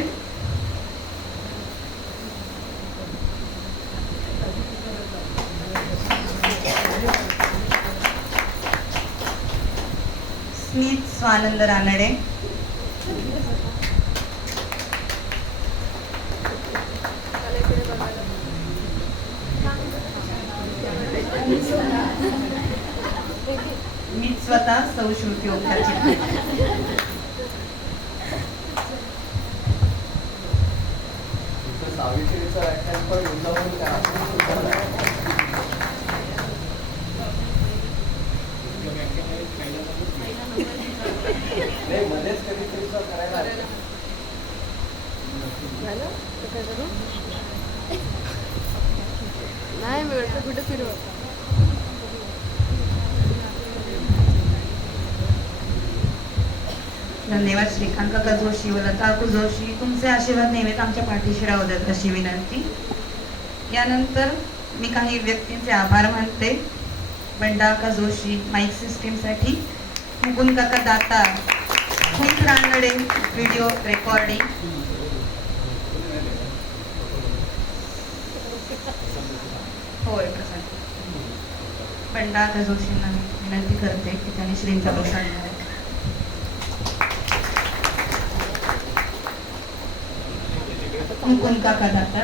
स्मित स्वानंद रानडे, मी स्वतः सौ श्रुती ओंकार चितळे, सावित्रीचं व्याख्यान पण उद्यावरून नाही मध्येच कधीतरी करायला नाही मिळत कुठे फिरव. धन्यवाद श्रीकांत काका जोशी व लता काकू जोशी, तुमचे आशीर्वाद नेहमीच आमच्या पाठीशी राहू देत अशी विनंती. यानंतर मी काही व्यक्तींचे आभार मानते. बंडा काका जोशी माईक सिस्टीमसाठी, मुकुंद काका दाता, स्मित रानडे व्हिडिओ रेकॉर्डिंग, होय प्रसाद. बंडा काका जोशींना विनंती करते की त्यांनी श्रींचा प्रसाद घ्यावा. मुकुंद काका दाता,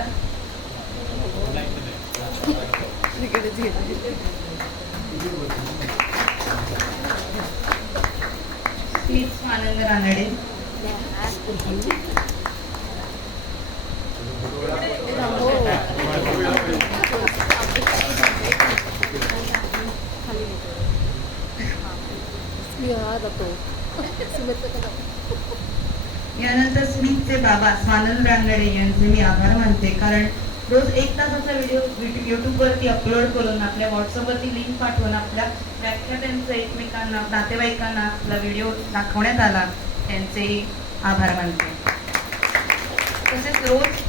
तिकडेच गेले. स्मित स्वानंद रानडे, यानंतर स्मितचे बाबा स्वानंद रानडे यांचे मी आभार मानते, कारण रोज 1 तासाचा व्हिडिओ युट्यूबवरती अपलोड करून आपल्या व्हॉट्सअपवरती लिंक पाठवून आपल्या व्याख्यात्यांचं एकमेकांना नातेवाईकांना आपला व्हिडिओ दाखवण्यात आला, त्यांचे आभार मानते. तसेच रोज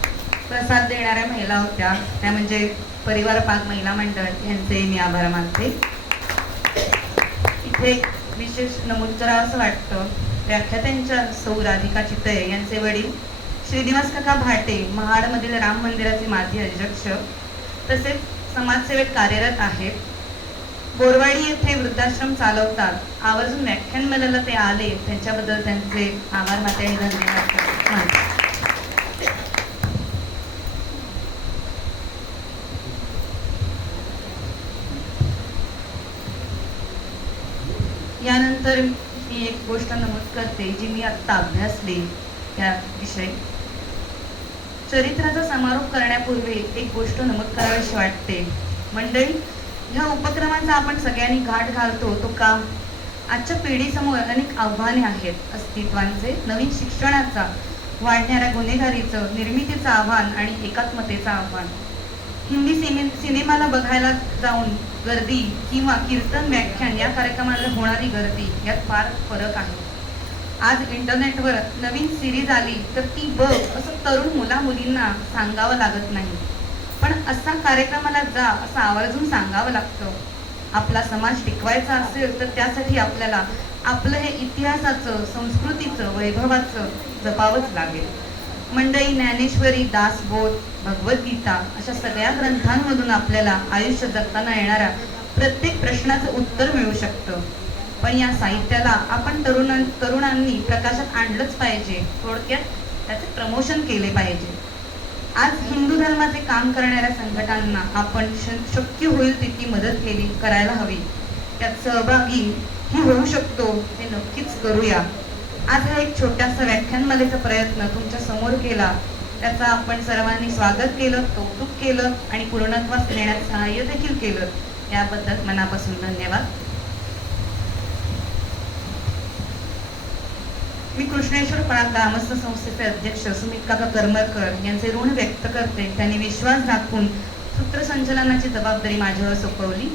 प्रसाद देणाऱ्या महिला होत्या, त्या म्हणजे परिवार पाक महिला मंडळ, यांचे मी आभार मानते. इथे विशेष नमूद करावं असं वाटतं, व्याख्यात्यांच्या सौ राधिका चितळे यांचे वडील श्रीनिवास काका भाटे महाडमधील राम मंदिराचे माजी अध्यक्ष तसेच समाजसेवेत कार्यरत आहेत. बोरवाडी येथे वृद्धाश्रम चालवतात. आवर्जून व्याख्यानमालेला ते आले, त्यांच्याबद्दल त्यांचे आभार मानते आणि धन्यवाद मानते. यानंतर मी एक गोष्ट नमूद करते जी मी आत्ता अभ्यासली त्याविषयी. चरित्राचा समारोप करण्यापूर्वी एक गोष्ट नमूद करावीशी वाटते. मंडळी, ह्या उपक्रमाचा आपण सगळ्यांनी घाट घालतो तो का? आजच्या पिढीसमोर अनेक आव्हाने आहेत. अस्तित्वांचे, नवीन शिक्षणाचा, वाढणाऱ्या गुन्हेगारीचं, निर्मितीचं आव्हान आणि एकात्मतेचं आव्हान. हिंदी सिनेमाला बघायला जाऊन गर्दी किंवा कीर्तन व्याख्यान या कार्यक्रमाला होणारी गर्दी यात फार फरक आहे. आज इंटरनेटवर नवीन सिरीज आली तर ती बघ असं तरुण मुला मुलींना सांगावं लागत नाही, पण असा कार्यक्रमाला जा असं आवर्जून सांगावं लागतं. आपला समाज टिकवायचा असेल तर त्यासाठी आपल्याला आपलं हे इतिहासाचं, संस्कृतीचं, वैभवाचं जपावंच लागेल. मंडळी, ज्ञानेश्वरी, दासबोध, भगवद्गीता अशा सगळ्या ग्रंथांमधून आपल्याला आयुष्य जगताना येणाऱ्या प्रत्येक प्रश्नाचं उत्तर मिळू शकतं. पण या साहित्याला आपण तरुणांनी प्रकाशात आणलंच पाहिजे. थोडक्यात त्याचे प्रमोशन केले पाहिजे. आज हिंदू धर्माचे काम करणाऱ्या संघटनांना आपण शक्य होईल तितकी मदत करायला हवी. त्यात सहभागी ही होऊ शकतो हे नक्कीच करूया. आज हा एक छोटासा व्याख्यानमालेचा प्रयत्न तुमच्या समोर केला, त्याचा आपण सर्वांनी स्वागत केलं, कौतुक केलं आणि पूर्णत्वास नेण्यात सहाय्य देखील केलं. याबद्दल मनापासून धन्यवाद. मी कृष्णेश्वर पळा ग्रामस्थ संस्थेचे अध्यक्ष सुमित काका करमरकर यांचे ऋण व्यक्त करते. त्यांनी विश्वास दाखवून सूत्रसंचलनाची जबाबदारी माझ्यावर सोपवली.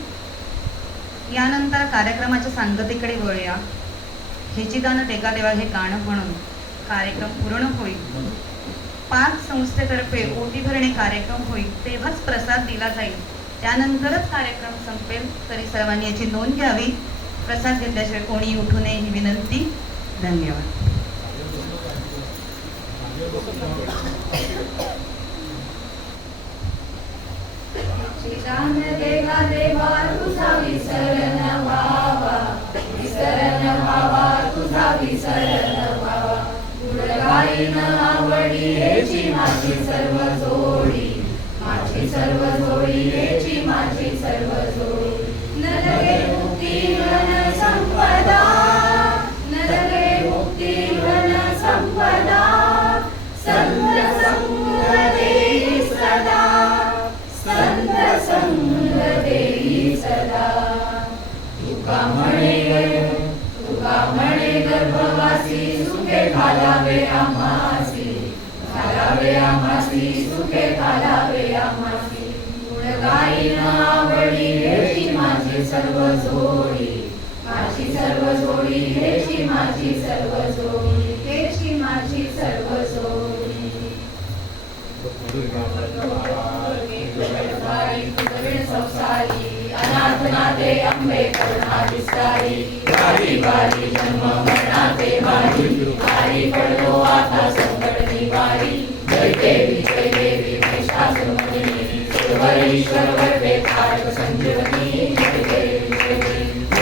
यानंतर कार्यक्रमाच्या सांगतेकडे वळूया. हेची दान टेका देवा हे गाणं म्हणून कार्यक्रम पूर्ण होईल. 5 संस्थेतर्फे ओटी भरणे कार्यक्रम होईल, तेव्हाच प्रसाद दिला जाईल. त्यानंतरच कार्यक्रम संपेल. तरी सर्वांनी याची नोंद घ्यावी. प्रसाद घेतल्याशिवाय कोणी उठू नये ही विनंती. धन्यवाद. दान देवा देवा तुझा विसरण व्हावा, विसरण व्हावा तुझा विसरण व्हावा. गुणगायन आवडी हेची माझी सर्व जोडी, माझी सर्व जोडी हेची माझी सर्व जोडी. नरगे मुक्ती घन संपदा, नरगे मुक्ती घन संपदा. संत संग देई सदा, संत संग देई सदा. तुका म्हणे गर्भवासी सुखे घालावे आम्हासी, घालावे आम्हासी सुखे घालावे आम्हासी. गुणगायन आवडी हेची माझी सर्व जोडी, माझी सर्व जोडी हेची माझी सर्व जोडी, हेची माझी सर्व जोडी. संसारी अनाथनाथे अंबे करुणा विस्तारी. वारी वारी जन्म मरणाचे वारी, वारी पडलो आता संकट निवारी. जय देवी महिषासुरमर्दिनी, सुरवरेश्वर वरदे तारक संजीवनी. जय देवी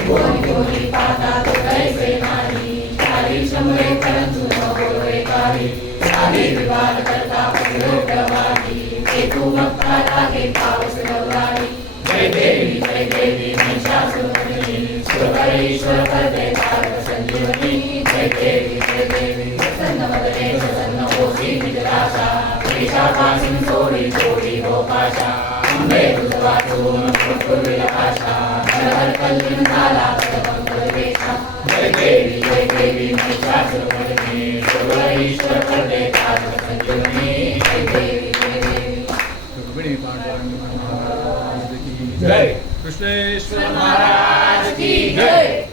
भुवनी भुवनी पाहता तो कैसे नाही, चारी शंभरे परंतु न बोलवे काही. चारी विवाद करता पवित्रवादी, ते तू भक्ता लागे पावस नवरारी. जय देवी महिषासुरमर्दिनी, सुरवरेश्वर वरदे तारक संजीवनी. जय देवी प्रसन्न वदने प्रसन्न होसी निजराशा, देशापासून सोडी सोडी हो पाशा. अंबे तुझ वाचून पूर्वील आशा, हर कल्पन झाला पदपंकज वेशा. जय देवी महिषासुरमर्दिनी, सुरवरेश्वर वरदे तारक संजीवनी. जय देवी जय कृष्णेश्वर महाराज की जय.